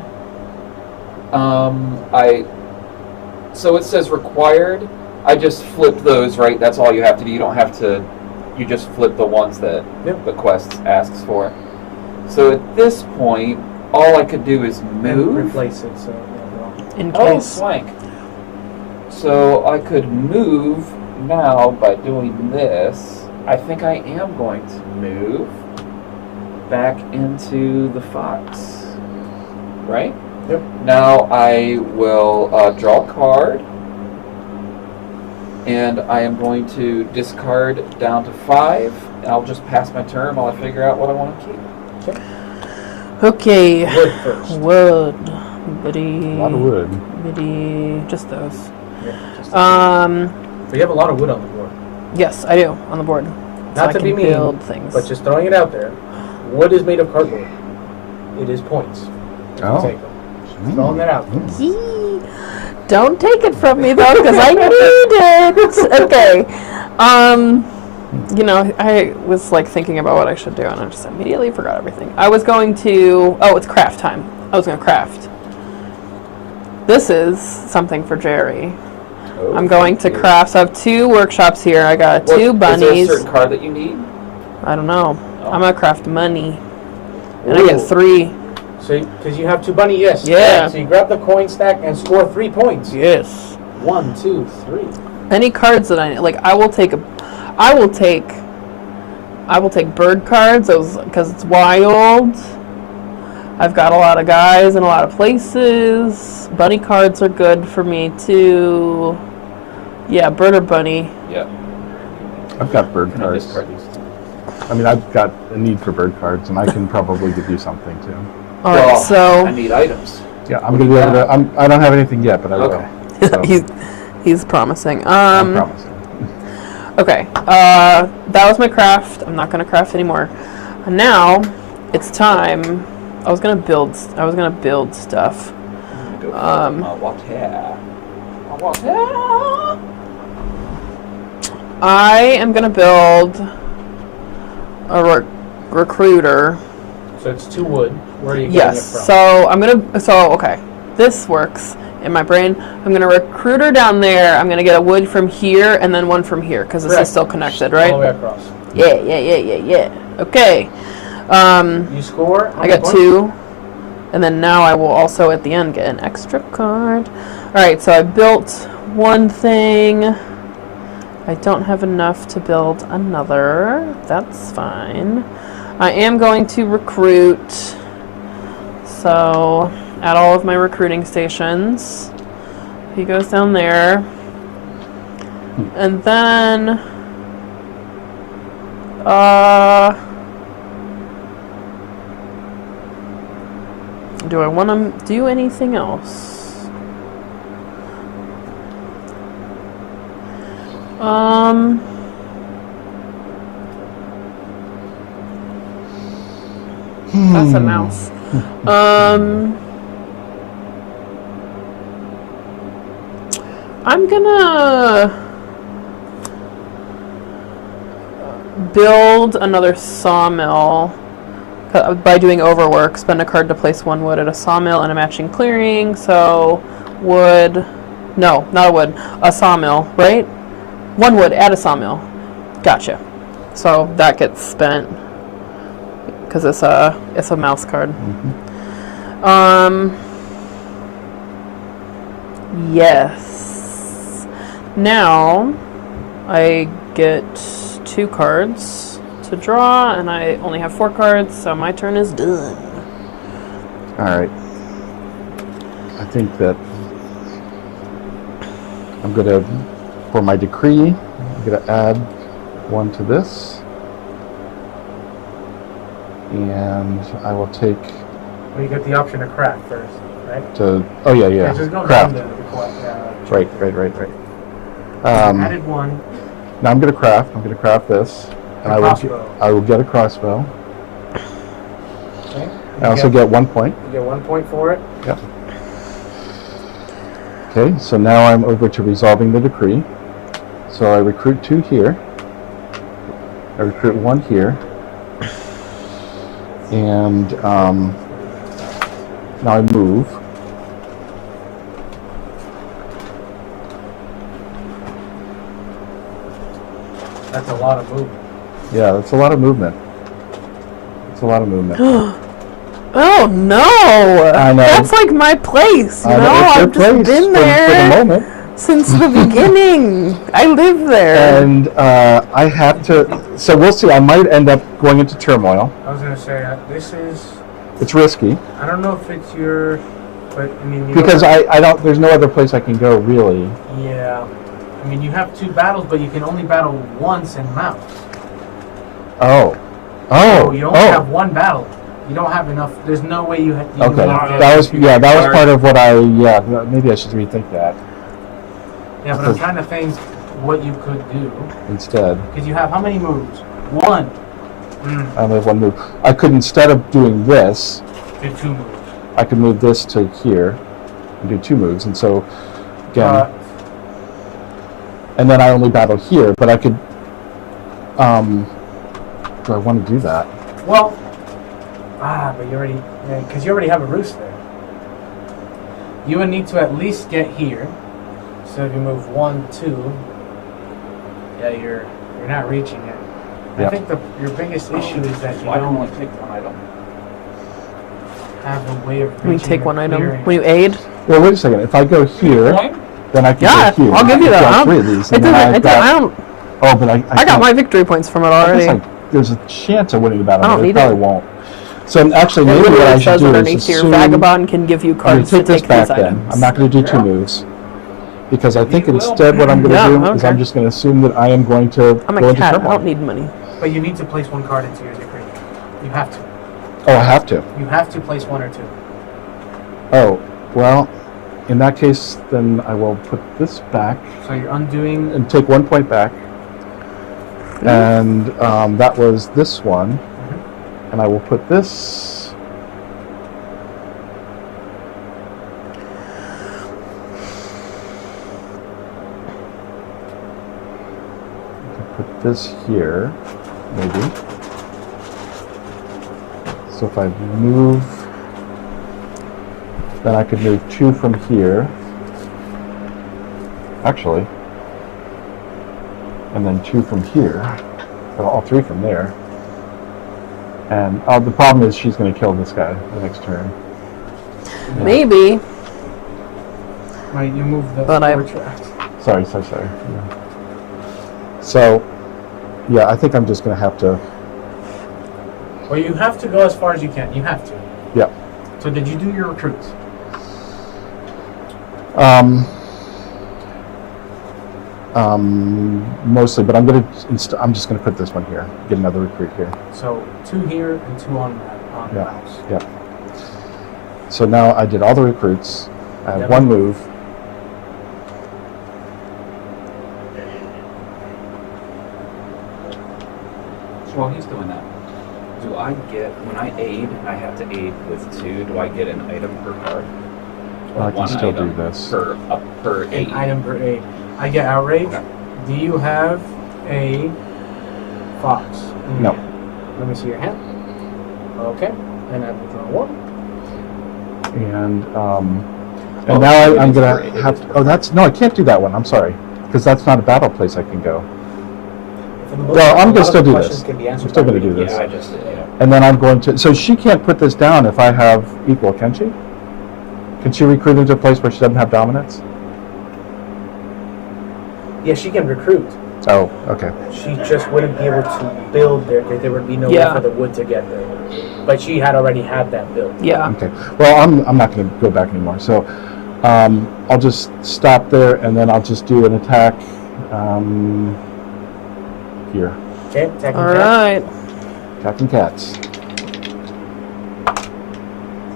So it says required. I just flip those, right? That's all you have to do. You don't have to. You just flip the ones that the quest asks for. So at this point, all I could do is move. And replace it. So In Oh, case. swank. So I could move now by doing this. I think I am going to move back into the fox. Right? Yep. Now I will draw a card. And I am going to discard down to 5. And I'll just pass my turn while I figure out what I want to keep. Okay. wood first. Wood. Bitty. A lot of wood. Bitty. Just those. Yeah, just Um. but you have a lot of wood on the board. Yes, I do on the board. So Not I to can be mean, build things. but just throwing it out there. Wood is made of cardboard. It is points. If Oh. you take them. Just throwing that out there. Yee. Don't take it from me though, because I need it. Okay. You know, I was like thinking about what I should do, and I just immediately forgot everything. I was going to. Oh, it's craft time. I was going to craft. This is something for Jerry. Oh, I'm going to thank you. craft. So I have 2 workshops here. I got 2 bunnies. Is there a certain card that you need? I don't know. Oh. I'm gonna craft money, and I get Ooh. 3. So, because you have 2 bunny, yes. Yeah. So you grab the coin stack and score 3 points. Yes. 1, 2, 3. Any cards that I like, I will take I will take bird cards because it's wild. I've got a lot of guys in a lot of places. Bunny cards are good for me too. Yeah, bird or bunny. Yeah. I've got bird Can I cards. discard these? I mean, I've got a need for bird cards, and I can probably give you something too. All right, so I need items. Yeah, I'm gonna be able to. I don't have anything yet, but I will. Okay. So, he's promising. I'm promising. Okay, that was my craft. I'm not gonna craft anymore. And now it's time. I was gonna build stuff. Go water. I am gonna build a recruiter. So it's 2 wood. Where are you getting Yes. it from? So okay, this works in my brain. I'm gonna recruit her down there. I'm gonna get a wood from here and then one from here because this is Correct. still connected, right? All the way across. Yeah. Okay. You score. I got 2, and then now I will also at the end get an extra card. All right. So I built one thing. I don't have enough to build another. That's fine. I am going to recruit. So at all of my recruiting stations. He goes down there. And then do I want to do anything else? That's a mouse. I'm gonna build another sawmill by doing overwork. Spend a card to place 1 wood at a sawmill and a matching clearing. So wood, no, not a wood, a sawmill, right? 1 wood at a sawmill. Gotcha. So that gets spent because it's a mouse card. Yes. Now I get 2 cards to draw, and I only have 4 cards, so my turn is done. All right. I think that I'm gonna, for my decree, I'm gonna add 1 to this, and I will take Well, you get the option to craft first, right? to. Oh yeah. Just go Craft. down to the Right. added 1. Now I'm gonna craft. I'm gonna craft this, and Crossbow. I will get a crossbow. Okay. I also get 1 point. You get 1 point for it. Yep. Okay, so now I'm over to resolving the decree. So I recruit 2 here. I recruit 1 here. And now I move. That's a lot of movement. Yeah, that's a lot of movement. It's a lot of movement. Oh no! I know. That's like my place. You I know, know, it's your I've just place been for the there moment. since the beginning. I live there. And I have to. So we'll see. I might end up going into turmoil. I was gonna say this is. It's risky I don't know if it's your, but I mean. because I don't. There's no other place I can go really. Yeah. I mean, you have 2 battles, but you can only battle once in mouse. Oh. So you only have 1 battle. You don't have enough. There's no way you have. Okay, that was part of what I maybe I should rethink that Yeah, but I'm trying to think what you could do instead. because you have how many moves? 1. I only have 1 move. I could, instead of doing this, Do 2 moves. I could move this to here and do 2 moves, and so again, and then I only battle here. But I could. Do I want to do that? Well, but you already, because you already have a roost there. You would need to at least get here. So if you move 1, 2, yeah, you're not reaching it. I Yep. think your biggest issue is that you Why don't don't I take 1 item? have a way of reaching. When you take or 1 item, clearing. when you aid. Well, wait a second. If I go here, then I can Yeah, go here. I'll give you I've that. got 3 of these. It and then doesn't. I've got- Oh, but I I got can't- my victory points from it I already. guess there's a chance of winning the battle. I don't but need probably it. won't. So actually, It maybe what I literally should says do is underneath here, assume... Vagabond can give you I'm going cards to to take this take back these then. items. I'm not going to do 2 Yeah. moves. Because I think You will. instead what I'm going to Yeah, do is okay. I'm just going to assume that I am going to I'm go a into cat. I turmoil. don't need money. But you need to place 1 card into your decree. You have to. Oh, I have to. You have to place 1 or 2. Oh, well, in that case, then I will put this back So you're undoing. and take 1 point back. And that was this one. And I will put this... Put this here, maybe. So if I move, then I could move 2 from here. Actually. And then 2 from here. Well, all 3 from there. And the problem is she's going to kill this guy the next turn. Maybe. Right, you move the But I- 4 tracks. Sorry. Yeah. So, yeah, I think I'm just going to have to... Well, you have to go as far as you can. You have to. Yeah. So did you do your recruits? Mostly, but I'm just going to put this one here. Get another recruit here. So 2 here and 2 on the Yeah. mouse. Yeah. So now I did all the recruits. I have Yep. 1 move. So while he's doing that, do I get, when I aid, I have to aid with 2, do I get an item per card? Or I can one still do item this. Per aid? An item per aid. I get outrage. Okay. Do you have a fox? in No. your hand? Let me see your hand. Okay. And I will draw 1. And now I'm it's going great. to have to... Oh, that's... No, I can't do that one. I'm sorry. Because that's not a battle place I can go. Well, I'm gonna still do this. I'm still gonna do this. Yeah, I just did, yeah. And then I'm going to... So she can't put this down if I have equal, can she? Can she recruit into a place where she doesn't have dominance? Yeah, she can recruit. Oh, okay. She just wouldn't be able to build there because there would be no Yeah. way for the wood to get there. But she had already had that built. Yeah. Okay. Well, I'm not going to go back anymore. So I'll just stop there, and then I'll just do an attack here. Okay, attacking All cat. right. Attacking cats.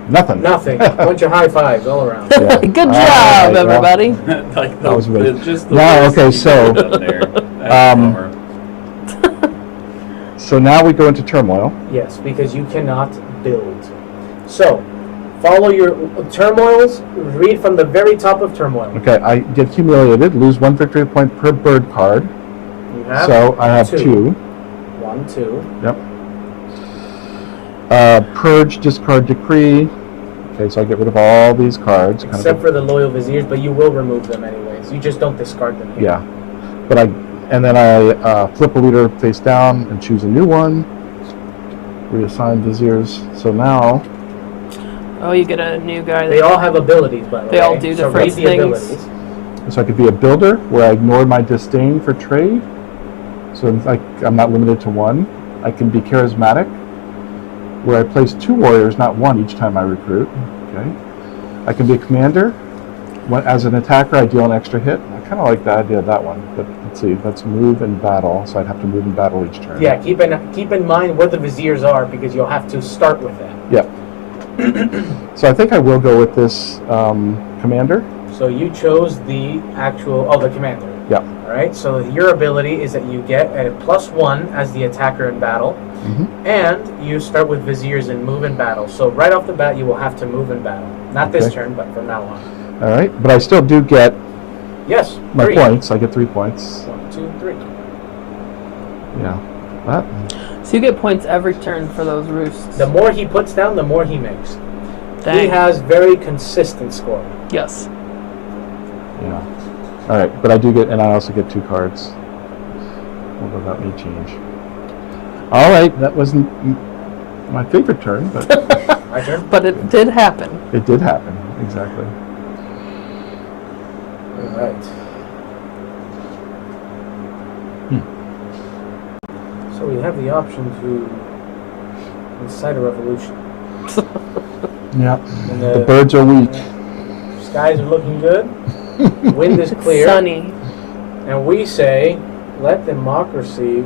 Nothing. Nothing. Bunch of high fives all around. Yeah. Good All job, right, well, everybody. Like That was weird. just the Now, list okay, you so, put up there. That's a bummer. So now we go into turmoil. Yes, because you cannot build. So, follow your turmoils. Read from the very top of turmoil. Okay, I get humiliated, lose 1 victory point per bird card. You have So I have 2. 1, 2. Yep. Purge, discard, decree. Okay, so I get rid of all these cards. kind of Except for the loyal viziers, but you will remove them anyways. You just don't discard them. Here. Yeah, but and then I flip a leader face down and choose a new one. Reassign viziers. So now, Oh, you get a new guy. They all have abilities, by the way. They all do so different read the things. abilities. so I could be a builder where I ignore my disdain for trade. So it's like I'm not limited to 1. I can be charismatic, where I place 2 warriors, not 1 each time I recruit. Okay. I can be a commander. As an attacker, I deal an extra hit. I kind of like the idea of that one. But let's see. Let's move and battle. So I'd have to move and battle each turn. Yeah, keep in mind what the viziers are because you'll have to start with that. Yep. So I think I will go with this commander. So you chose the the commander. Yep. All right. So your ability is that you get a +1 as the attacker in battle, and you start with viziers and move in battle. So right off the bat, you will have to move in battle. Not this Okay. turn, but from now on. All right. But I still do get Yes. my 3. points. I get 3 points. 1, 2, 3. Yeah. That. So you get points every turn for those roosts. The more he puts down, the more he makes. Dang. He has very consistent scoring. Yes. Yeah. All right. But I do get, and I also get 2 cards. Although that may change. All right. That wasn't my favorite turn, but My turn. But it did happen. it did happen. Exactly. All right. you have the option to incite a revolution. Yeah. And The birds are weak. skies are looking good. Wind is clear. Sunny. And we say, let democracy,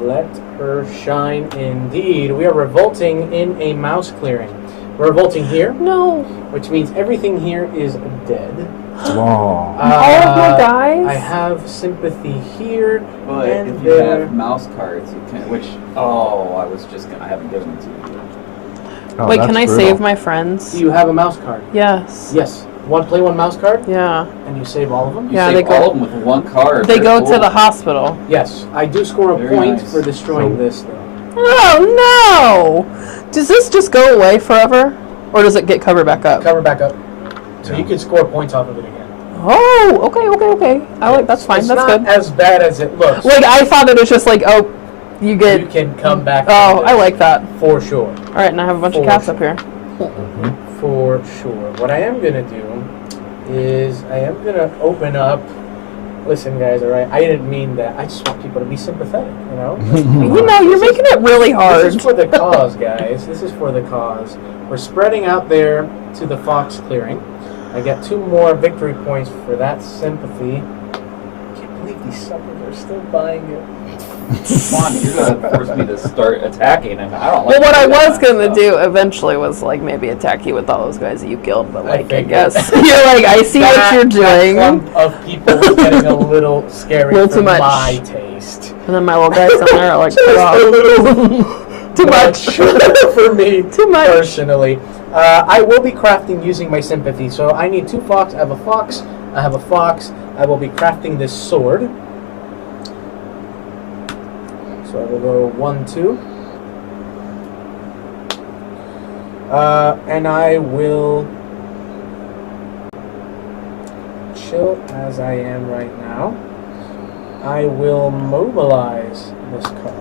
let her shine indeed. We are revolting in a mouse clearing. We're revolting here, No. which means everything here is dead. Oh. All of my guys? I have sympathy here. But and if you there. have mouse cards, you can. Which I haven't given it to you yet. Oh, Wait, that's can I brutal. save my friends? Do you have a mouse card? Yes. Yes. Play one mouse card, Yeah. and you save all of them? You Yeah, save they go- all of them with one card. They Very go cool. to the hospital. Yes. I do score a Very point nice. for destroying So- this, though. Oh no! Does this just go away forever, or does it get covered back up? Cover back up. So Yeah. you can score points off of it again. Oh, okay. I like that's fine. It's That's not good. as bad as it looks. Like I thought it was just like, oh, you get. You can come back. Oh, from I this, like that. for sure. All right, and I have a bunch of For cats sure. up here. For sure. What I am gonna do is I am gonna open up. Listen, guys. All right. I didn't mean that. I just want people to be sympathetic. You know. You know, you're making it really hard. This is for the cause, guys. This is for the cause. We're spreading out there to the fox clearing. I get 2 more victory points for that sympathy. I can't believe these suckers are still buying it. Come on, you're gonna force me to start attacking him. I don't like. Well, what I to do that was gonna stuff. do eventually was like maybe attack you with all those guys that you killed, but like I figured. guess you're like I see what you're That doing, and clump of people was getting a little scary Little for too much. my taste. then my little guys down there are like, Just "Fuck a off." little Too much. for me. Too much. Personally, I will be crafting using my sympathy. So I need 2 fox. I have a fox. I have a fox. I will be crafting this sword. So I will go 1, 2. And I will chill as I am right now. I will mobilize this card.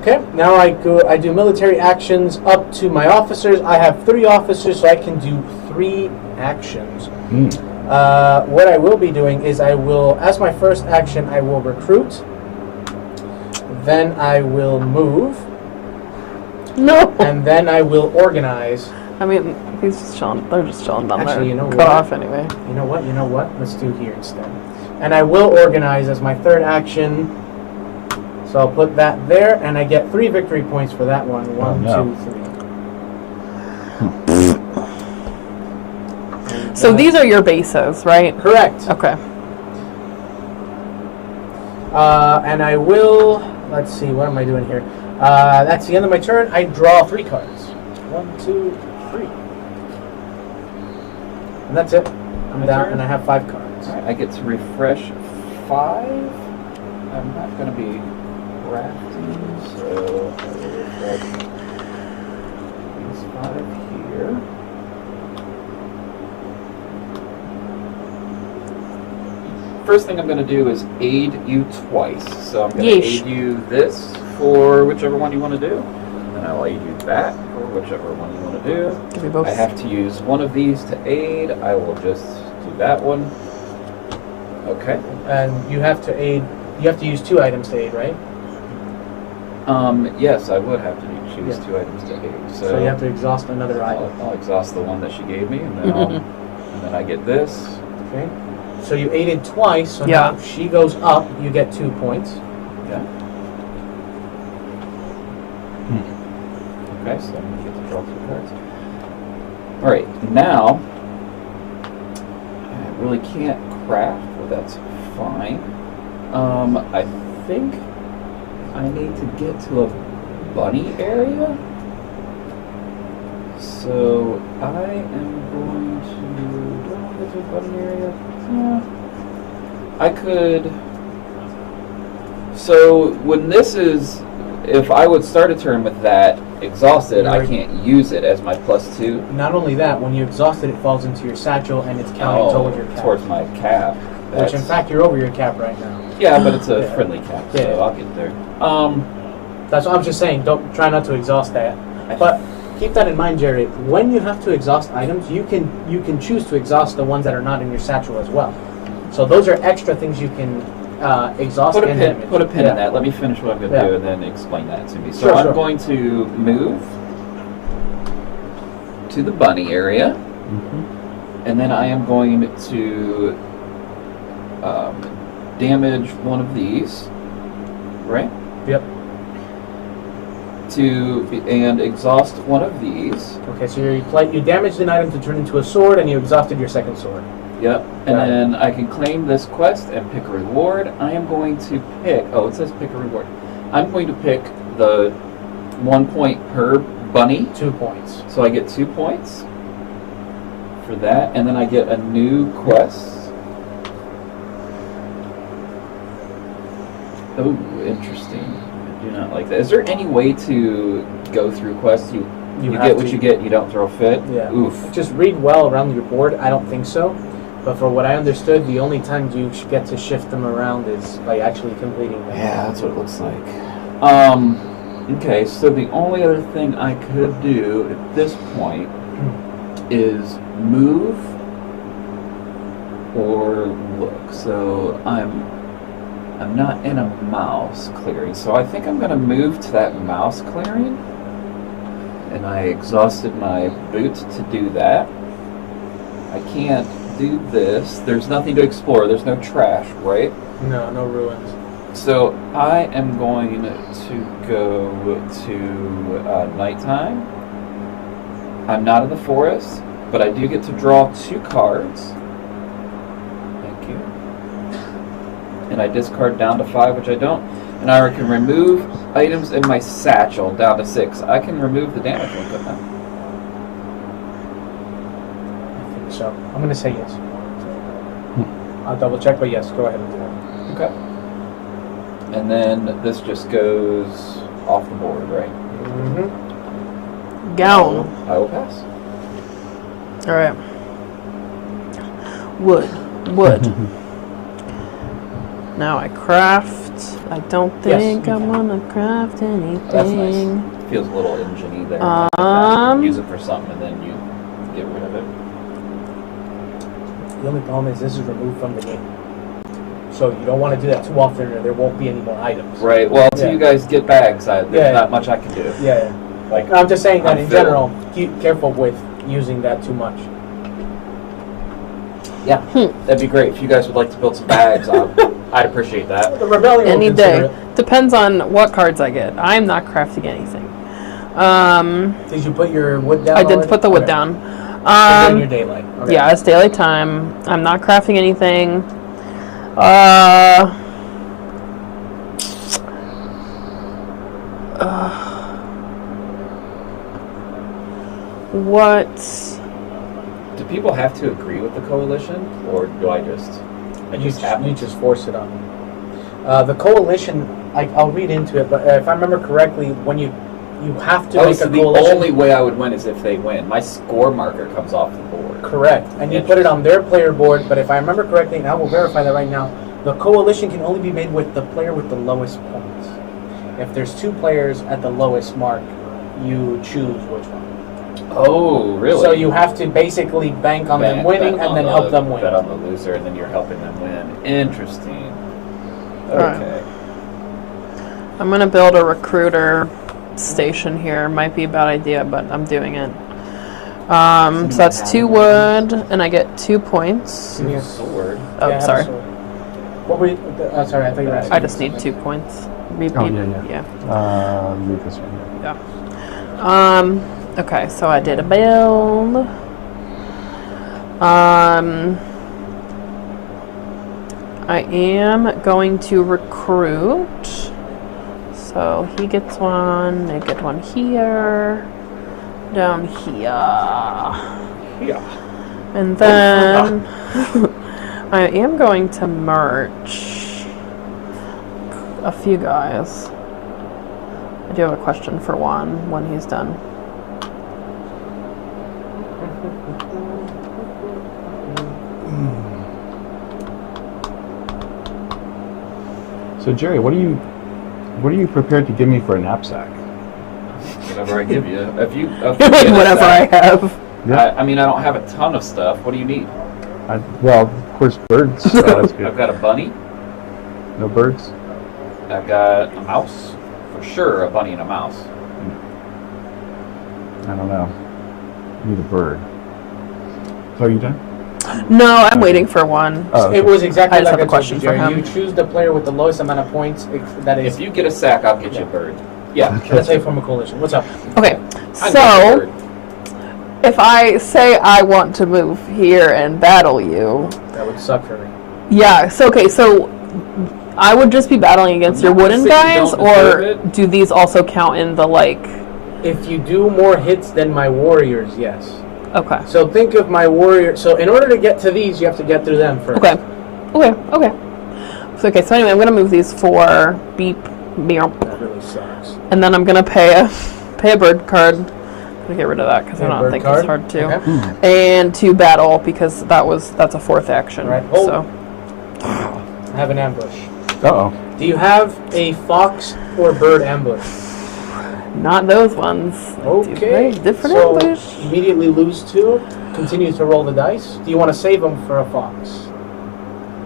Okay, now I do military actions up to my officers. I have 3 officers, so I can do 3 actions. What I will be doing is I will, as my first action, I will recruit. Then I will move, No. and then I will organize. I mean, he's just chilling. They're just chilling down Actually, there. you know Cut what? off anyway. You know what? Let's do here instead. And I will organize as my third action. So I'll put that there, and I get 3 victory points for that one. 1, no. 2, 3. And, So these are your bases, right? correct. Okay. And I will. Let's see. What am I doing here? That's the end of my turn. I draw 3 cards. 1, 2, 3. And that's it. I'm My down, turn? and I have 5 cards. All right, I get to refresh 5. I'm not going to be crafting, so I will refresh these 5 here. First thing I'm going to do is aid you twice. So I'm going to Yeesh. aid you this for whichever one you want to do. And I'll aid you that for whichever one you want to do. Give me both. I have to use one of these to aid. I will just do that one. Okay. And you have to aid. You have to use 2 items to aid, right? Yes, I would have to choose Yeah. 2 items to aid. So you have to exhaust another item. I'll exhaust the one that she gave me, and then and then I get this. Okay. So you aided twice. So Yeah. now if she goes up, you get 2 points. Yeah. Okay, so I'm gonna get to draw 2 cards. All right, now I really can't craft, but that's fine. I think I need to get to a bunny area. So I am going to. Do I want to get to a bunny area? I could. So when this is, if I would start a turn with that exhausted, I can't use it as my +2. Not only that, when you exhaust it, it falls into your satchel and it's counting toward your cap. towards my cap. Which in fact you're over your cap right now. Yeah, but it's a Yeah. friendly cap, so Yeah. I'll get there. That's what I'm just saying. Don't try not to exhaust that. But keep that in mind, Jerry. When you have to exhaust items, you can choose to exhaust the ones that are not in your satchel as well. So those are extra things you can exhaust Put a and pin, damage. put a pin Yeah. in that. Let me finish what I'm going to do and then explain that to me. So Sure, I'm sure. going to move to the bunny area, and then I am going to damage one of these, right? Yep. And exhaust one of these. Okay, so you damaged an item to turn into a sword, and you exhausted your second sword. Yep. And Got it. then I can claim this quest and pick a reward. I am going to pick. Oh, it says pick a reward. I'm going to pick the 1 point per bunny. 2 points. So I get 2 points for that, and then I get a new quest. Oh, interesting. I do not like that. Is there any way to go through quests? You have get what to. you get, you don't throw a fit? Yeah. Oof. Just read well around your board. I don't think so. But for what I understood, the only time you get to shift them around is by actually completing them. Yeah, that's what it looks like. Okay, so the only other thing I could do at this point is move or look. So I'm not in a mouse clearing, so I think I'm going to move to that mouse clearing. And I exhausted my boot to do that. I can't do this. There's nothing to explore. There's no trash, right? No, no ruins. So I am going to go to nighttime. I'm not in the forest, but I do get to draw 2 cards. Thank you. And I discard down to 5, which I don't. And I can remove items in my satchel down to 6. I can remove the damage one, couldn't I? I think so. I'm going to say yes. I'll double check, but yes, go ahead and do that. Okay. And then this just goes off the board, right? Mm-hmm. Gown. I will pass. All right. Wood. Now I craft. I don't think you I'm can. gonna craft anything. Oh, that's nice. Feels a little engine-y there. Use it for something and then you get rid of it. The only problem is this is removed from the game. So you don't want to do that too often or there won't be any more items. Right. Well, until Yeah. you guys get bags, there's Yeah. not much I can do. Yeah. Like, I'm just saying that I'm in filled. general, keep careful with using that too much. yeah, that'd be great if you guys would like to build some bags. I'd appreciate that. The rebellion Any will consider day. Depends on what cards I get. I'm not crafting anything. it. Did you put your wood down? I did already? put the wood Okay. down. So during your daylight. Okay. Yeah, it's daylight time. I'm not crafting anything. What? Do people have to agree with the coalition, or do I just happen? You just force it on them. The coalition, I'll read into it, but if I remember correctly, when you have to make So a the coalition. only way I would win is if they win. My score marker comes off the board. Correct, and you put it on their player board. But if I remember correctly, and I will verify that right now, the coalition can only be made with the player with the lowest points. If there's 2 players at the lowest mark, you choose which one. Oh, really? So you have to basically bank on them winning and then help them win. Bet on the loser, and then you're helping them win. Interesting. Alright. Okay. I'm gonna build a recruiter station here. Might be a bad idea, but I'm doing it. So that's 2 wood, and I get 2 points. Give me a Sword. Oh, yeah, sorry. What were you? Sorry, I thought you were asking. I just need 2 points. Repeat. Oh, yeah. Leave this one here. Yeah. Okay, so I did a build. I am going to recruit. So he gets one, they get one here, down here. Yeah. And then I am going to merge a few guys. I do have a question for Juan when he's done. So Jerry, what are you prepared to give me for a knapsack? Whatever I give you. If you Whatever I have. Yeah. I mean, I don't have a ton of stuff. What do you need? Well, of course, birds. That's good. I've got a bunny. No birds? I've got a mouse, for sure, a bunny and a mouse. I don't know. Need a bird. So are you done? No, I'm waiting for one. Oh, okay. It was exactly I just like have a I told you, question for Jerry. him. You choose the player with the lowest amount of points. That is, If you get a sack, I'll get you a bird. Yeah, let's say from a coalition. What's up? Okay, I'll get you a so bird. if I say I want to move here and battle you, That would suck for me. yeah. So okay, so I would just be battling against your I'm not wooden saying you guys, don't deserve or it. do these also count in the like? If you do more hits than my warriors, yes. Okay. So think of my warrior. So in order to get to these, you have to get through them first. Okay. Okay. So okay. So anyway, I'm gonna move these for beep, meow, That really sucks. and then I'm gonna pay a bird card. I'm gonna get rid of that because I Pay a don't bird think card? it's hard to. Okay. And to battle because that's a fourth action. Right. Oh. So I have an ambush. Uh-oh. Do you have a fox or bird ambush? not those ones. Okay. Very different so ambush. immediately lose 2. Continue to roll the dice. Do you want to save them for a fox?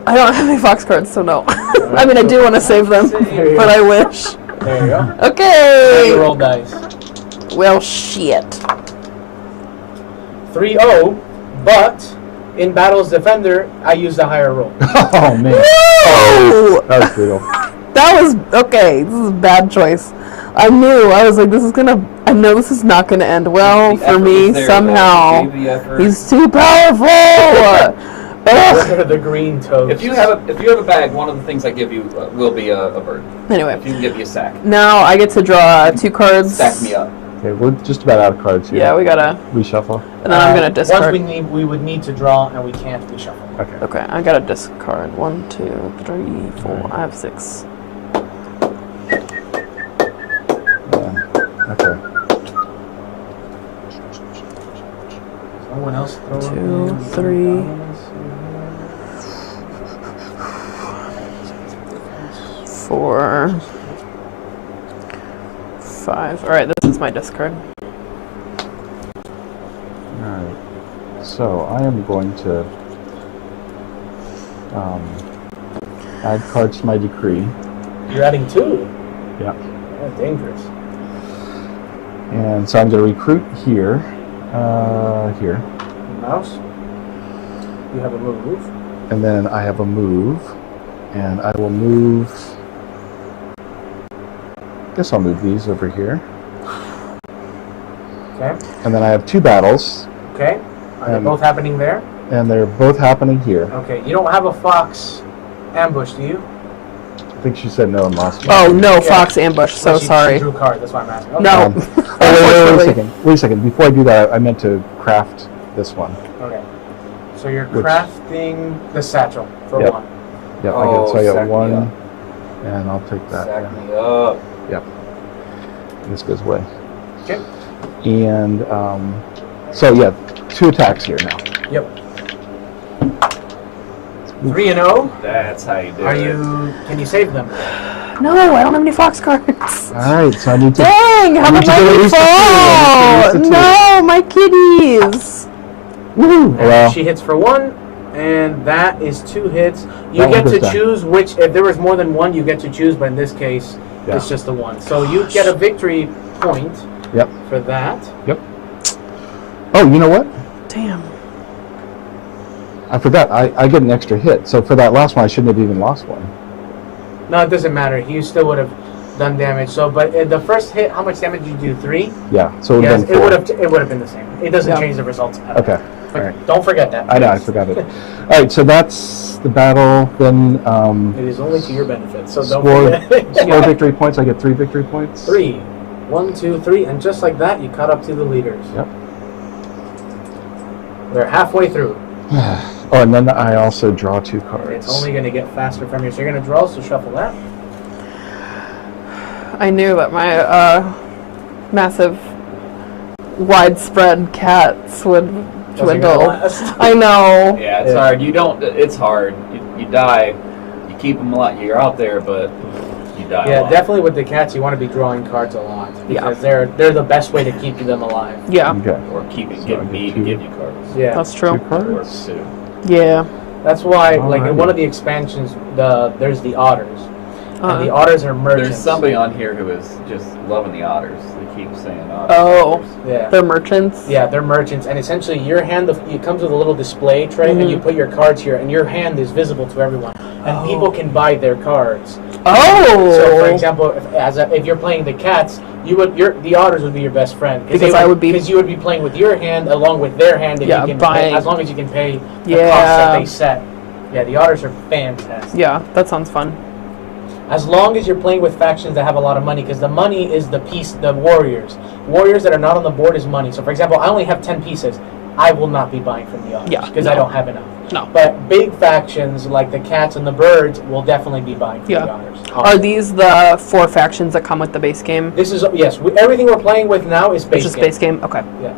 I don't have any fox cards, so no. I mean, I do want to save them, There you but go. I wish. There you go. Now Okay. you roll dice. Well, shit. 3-0, but in Battle's Defender, I use the higher roll. Oh, man. Oh, That was brutal. that was okay. This is a bad choice. I knew. I was like, this is gonna. I know this is not gonna end well The for effort me was there, somehow. though. You gave the effort. He's too powerful. Ugh. The green toast. If you have a bag, one of the things I give you will be a bird. Anyway, If you can give me a sack, now I get to draw 2 cards. stack me up. Okay, we're just about out of cards here. Yeah, we gotta. Reshuffle. And then I'm gonna Once discard. we would need to draw, and we can't reshuffle. Okay. Okay, I gotta discard 1, 2, 3, 4. I have 6. Yeah. Okay. Someone else throw 2, 3. 4, 5. All right, this is my discard. Alright. So I am going to add cards to my decree. You're adding 2. Yeah. That's dangerous. And so I'm going to recruit here. Here. Mouse. You have a move. And then I have a move. And I will move. Guess I'll move these over here. Okay. And then I have 2 battles. Okay. Are they both happening there? And they're both happening here. Okay. You don't have a fox ambush, do you? I think she said no and lost. Oh no, Fox ambush. So Well, she sorry. drew a card. That's why I'm asking. Okay. No. Oh, wait a Unfortunately. second. Wait a second. Before I do that, I meant to craft this one. Okay. So you're Which- crafting the satchel for Yep. 1. Yep, Oh, so I got sack me 1, up. and I'll take that. Sack me up. Yep. This goes away. Okay. And so yeah, 2 attacks here now. Yep. 3-0. That's how you do Are it. you? Can you save them? No, I don't have any Fox cards. All right, so I need to. Dang, how I need much to get at least a 2. I need to get at least a 2. No, my kitties. Woo! Well, She hits for 1, and that is 2 hits. You That one get goes to down. choose which. If there was more than 1, you get to choose. But in this case, Yeah. it's just the 1. So you get a victory point Yep. for that. Yep. Oh, you know what? Damn. I forgot. I get an extra hit. So for that last one, I shouldn't have even lost one. No, it doesn't matter. You still would have done damage. So, but the first hit, how much damage did you do? 3. Yeah. So it would Yes, have been 4. it would have been the same. It doesn't Yeah. change the results. At all. Okay. But All right. don't forget that. I know. I forgot it. All right. So that's the battle. Then It is only to your benefit, so don't score forget. score victory points. I get 3 victory points. 3. 1, 2, 3, and just like that, you caught up to the leaders. Yep. We're halfway through. Oh, and then I also draw 2 cards. It's only going to get faster from here. So you're going to draw, so shuffle that. I knew that my massive, widespread cats would Those are gonna dwindle. last. I know. Yeah, it's Yeah. hard. You don't. It's hard. You die. You keep them alive. You're out there, but you die. a Yeah, lot. definitely with the cats, you want to be drawing cards a lot Yeah. because they're the best way to keep them alive. Yeah, Okay. Or keep it. So I Get get me to 2. give you cards. Yeah. that's 2 true. That cards. works too. Yeah. That's why, like in Alrighty. one of the expansions, there's the otters, and the otters are merchants. There's somebody on here who is just loving the otters. They keep saying otters. Oh. otters. Yeah. They're merchants. Yeah, they're merchants, and essentially your hand, it comes with a little display tray, and you put your cards here, and your hand is visible to everyone, and people can buy their cards. Oh. So, for example, if you're playing the cats, the otters would be your best friend because you would be playing with your hand along with their hand, and Yeah, you can buying. as long as you can pay the Yeah. cost that they set. Yeah, the otters are fantastic. Yeah, that sounds fun. As long as you're playing with factions that have a lot of money, because the money is the warriors. Warriors that are not on the board is money. So, for example, I only have 10 pieces. I will not be buying from the otters because I don't have enough. No. But big factions like the cats and the birds will definitely be buying from the otters. Are these the 4 factions that come with the base game? This is yes. Everything we're playing with now is base It's just game. base game? Okay. Yeah.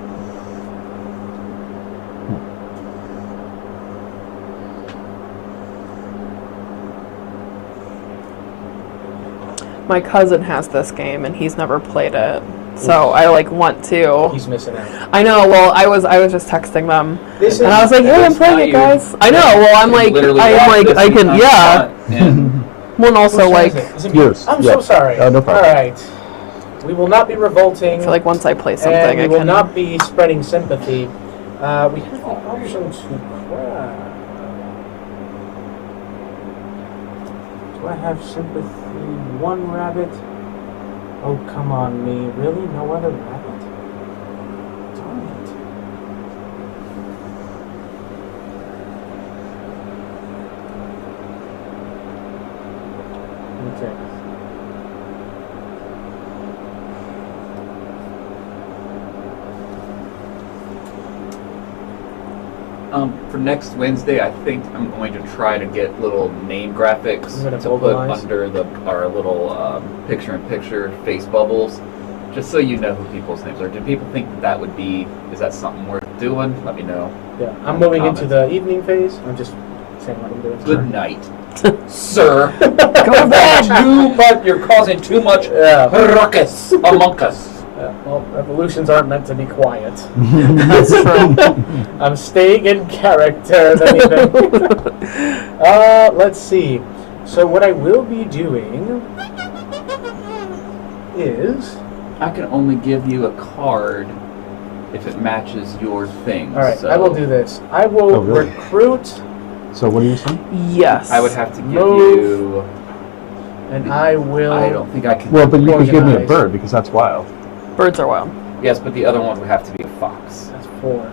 My cousin has this game and he's never played it. So I want to. He's missing out. I know. Well, I was just texting them, This and I was like, "Hey, I'm playing it, guys." I know. Well, I'm like, I can, yeah. Well, and also Whose turn is it? Is it Yours. I'm Yeah. so sorry. No problem. All right. We will not be revolting. I feel like once I play something, and we I will can. not be spreading sympathy. We have the option to cry. Do I have sympathy? One rabbit? Oh, come on, me. Really? No other rabbit? Darn it. Okay. For next Wednesday, I think I'm going to try to get little name graphics You're gonna to put mobilize? under our little picture-in-picture face bubbles, just so you know who people's names are. Do people think that would be? Is that something worth doing? Let me know. Yeah, I'm moving into the evening phase. I'm just saying what I'm doing. Good night, sir. Go to bed. You're causing too much Yeah. ruckus among us. Well, revolutions aren't meant to be quiet. That's true. I'm staying in character. Let's see. So what I will be doing is... I can only give you a card if it matches your thing. All right, so I will do this. I will Oh, really? recruit, So what are you saying? Yes. I would have to give Move. you. and I will... I don't think I can. Well, but you can give me a Organize. bird because that's wild. Birds are wild. Yes, but the other one would have to be a fox. That's 4.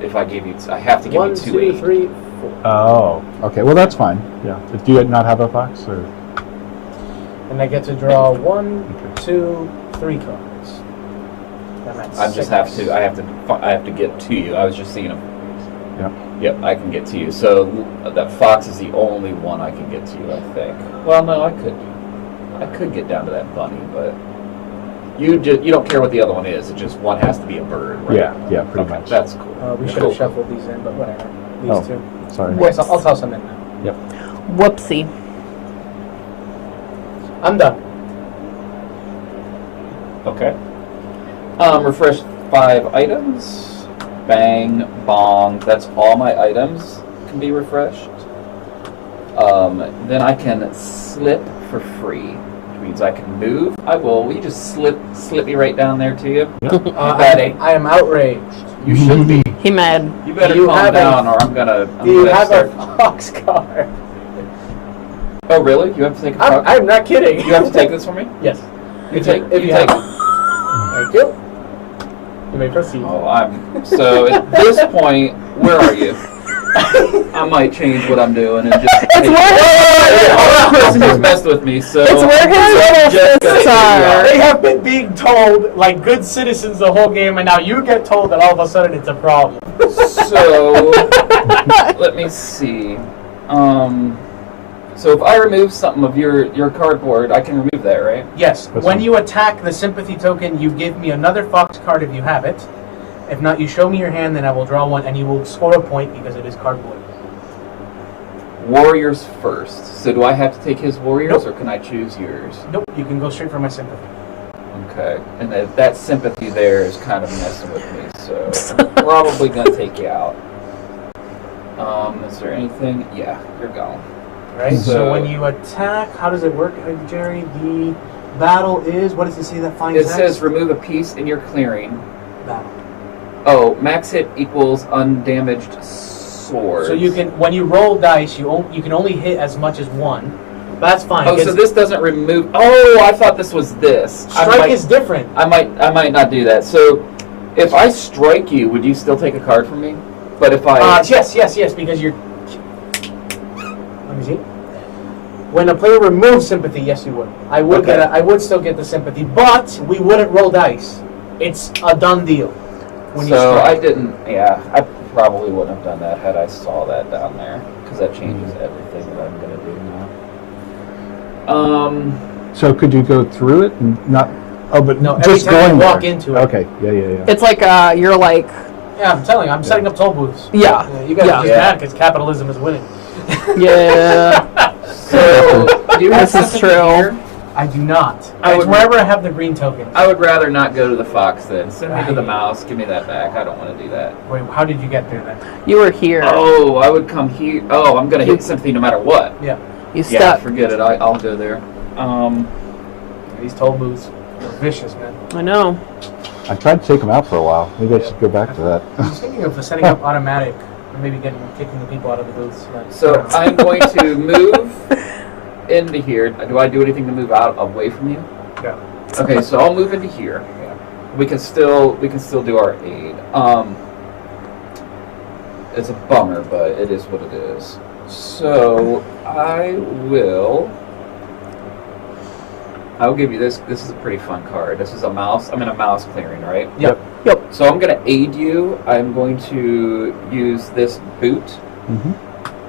If I gave you, I have to give 1, you 2 2, 8. 3, 4. Oh, okay. Well, that's fine. Yeah. But do you not have a fox or? And I get to draw 1, Okay. 2, 3 cards. I'm at I just 6. have to. I have to get to you. I was just seeing them. Yeah. Yep, I can get to you. So that fox is the only one I can get to you, I think. Well, no, I could get down to that bunny, but you don't care what the other one is. It just one has to be a bird, right? Yeah, pretty Okay, much. that's cool. We should have shuffled these in, but whatever. These Oh. 2. Sorry. Yes, I'll toss them in now. Yep. Whoopsie. I'm done. Okay. Refresh 5 items. Bang, bong. That's all my items can be refreshed. Then I can slip for free, which means I can move. I will. Will you just slip me right down there to you? I am outraged. You should be. He mad. You better Do you calm have down, or I'm gonna. Do you gonna have start. a fox card? Oh, really? You have to take a fox? I'm not kidding. You have to take this for me? Yes. You take. if You you take. have- Thank you. You may proceed. Oh, so at this point, where are you? I might change what I'm doing and just. It's where This person just messed with me, so. It's where his little just gonna fists are. They have been being told like good citizens the whole game, and now you get told that all of a sudden it's a problem. So let me see. So if I remove something of your cardboard, I can remove that, right? Yes. That's When fine. you attack the sympathy token, you give me another fox card if you have it. If not, you show me your hand, then I will draw one, and you will score a point because it is cardboard. Warriors first. So do I have to take his warriors, Nope. or can I choose yours? Nope. You can go straight for my sympathy. Okay. And that sympathy there is kind of messing with me, so I'm probably gonna take you out. Is there anything? Yeah, you're gone. Right. So So- when you attack, how does it work, Jerry? The battle is, what does it say that finds It next? says remove a piece in your clearing. Battle. Oh, max hit equals undamaged sword. So you can, when you roll dice, you can only hit as much as one. That's fine. Oh, so this doesn't remove. Oh, I thought this was this. strike is different. I might not do that. So, if I strike you, would you still take a card from me? But if I Yes, because you're. Let me see. When a player removes sympathy, yes, you would. I would Okay. I would still get the sympathy, but we wouldn't roll dice. It's a done deal. When you so strike. I didn't. Yeah, I probably wouldn't have done that had I saw that down there because that changes everything that I'm gonna do now. So could you go through it and not? Oh, but No, every just time you going walk there. into it. Okay. Yeah. It's like you're like, Yeah, I'm telling you, I'm setting up toll booths. Yeah. You guys Yeah. are just mad because capitalism is winning. yeah. So do you have This is something true. here? I do not. I It's would- wherever I have the green tokens. I would rather not go to the fox then. Send me to the Right. mouse. Give me that back. I don't want to do that. Wait, how did you get there then? You were here. Oh, I would come here. Oh, I'm gonna hit sympathy no matter what. Yeah, You Yeah, stepped. forget it. I'll go there. these toll booths are vicious, man. I know. I tried to take them out for a while. Maybe I should go back to that. I was thinking of setting up automatic, or maybe kicking the people out of the booths. Like, So I'm going to move into here. Do I do anything to move out away from you? Yeah. Okay, so I'll move into here. Yeah. We can still do our aid. It's a bummer, but it is what it is. So I'll give you this. This is a pretty fun card. This is a mouse. I'm in a mouse clearing, right? Yep. So I'm going to aid you. I'm going to use this boot. Mm-hmm.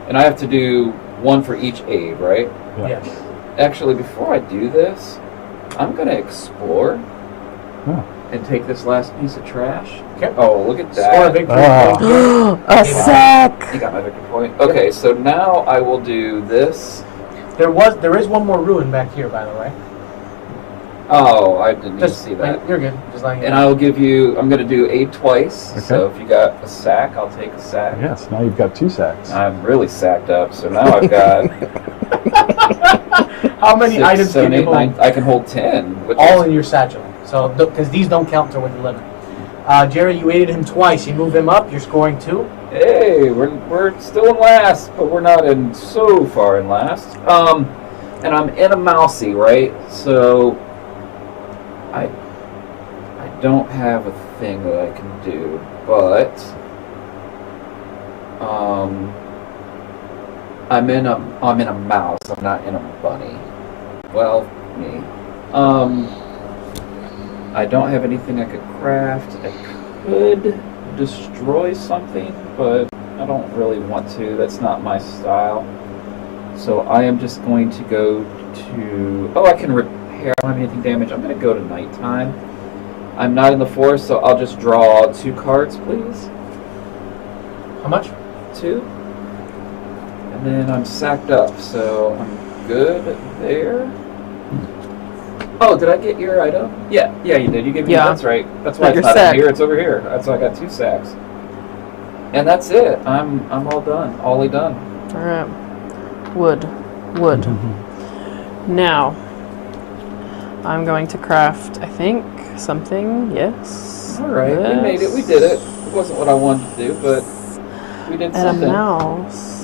And I have to do one for each aid, right? Yeah. Actually, before I do this, I'm going to explore Oh. and take this last piece of trash. Okay. Oh, look at Score a that. victory Ah. point here. A sack. You got my victory point. Okay, so now I will do this. There is one more ruin back here, by the way. Oh, I didn't even Just see that. You're good. Just letting you And know. I will give you, I'm going to do aid twice. Okay. So if you got a sack, I'll take a sack. Yes. Now you've got 2 sacks. I'm really sacked up, so now I've got How many 6, items 7, can you 8, 9. hold? I can hold 10. Which All is, in your satchel. So, because these don't count until we're 11. Jerry, you aided him twice. You move him up. You're scoring 2. hey, we're still in last, but we're not in so far in last. And I'm in a mousey, right? So I don't have a thing that I can do, but I'm in a mouse. I'm not in a bunny. Well, me. I don't have anything I could craft. I could destroy something, but I don't really want to. That's not my style. So I am just going to go to... Oh, I can repair. I don't have anything damaged. I'm going to go to nighttime. I'm not in the forest, so I'll just draw 2 cards, please. How much? 2. And then I'm sacked up, so I'm good there. Oh, did I get your item? Yeah, you did. You gave me. Yeah. That's right. That's why Got it's your not sack. in here. It's over here. That's why I got 2 sacks. And that's it. I'm all done. All done. All right. Wood. Now, I'm going to craft, I think, something. Yes. All right, we made it. We did it. It wasn't what I wanted to do, but we did And a something. mouse.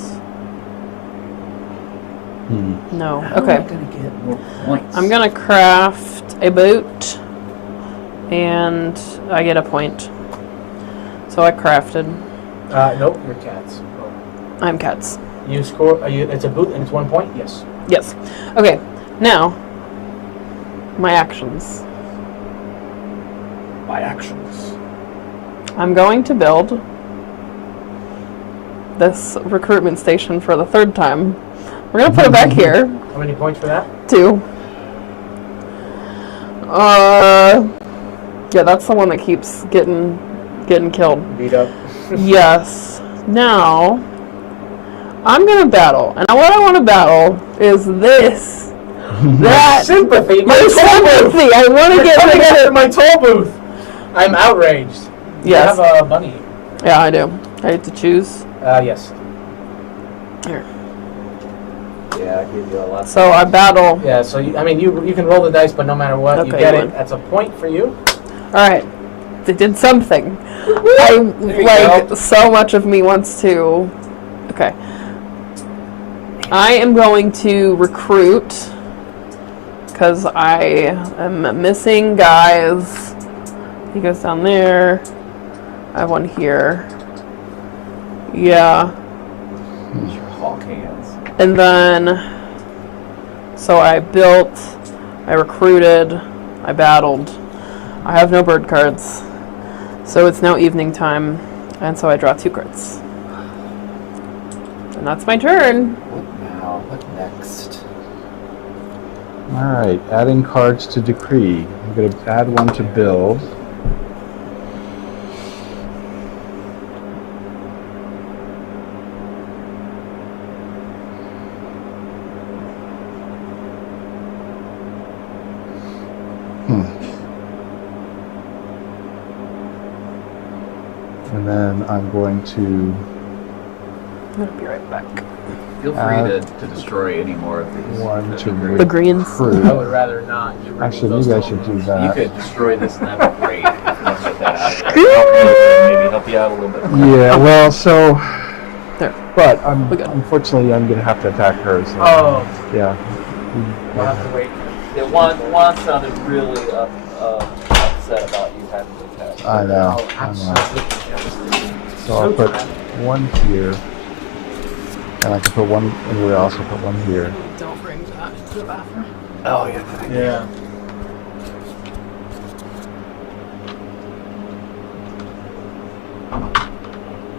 No. How am I Okay. gonna get more points? I'm gonna craft a boot, and I get a point. So I crafted. Nope, you're cats. I'm cats. You score, it's a boot and it's 1 point? Yes. Yes. Okay. Now, my actions. My actions. I'm going to build this recruitment station for the 3rd time. We're gonna put it back here. How many points for that? 2. Yeah, that's the one that keeps getting killed. Beat up. Yes. Now, I'm gonna battle, and what I want to battle is this. That Sympathy! my sympathy. I want to get Coming rid after of. my toll booth! I'm outraged. Yes. You have a bunny. Yeah, I do. I have to choose. Yes. Here. Yeah, I give you a lot. So I battle. Yeah, so you can roll the dice, but no matter what, you Okay, get you it. win. That's a point for you. All right. They did something. So much of me wants to. Okay. I am going to recruit because I am missing guys. He goes down there. I have one here. Yeah. Your hawk hands. And then, so I built, I recruited, I battled. I have no bird cards. So it's now evening time, and so I draw 2 cards. And that's my turn. What now? What next? All right, adding cards to decree. I'm going to add one to build. And then I'm going to I'm gonna be right back. Feel free to destroy any more of these. one to The greens. recruit. I would rather not. You remove Actually, those maybe I should tokens. do You that. could destroy this and that'd be great. If you want to get that out of there. Maybe help you out a little bit. Yeah, well, so, There. but We good. unfortunately, I'm going to have to attack her. So, Oh, yeah. we'll have to wait. Yeah, one sounded really upset about you having to attack. I know. Oh, I know. absolutely. So I'll put one here, and I can put one, and we'll also put one here. Don't bring that to the bathroom. Oh yeah. Yeah.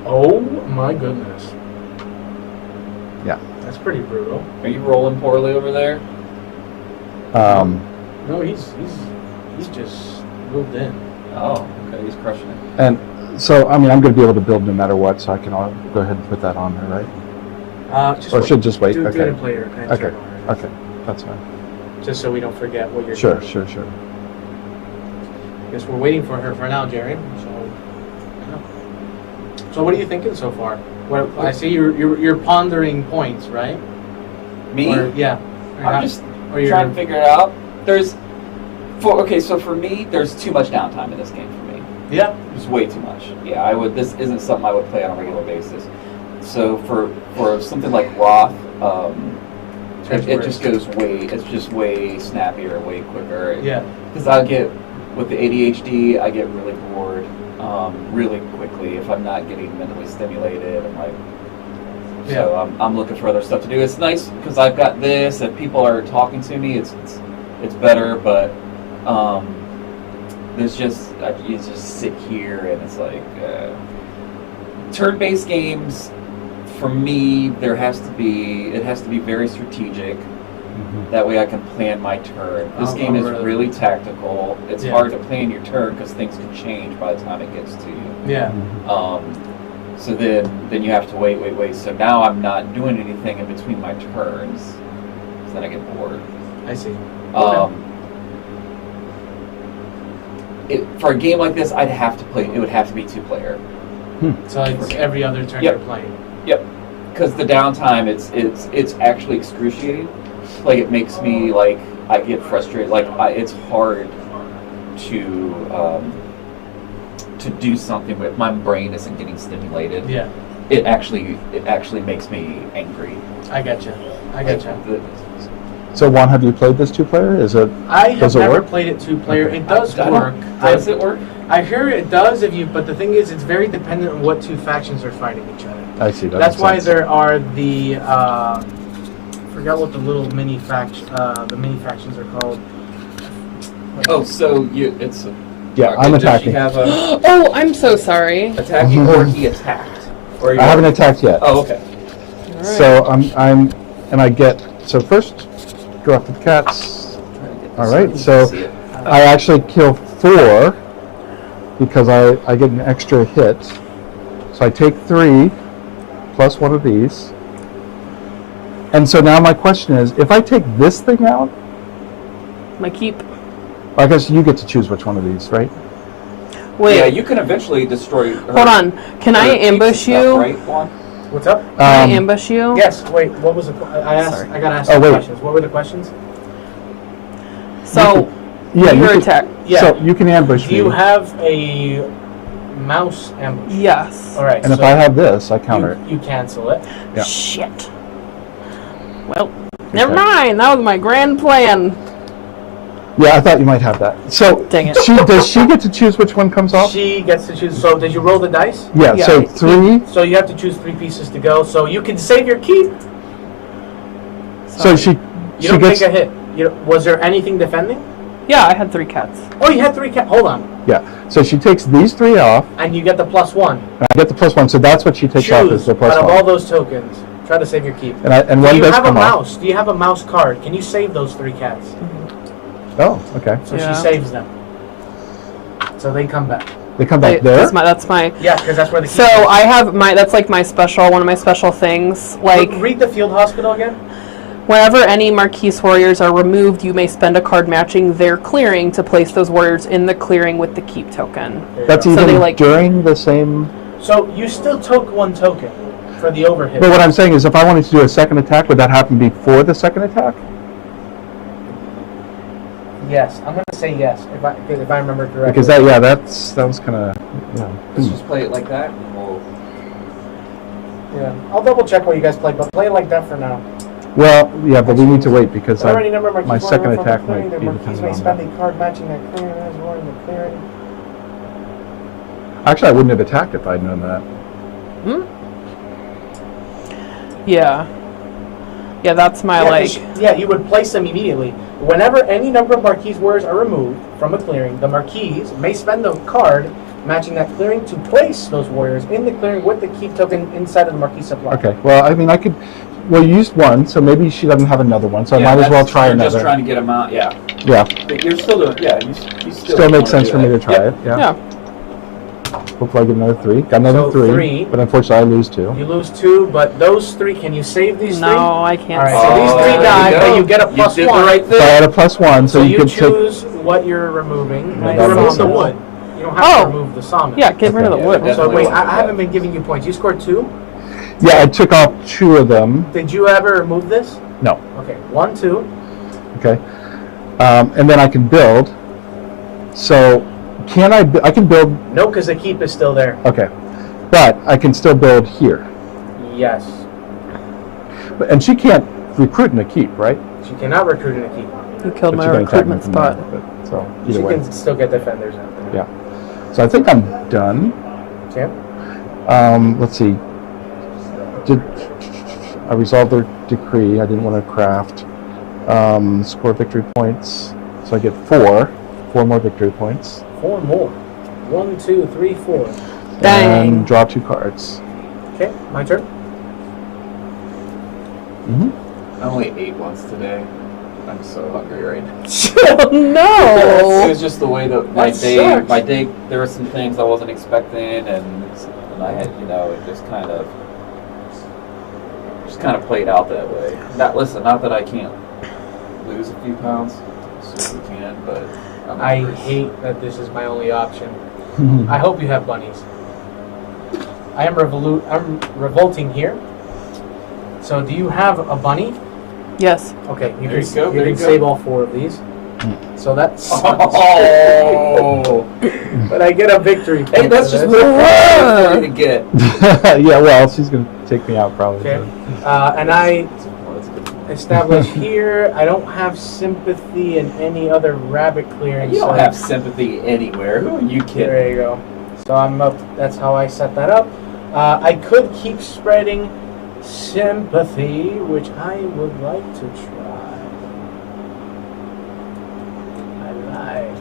Oh my goodness. Yeah. That's pretty brutal. Are you rolling poorly over there? No, he's just moved in. Oh, okay. He's crushing it. And so, I mean, I'm going to be able to build no matter what, so I can go ahead and put that on there, right? Just Or wait. should just wait? Do Okay. it and play your kind of Okay. turn order. Okay, that's fine. Just so we don't forget what you're Sure, doing. sure, sure. Guess we're waiting for her for now, Jerry. So what are you thinking so far? What I see you're pondering points, right? Me? Or, yeah. I'm just or you're trying to figure it out. So for me, there's too much downtime in this game for me. Yeah. There's way too much. Yeah, this isn't something I would play on a regular basis. So for something like Roth, it just goes it's just way snappier, way quicker. Yeah. Because I get, with the ADHD, I get really bored really quickly if I'm not getting mentally stimulated. I'm like, so I'm looking for other stuff to do. It's nice because I've got this, and people are talking to me. It's better, but there's just you just sit here and it's like turn-based games. For me, it has to be very strategic. That way I can plan my turn. This game is really tactical. It's hard to plan your turn because things can change by the time it gets to you. Yeah. So then you have to wait. So now I'm not doing anything in between my turns. So then I get bored. I see. For a game like this, I'd have to play. It would have to be 2-player. So it's every other turn Yep. you're playing. Yep. Because the downtime, it's actually excruciating. Like it makes me I get frustrated. It's hard to do something if my brain isn't getting stimulated. Yeah. It actually makes me angry. I gotcha. So, Juan, have you played this 2-player? Is it? I have Does it never work? played it 2-player. It does I don't- work. Does it work? I hear it does but the thing is, it's very dependent on what 2 factions are fighting each other. I see. That That's makes why sense. there are the forgot what the little mini factions are called. Oh, so it's. Yeah, I'm does attacking. She have a Oh, I'm so sorry. attacking, or he attacked? Or I haven't attacked yet. Oh, okay. All right. So I get, so first, go after the cats. All right, so See it. I actually kill 4 because I get an extra hit. So I take 3 plus one of these. And so now my question is, if I take this thing out, My keep. I guess you get to choose which one of these, right? Wait. Yeah, you can eventually destroy her. Hold on. Can I her keeps ambush and stuff, you? right, Juan? What's up? Can I ambush you? Yes. Wait. What was the? I asked. Sorry. I got to ask Oh, some wait. questions. What were the questions? So, Yeah, you your can, attack. Yeah. So you can ambush Do me. you have a mouse ambush? Yes. All right. And if I have this, I counter it. you cancel it. Yeah. Shit. Well, never Okay. mind. That was my grand plan. Yeah, I thought you might have that. So Dang it. does she get to choose which one comes off? She gets to choose. So did you roll the dice? Yeah, Yeah. so 3. So you have to choose 3 pieces to go. So you can save your keep. So she You don't gets take a hit. Was there anything defending? Yeah, I had 3 cats. Oh, you had 3 cat. Hold on. yeah. So she takes these 3 off, And you get the +1. and I get the +1. So that's what she takes off is Choose the out of all +1. those tokens. Try to save your keep. And Do one you does have a come off. mouse? Do you have a mouse card? Can you save those 3 cats? Oh, okay. So Yeah. she saves them. So they come back. They come back Wait, there. That's my. Yeah, because that's where the keep So is. I have that's like my special, one of my special things. Like, Read the field hospital again. whenever any Marquise warriors are removed, you may spend a card matching their clearing to place those warriors in the clearing with the keep token. There you That's go. So even they, like- during the same. So you still took 1 token for the overhit. But what I'm saying is, if I wanted to do a second attack, would that happen before the second attack? Yes, I'm going to say yes, if I remember correctly. Because that was kind of. Let's just play it like that. And we'll... Yeah, I'll double check what you guys played, but play it like that for now. Well, yeah, but we need to wait because Already number of my Marquise second warrior from attack the clearing. might The be Marquise dependent may on spend that. a card matching that clearing as war in the clearing. Actually, I wouldn't have attacked if I'd known that. Yeah. Yeah, that's my Yeah, like. 'cause yeah, you would place them immediately. Whenever any number of Marquise warriors are removed from a clearing, the Marquise may spend a card matching that clearing to place those warriors in the clearing with the keep token inside of the Marquise supply. Okay. Well, I mean, I could. Well, you used one, so maybe she doesn't have another one. So Yeah, I might as well that's- try you're another. just trying to get them out. Yeah. Yeah. But you're still doing. Yeah. You still. Still makes wanna sense do for me that. to try Yep. it. Yeah. Yeah. Hopefully, I get another 3. Got another So 3, 3. but unfortunately, I lose 2. You lose 2, but those 3, can you save these 3? No, I can't. All right, so these 3 there you die, go. but you get a You plus did 1. the right So I thing. had a +1, so So you you could take. choose what you're removing. Yeah, You that remove makes the sense. wood. You don't have to Oh. remove the sawmill. Yeah, get rid of the Okay. wood. Yeah, So wait, definitely. I haven't been giving you points. You scored 2. Yeah, I took off 2 of them. Did you ever remove this? No. Okay, 1, 2. Okay. And then I can build. So, can I? I can build. No, because the keep is still there. Okay. But I can still build here. Yes. And she can't recruit in a keep, right? She cannot recruit in a keep. You killed But my she can attack me recruitment from spot. there, but- so She either way. can still get defenders out there. Yeah. So I think I'm done. Okay. Let's see. I resolved their decree. I didn't want to craft. Score victory points. So I get 4. 4 more victory points. 4 more. 1, 2, 3, 4. Dang. And draw 2 cards. Okay, my turn. I only ate once today. I'm so hungry right now. Oh, It no. was just the way that my That day. sucks. My day. There were some things I wasn't expecting, and I had, it just kind of played out that way. Not that I can't lose a few pounds. I certainly can, but I hate that this is my only option. I hope you have bunnies. I'm revolting here. So do you have a bunny? Yes. Okay, you There can, you go, you there can you go. save all 4 of these. So that's. Oh! But I get a victory point. Hey, that's for just this. more for you to get. Yeah, well, she's going to take me out probably. Okay. And I establish here. I don't have sympathy in any other rabbit clearing. You don't so have sympathy anywhere. Who are you kidding? There you go. So I'm up. That's how I set that up. I could keep spreading sympathy, which I would like to try. I lied.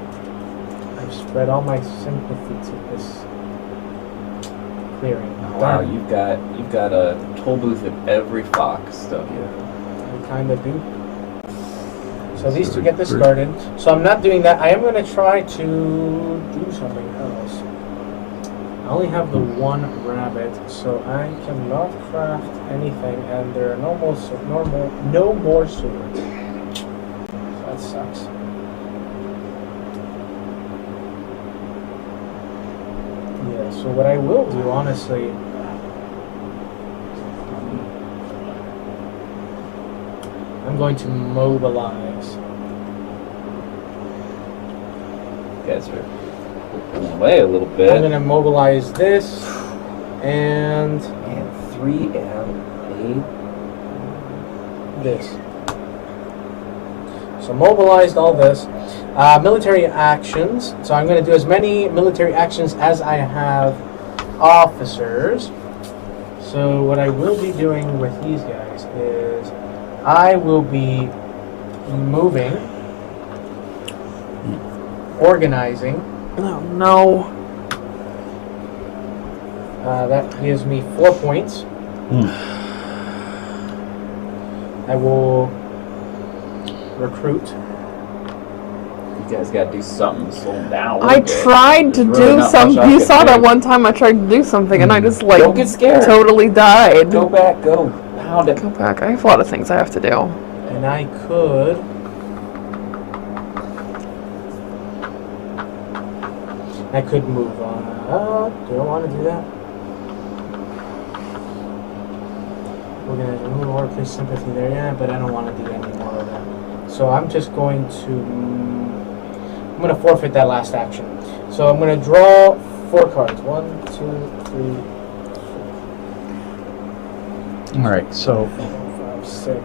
I've spread all my sympathy to this clearing. Oh, wow, you've got a toll booth at every fox, don't you? I kind of do. So these 2 get discarded. So I'm not doing that. I am going to try to do something else. I only have the 1 rabbit, so I cannot craft anything, and there are no more swords. That sucks. Yeah. So what I will do, honestly, I'm going to mobilize. You guys are pulling away a little bit. I'm going to mobilize this and And 3 out 8. this. So mobilized all this. Military actions. So I'm going to do as many military actions as I have officers. So what I will be doing with these guys is I will be moving, organizing. Oh no. That gives me 4 points. I will recruit. You guys got to do something to slow them down. a I little bit. tried to There's really do not some. much I You can saw do. that one time I tried to do something and I just like Don't get scared. totally died. Go back, go. Pound it. Go back. I have a lot of things I have to do. And I could. Move on. Do I want to do that? We're going to remove or place sympathy there, yeah, but I don't want to do any more of that. So I'm just going to. I'm going to forfeit that last action. So I'm going to draw 4 cards. 1, 2, 3, All right, so 4, 5, 6.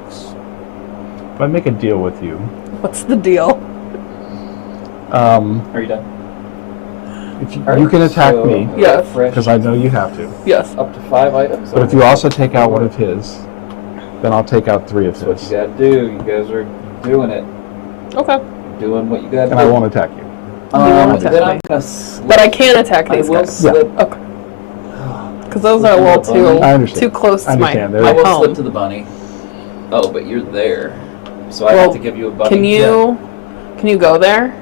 if I make a deal with you, What's the deal? Are you done? if you, All right, you can attack so, me, Yeah. fresh because I know you have to. Yes. up to 5 items. But if you also take out one of his, then I'll take out 3 of That's what you his. got to do. You guys are doing it. Okay. Doing what you got to And do. I won't attack you. won't attack then me. I'm going to slip. But I can attack I these will guys. slip. Okay. Because those are a little too I understand. too close I to my, understand. my I will slip home. to the bunny. Oh, but you're there. So I Well, have to give you a bunny. Can you go there?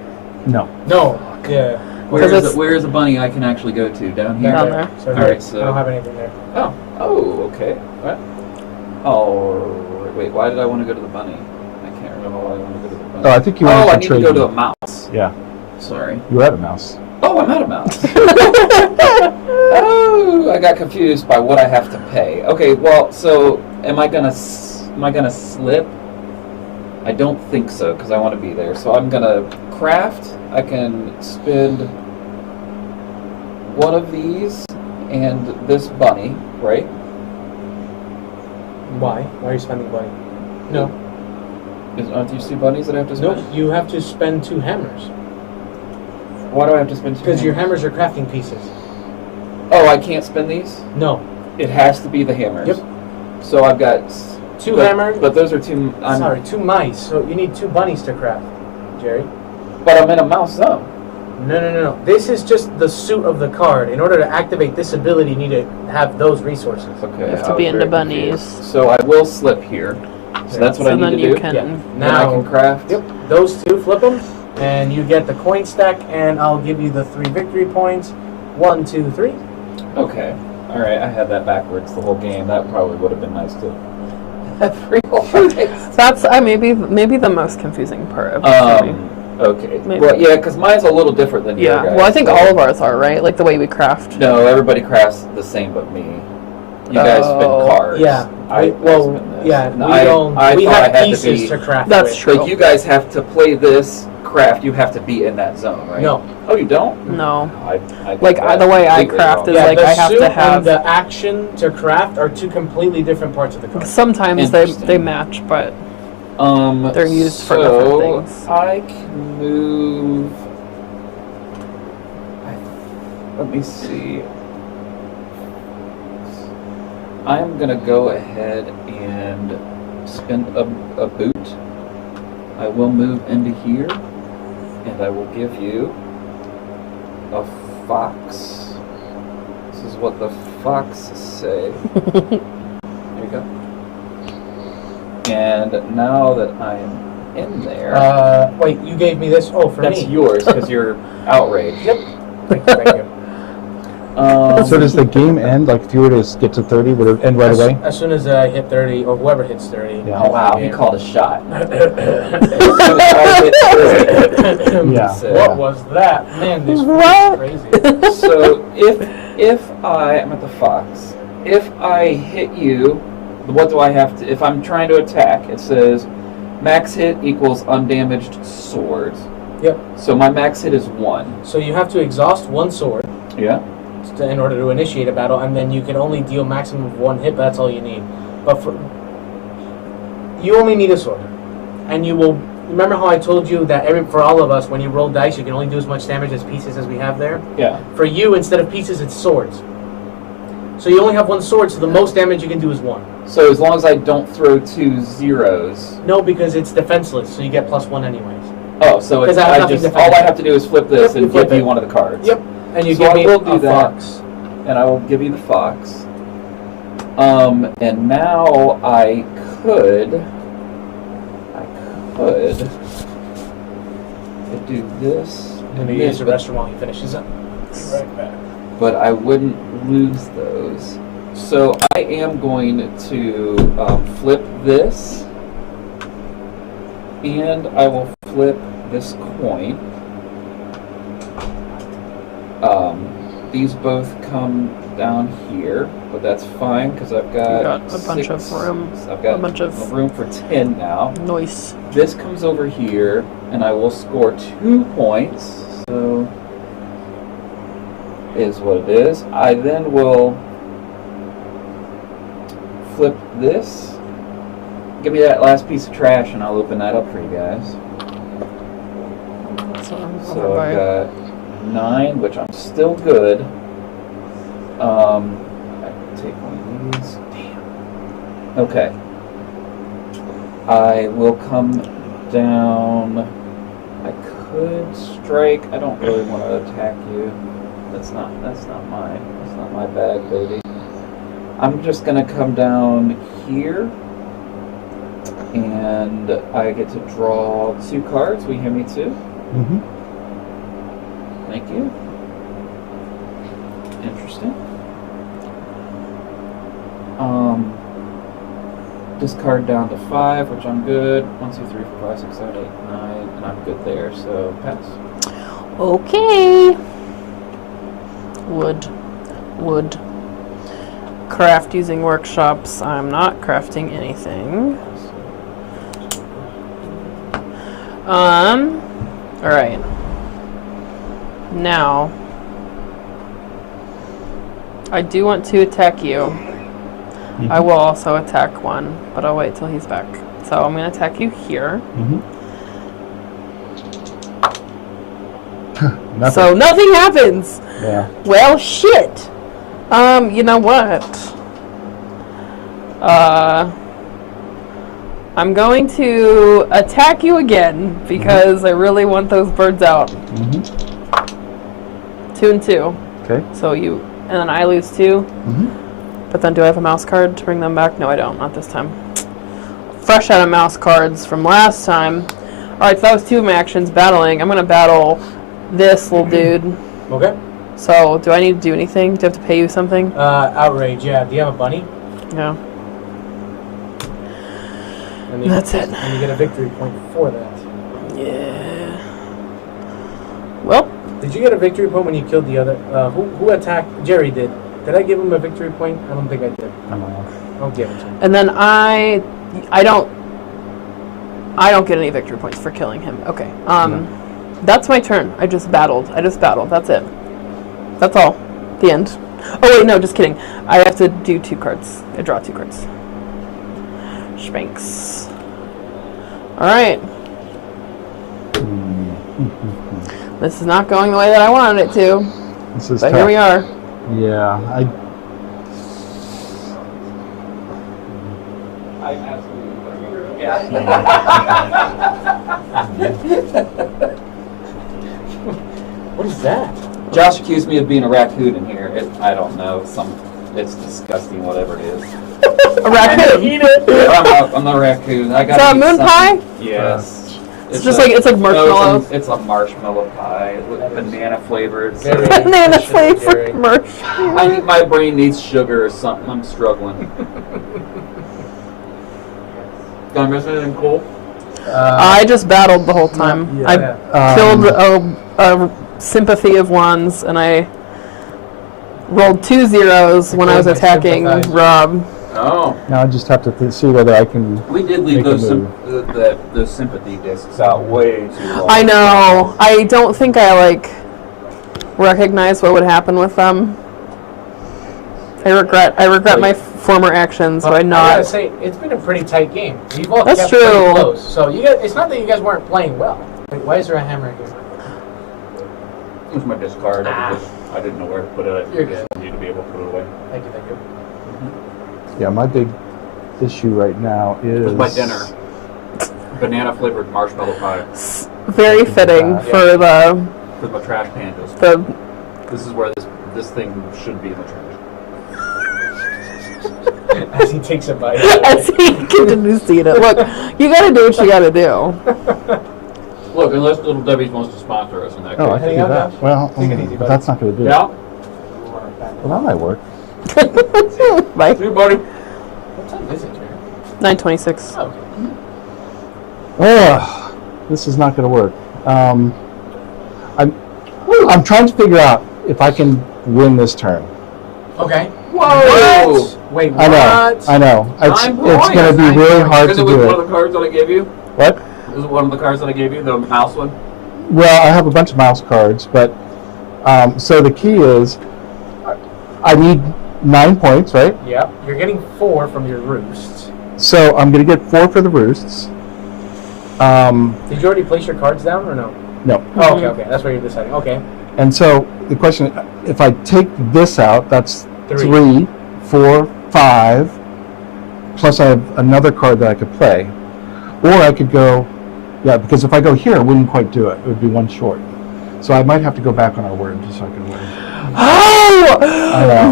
No. No. Yeah. it's- Where's a bunny I can actually go to? Down here? Down there. So All right, so- I don't have anything there. Oh, okay. What? Oh, wait, why did I want to go to the bunny? I can't remember why I want to go to the bunny. Oh, I think you wanted I to need to trade go to me. a mouse. Yeah, Sorry. you had a mouse. Oh, I'm out of mouse. Oh, I got confused by what I have to pay. Okay, well, so am I gonna slip? I don't think so because I want to be there. So I'm gonna craft. I can spend one of these and this bunny, right? Why? Why are you spending money? No. Aren't these 2 bunnies that I have to spend? No, you have to spend 2 hammers. Why do I have to spend 2? Because your hammers are crafting pieces. Oh, I can't spend these. No. It has to be the hammers. Yep. So I've got 2 but, hammers. But those are 2. Sorry, 2 mice. So you need 2 bunnies to craft, Jerry. But I'm in a mouse zone. No. This is just the suit of the card. In order to activate this ability, you need to have those resources. Okay. You have I to be was into very bunnies. confused. So I will slip here. So that's what So I need then to you do. can. Yeah. Then I Now, can craft. yep, those 2, flip them, and you get the coin stack, and I'll give you the 3 victory points. 1, 2, 3. Okay. All right. I had that backwards the whole game. That probably would have been nice to have realized. That's maybe the most confusing part of it. for me. Okay. Maybe. Well, yeah, because mine's a little different than your Yeah. guys. Well, I think so- all of ours are right. Like the way we craft. No, everybody crafts the same but me. You guys spin Oh. cards. Yeah. I Well, spin this. yeah, And we I don't. We thought I have had to pieces be- to craft That's with. true. Like you guys have to play this craft. You have to be in that zone, right? No. Oh, you don't? No. I Like, got the way I completely craft wrong. is Yeah, like, the I have to suit have- and the action to craft are 2 completely different parts of the card. Sometimes Interesting. they match, but they're used for so different things. I can move. Let me see. I'm gonna go ahead and spend a boot. I will move into here, and I will give you a fox. This is what the foxes say. There you go. And now that I'm in there, Wait, you gave me this? Oh, for that's me. yours because you're outraged. Yep. Thank you. So does the game end, like if you were to get to 30, would it end right away? As soon as I hit 30, or whoever hits 30. Yeah. Oh wow, he called a shot. Yeah. What was that? Man, this What? is crazy. So if I'm at the fox, if I hit you, what do I have to? If I'm trying to attack, it says Max hit equals undamaged swords. Yep. So my max hit is 1. So you have to exhaust 1 sword Yeah. in order to initiate a battle, and then you can only deal maximum of 1 hit, but that's all you need. But you only need a sword. And you will... Remember how I told you that for all of us, when you roll dice, you can only do as much damage as pieces as we have there? Yeah. For you, instead of pieces, it's swords. So you only have 1 sword, so the most damage you can do is 1. So as long as I don't throw 2 zeros. No, because it's defenseless, so you get +1 anyways. Oh, so it's, I have nothing all I have to do is flip this and flip give you it. one of the cards. Yep. And you So give I me will do a that. fox. And I will give you the fox. And now I could do this And you use the restroom while he finishes it. Right back. but I wouldn't lose those. So I am going to flip this, and I will flip this coin. These both come down here, but that's fine because I've got, a bunch of room. I've got a bunch of room for 10 now. noise. This comes over here, and I will score 2 points. So is what it is. I then will flip this. Give me that last piece of trash, and I'll open that up for you guys. So I've got 9, which I'm still good. I can take one of these. Damn. Okay. I will come down. I could strike. I don't really want to attack you. That's not mine. That's not my bag, baby. I'm just gonna come down here, and I get to draw 2 cards. Will you hand me 2? Mm-hmm. Thank you. Interesting. Discard down to 5, which I'm good. 1, 2, 3, 4, 5, 6, 7, 8, 9, and I'm good there. So pass. Okay. Wood. Craft using workshops. I'm not crafting anything. Alright. Now, I do want to attack you. Mm-hmm. I will also attack one, but I'll wait till he's back. So I'm going to attack you here. Mm-hmm. Nothing. So nothing happens. Yeah. Well, shit. You know what? I'm going to attack you again because I really want those birds out. Mm-hmm. 2 and 2. Okay. So and then I lose 2. Mm-hmm. But then do I have a mouse card to bring them back? No, I don't. Not this time. Fresh out of mouse cards from last time. Alright, so that was 2 of my actions battling. I'm going to battle this little dude. Okay. So, do I need to do anything? Do I have to pay you something? Outrage, yeah. Do you have a bunny? No. And That's it. And you get a victory point for that. Yeah. Well, Did you get a victory point when you killed the other? Who attacked? Jerry did. Did I give him a victory point? I don't think I did. I'm off. I'll give it to him. and then I don't get any victory points for killing him. Okay. That's my turn. I just battled. That's it. That's all. The end. Oh wait, no, just kidding. I have to do 2 cards. I draw 2 cards. Spanks. Alright. This is not going the way that I wanted it to. This is But tough. here we are. Yeah. What is that? Josh accused me of being a raccoon in here. I don't know. It's disgusting, whatever it is. A raccoon. Eat it. I'm not a raccoon. I got Is that a moon pie? Yes. It's like marshmallow. No, it's a marshmallow pie with banana flavored. Very Banana Jerry. flavored marshmallow. My brain needs sugar or something. I'm struggling. Did I miss anything cool? I just battled the whole time. Yeah. I killed a sympathy of ones, and I rolled 2 zeros when I was killed my attacking sympathizer. Rob. Oh. Now I just have to see whether I can. We did leave Make a those sympathy discs out way too long. I know. I don't think I recognize what would happen with them. I regret my former actions by I not. gotta say, it's been a pretty tight game. You've all That's kept true. pretty close. So you guys, it's not that you guys weren't playing well. Wait, why is there a hammer here? It was my discard. I didn't know where to put it. You're good. I need to be able to put it away. Thank you, thank you. Yeah, my big issue right now is. With my dinner. Banana flavored marshmallow pie. Very fitting for the With my trash pandas. This is where this thing should be in the trash. As he takes a bite. as he continues to eat it. Look, you gotta do what you gotta do. Look, unless Little Debbie's wants to sponsor us in that Oh, I case. can do that. Well, Take it easy, buddy. that's not going to do Yeah? it. Well, that might work. Bye. See you, buddy. What time is it, Jerry? 9:26. Oh, Oh, this is not going to work. I'm trying to figure out if I can win this turn. okay. Whoa! What? Wait, what? I know. It's 9 going to points. be really hard Is to it with do one it. of the cards that I gave you? What? Is it one of the cards that I gave you? The mouse one? Well, I have a bunch of mouse cards, but so the key is I need 9 points, right? Yep. You're getting 4 from your roosts. So I'm going to get 4 for the roosts. Did you already place your cards down or no? No. Oh, okay. That's where you're deciding. Okay. And so the question, if I take this out, that's 3. 3, 4, 5, plus I have another card that I could play. Or I could go, yeah, because if I go here, I wouldn't quite do it. It would be 1 short. So I might have to go back on our word just so I can win. Oh!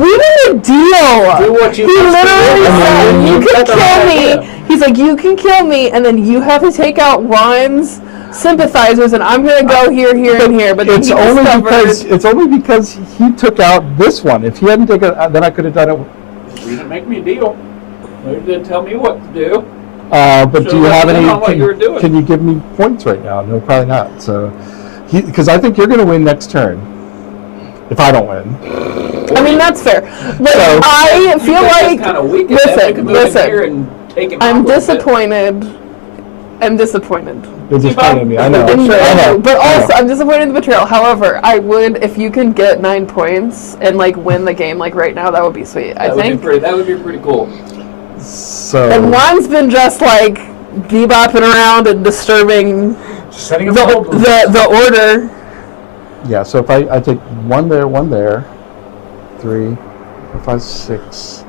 We made a deal! Do what you He must literally do. said, you can That's a kill bad me. idea. He's like, you can kill me, and then you have to take out Ron's sympathizers, and I'm going to go here, here, and here. But then It's he only discovered... because he took out this one. If he hadn't taken it, then I could have done it. You didn't make me a deal. You didn't tell me what to do. But do Should've you have let me any? know what you were doing. Can you give me points right now? No, probably not. So, because I think you're going to win next turn. If I don't win. I mean, that's fair. But So- I feel like... Kind of weak. Listen, here Listen. and take him I'm out a little bit. disappointed. I'm disappointed. You're just telling me. I know. In I you, know. but I also, know. I'm disappointed in the betrayal. However, I would, if you can get 9 points and like win the game like right now, that would be sweet. I think. That would be pretty cool. So. And Juan's been just like bebopping around and disturbing Just setting up the whole booth. the order. Yeah. So if I take 1 there, 3, 4, 5, 6.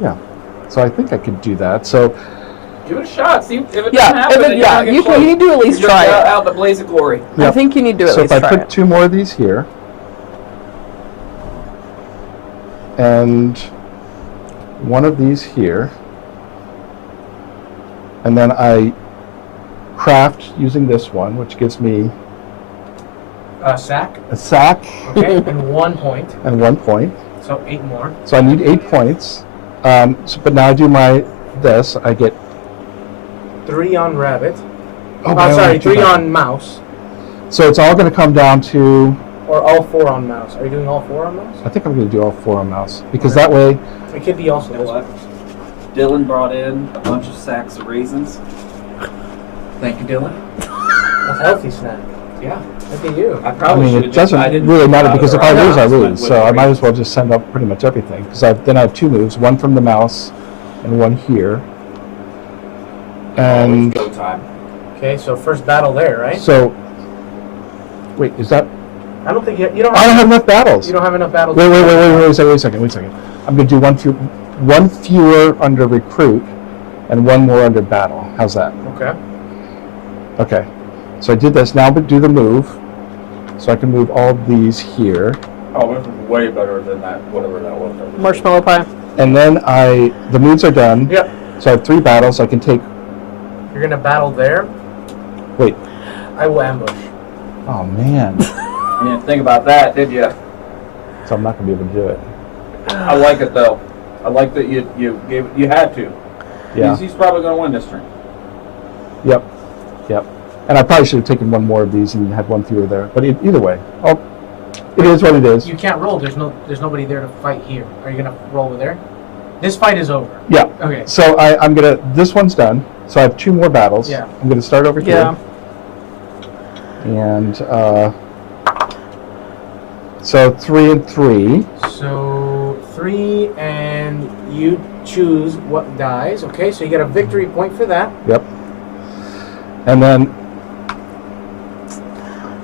Yeah. So I think I could do that. So. Give it a shot. See if it doesn't Yeah, happen. then you're not you getting need to at least You're try just it. out the blaze of glory. Yeah. I think you need to at So least if I try put it. 2 more of these here, and 1 of these here, and then I craft using this one, which gives me Sack. a sack Okay. And 1 point. and 1 point. So 8 more. So I need 8 points. But now I do this. I get. 3 on rabbit. Oh, I only Sorry, have 2 3 points. on mouse. So it's all going to come down to. Or all 4 on mouse. Are you doing all 4 on mouse? I think I'm going to do all 4 on mouse because that way. It could be also You know this what? one. Dylan brought in a bunch of sacks of raisins. Thank you, Dylan. That's a healthy snack. Yeah. Look at you. I I probably mean, should it have just. I doesn't didn't really think matter about because it, if I or lose, I just went lose. with So the I might as raisins. well just send up pretty much everything because then I have 2 moves, 1 from the mouse and 1 here. And Go time. Okay, so first battle there, right? so, wait, is that? I don't think you don't I don't have enough battles. you don't have enough battles. Wait a second. I'm going to do 1 fewer under recruit and 1 more under battle. How's that? Okay. Okay. So I did this. Now but do the move. So I can move all these here. Oh, this is way better than that, whatever that was. Marshmallow pie. And then the moves are done. Yep. So I have 3 battles. I can take, You're gonna battle there. wait. I will ambush. Oh man. You didn't think about that, did you? So I'm not going to be able to do it. I like it though. I like that you had to. Yeah. He's probably going to win this turn. Yep. And I probably should have taken 1 more of these and had 1 fewer there. But either way, it is what it is. You can't roll. There's nobody there to fight here. Are you gonna roll over there? This fight is over. Yeah. Okay. So I'm gonna. This one's done. So I have 2 more battles. Yeah. I'm gonna start over Yeah. here. And so 3 and 3. So 3, and you choose what dies. Okay, so you get a victory point for that. Yep. And then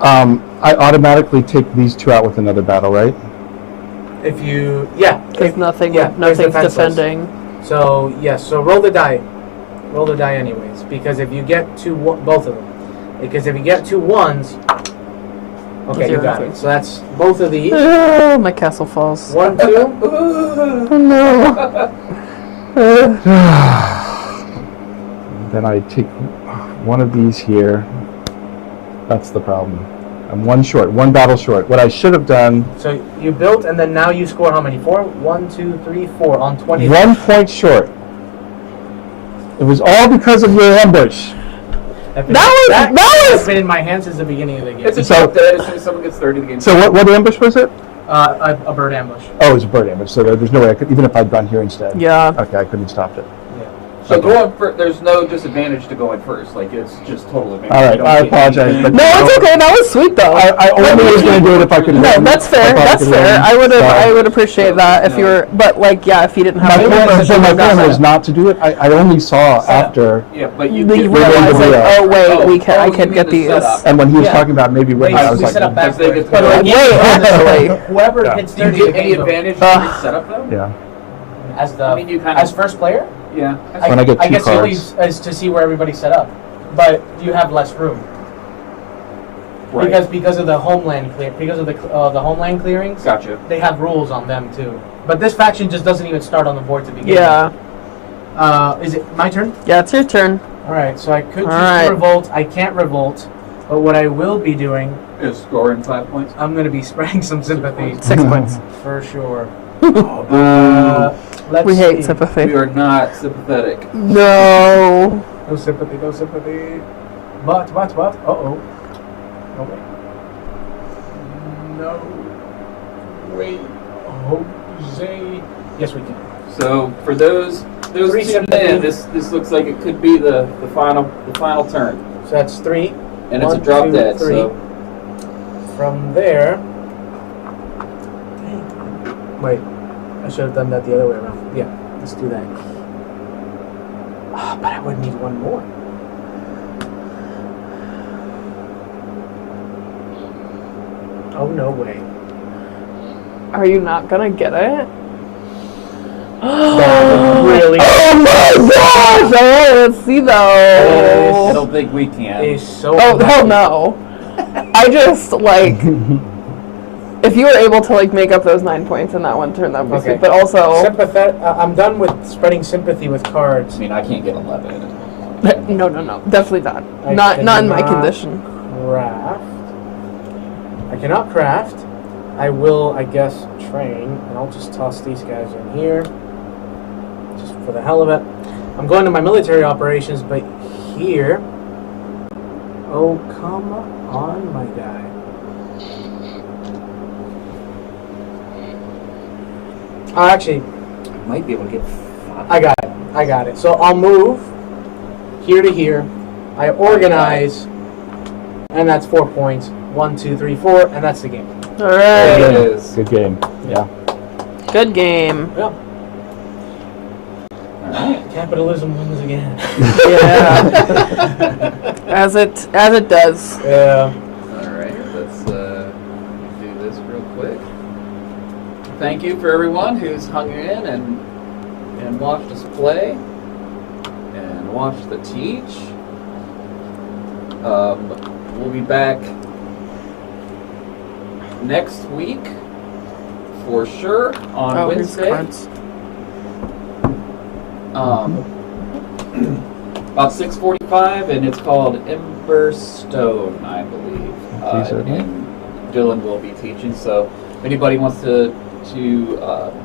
I automatically take these 2 out with another battle, right? If you, yeah. There's nothing. Yeah, there's nothing's defenseless. defending. So yes, so roll the die. Roll the die anyways, because if you get both of them, because if you get 2 1s, okay, you Zero got things. it. So that's both of these. Oh, my castle falls. 1, 2. Oh no. Then I take one of these here. That's the problem. I'm 1 short, 1 battle short. What I should have done, So you built, and then now you score how many? 4? 1, 2, 3, 4 on 20. 1 point short. It was all because of your ambush. That That's was. been in my hand since the beginning of the game. It's a So- drop dead as soon as someone gets 30 the game. So what ambush was it? A bird ambush. Oh, it was a bird ambush. So there's no way I could, even if I'd gone here instead. Yeah. Okay, I couldn't have stopped it. So going there's no disadvantage to going first. Like it's just total advantage. All right, You don't I get apologize, anything. but- No, it's okay. That was sweet though. I only was going to do it if I could No, win. that's fair. If I That's could fair. win. I would So- appreciate that if you were, but like, yeah, if you didn't My have plan, to so my plan was not to do it. I only saw after, Yeah, but you You get realize like, Yeah. oh wait, Oh, I you can mean get the these. setup. and when he was Yeah. talking about maybe winning, I was we like, set up Because they backwards. get But to- wait, honestly, Whoever Yeah. hits Do you 30 get any the game advantage Ugh. to the setup though? yeah. as the I mean, you kind as of first player. yeah. When I get 2 guess the only cards. is to see where everybody's set up, but you have less room Right. because of the homeland because of the homeland clearings. Gotcha. They have rules on them too. But this faction just doesn't even start on the board to begin. yeah, Is it my turn? yeah, it's your turn. All right. So I could choose Alright. to revolt. I can't revolt. But what I will be doing, Is scoring 5 points. I'm going to be spreading some sympathy 6 points. for sure. Oh, Let's We hate see. sympathy. we are not sympathetic. No. No sympathy. No sympathy. But. Uh-oh. No way. No. Wait. Jose. Yes, we can. So for those Three tuning sympathy. in, this looks like it could be the final turn, So that's 3. and it's a 1, drop 2, dead. 3. So From there. Wait. I should have done that the other way around. Yeah. Let's do that. But I would need 1 more. Oh, no way. Are you not gonna get it? Really? Oh my gosh! Let's see I though. don't think we can. Is so Oh hell no! I just like if you were able to like make up those 9 points in that one turn, that would be Okay. sweet. But also, I'm done with spreading sympathy with cards. I mean, I can't get 11. no, definitely not. I Not in my cannot condition. Craft. I cannot craft. I will, I guess, train, and I'll just toss these guys in here, just for the hell of it. I'm going to my military operations, but here. Oh, come on, my guy. Actually, Might be able to get 5. I got it. So I'll move here to here. I organize, and that's 4 points. 1, 2, 3, 4, and that's the game. All There right, it is. Good game. Yeah. good game. Yeah. All right. Capitalism wins again. Yeah, as it does. Yeah. All right. Let's do this real quick. Thank you for everyone who's hung in and watched us play and watched the teach. We'll be back next week for sure on Oh, here's Wednesday. cards. About 6:45, and it's called Emberstone, I believe. Okay, so- And Dylan will be teaching. So, if anybody wants to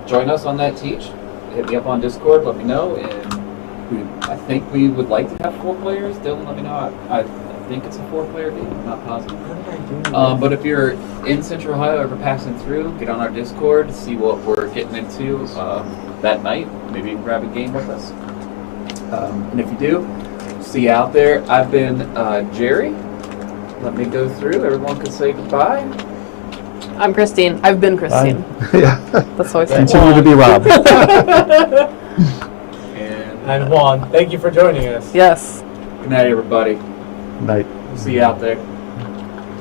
join us on that teach, hit me up on Discord. Let me know. And I think we would like to have 4 players. Dylan, let me know. I think it's a 4-player game. I'm not positive. What did I do? But if you're in Central Ohio, ever passing through, get on our Discord, see what we're getting into that night. Maybe grab a game with us. And if you do, see you out there. I've been Jerry. Let me go through. Everyone can say goodbye. I'm Christine. I've been Christine. Yeah. That's always Continue to be Rob. And Juan, thank you for joining us. Yes. Good night, everybody. Night. See you out there.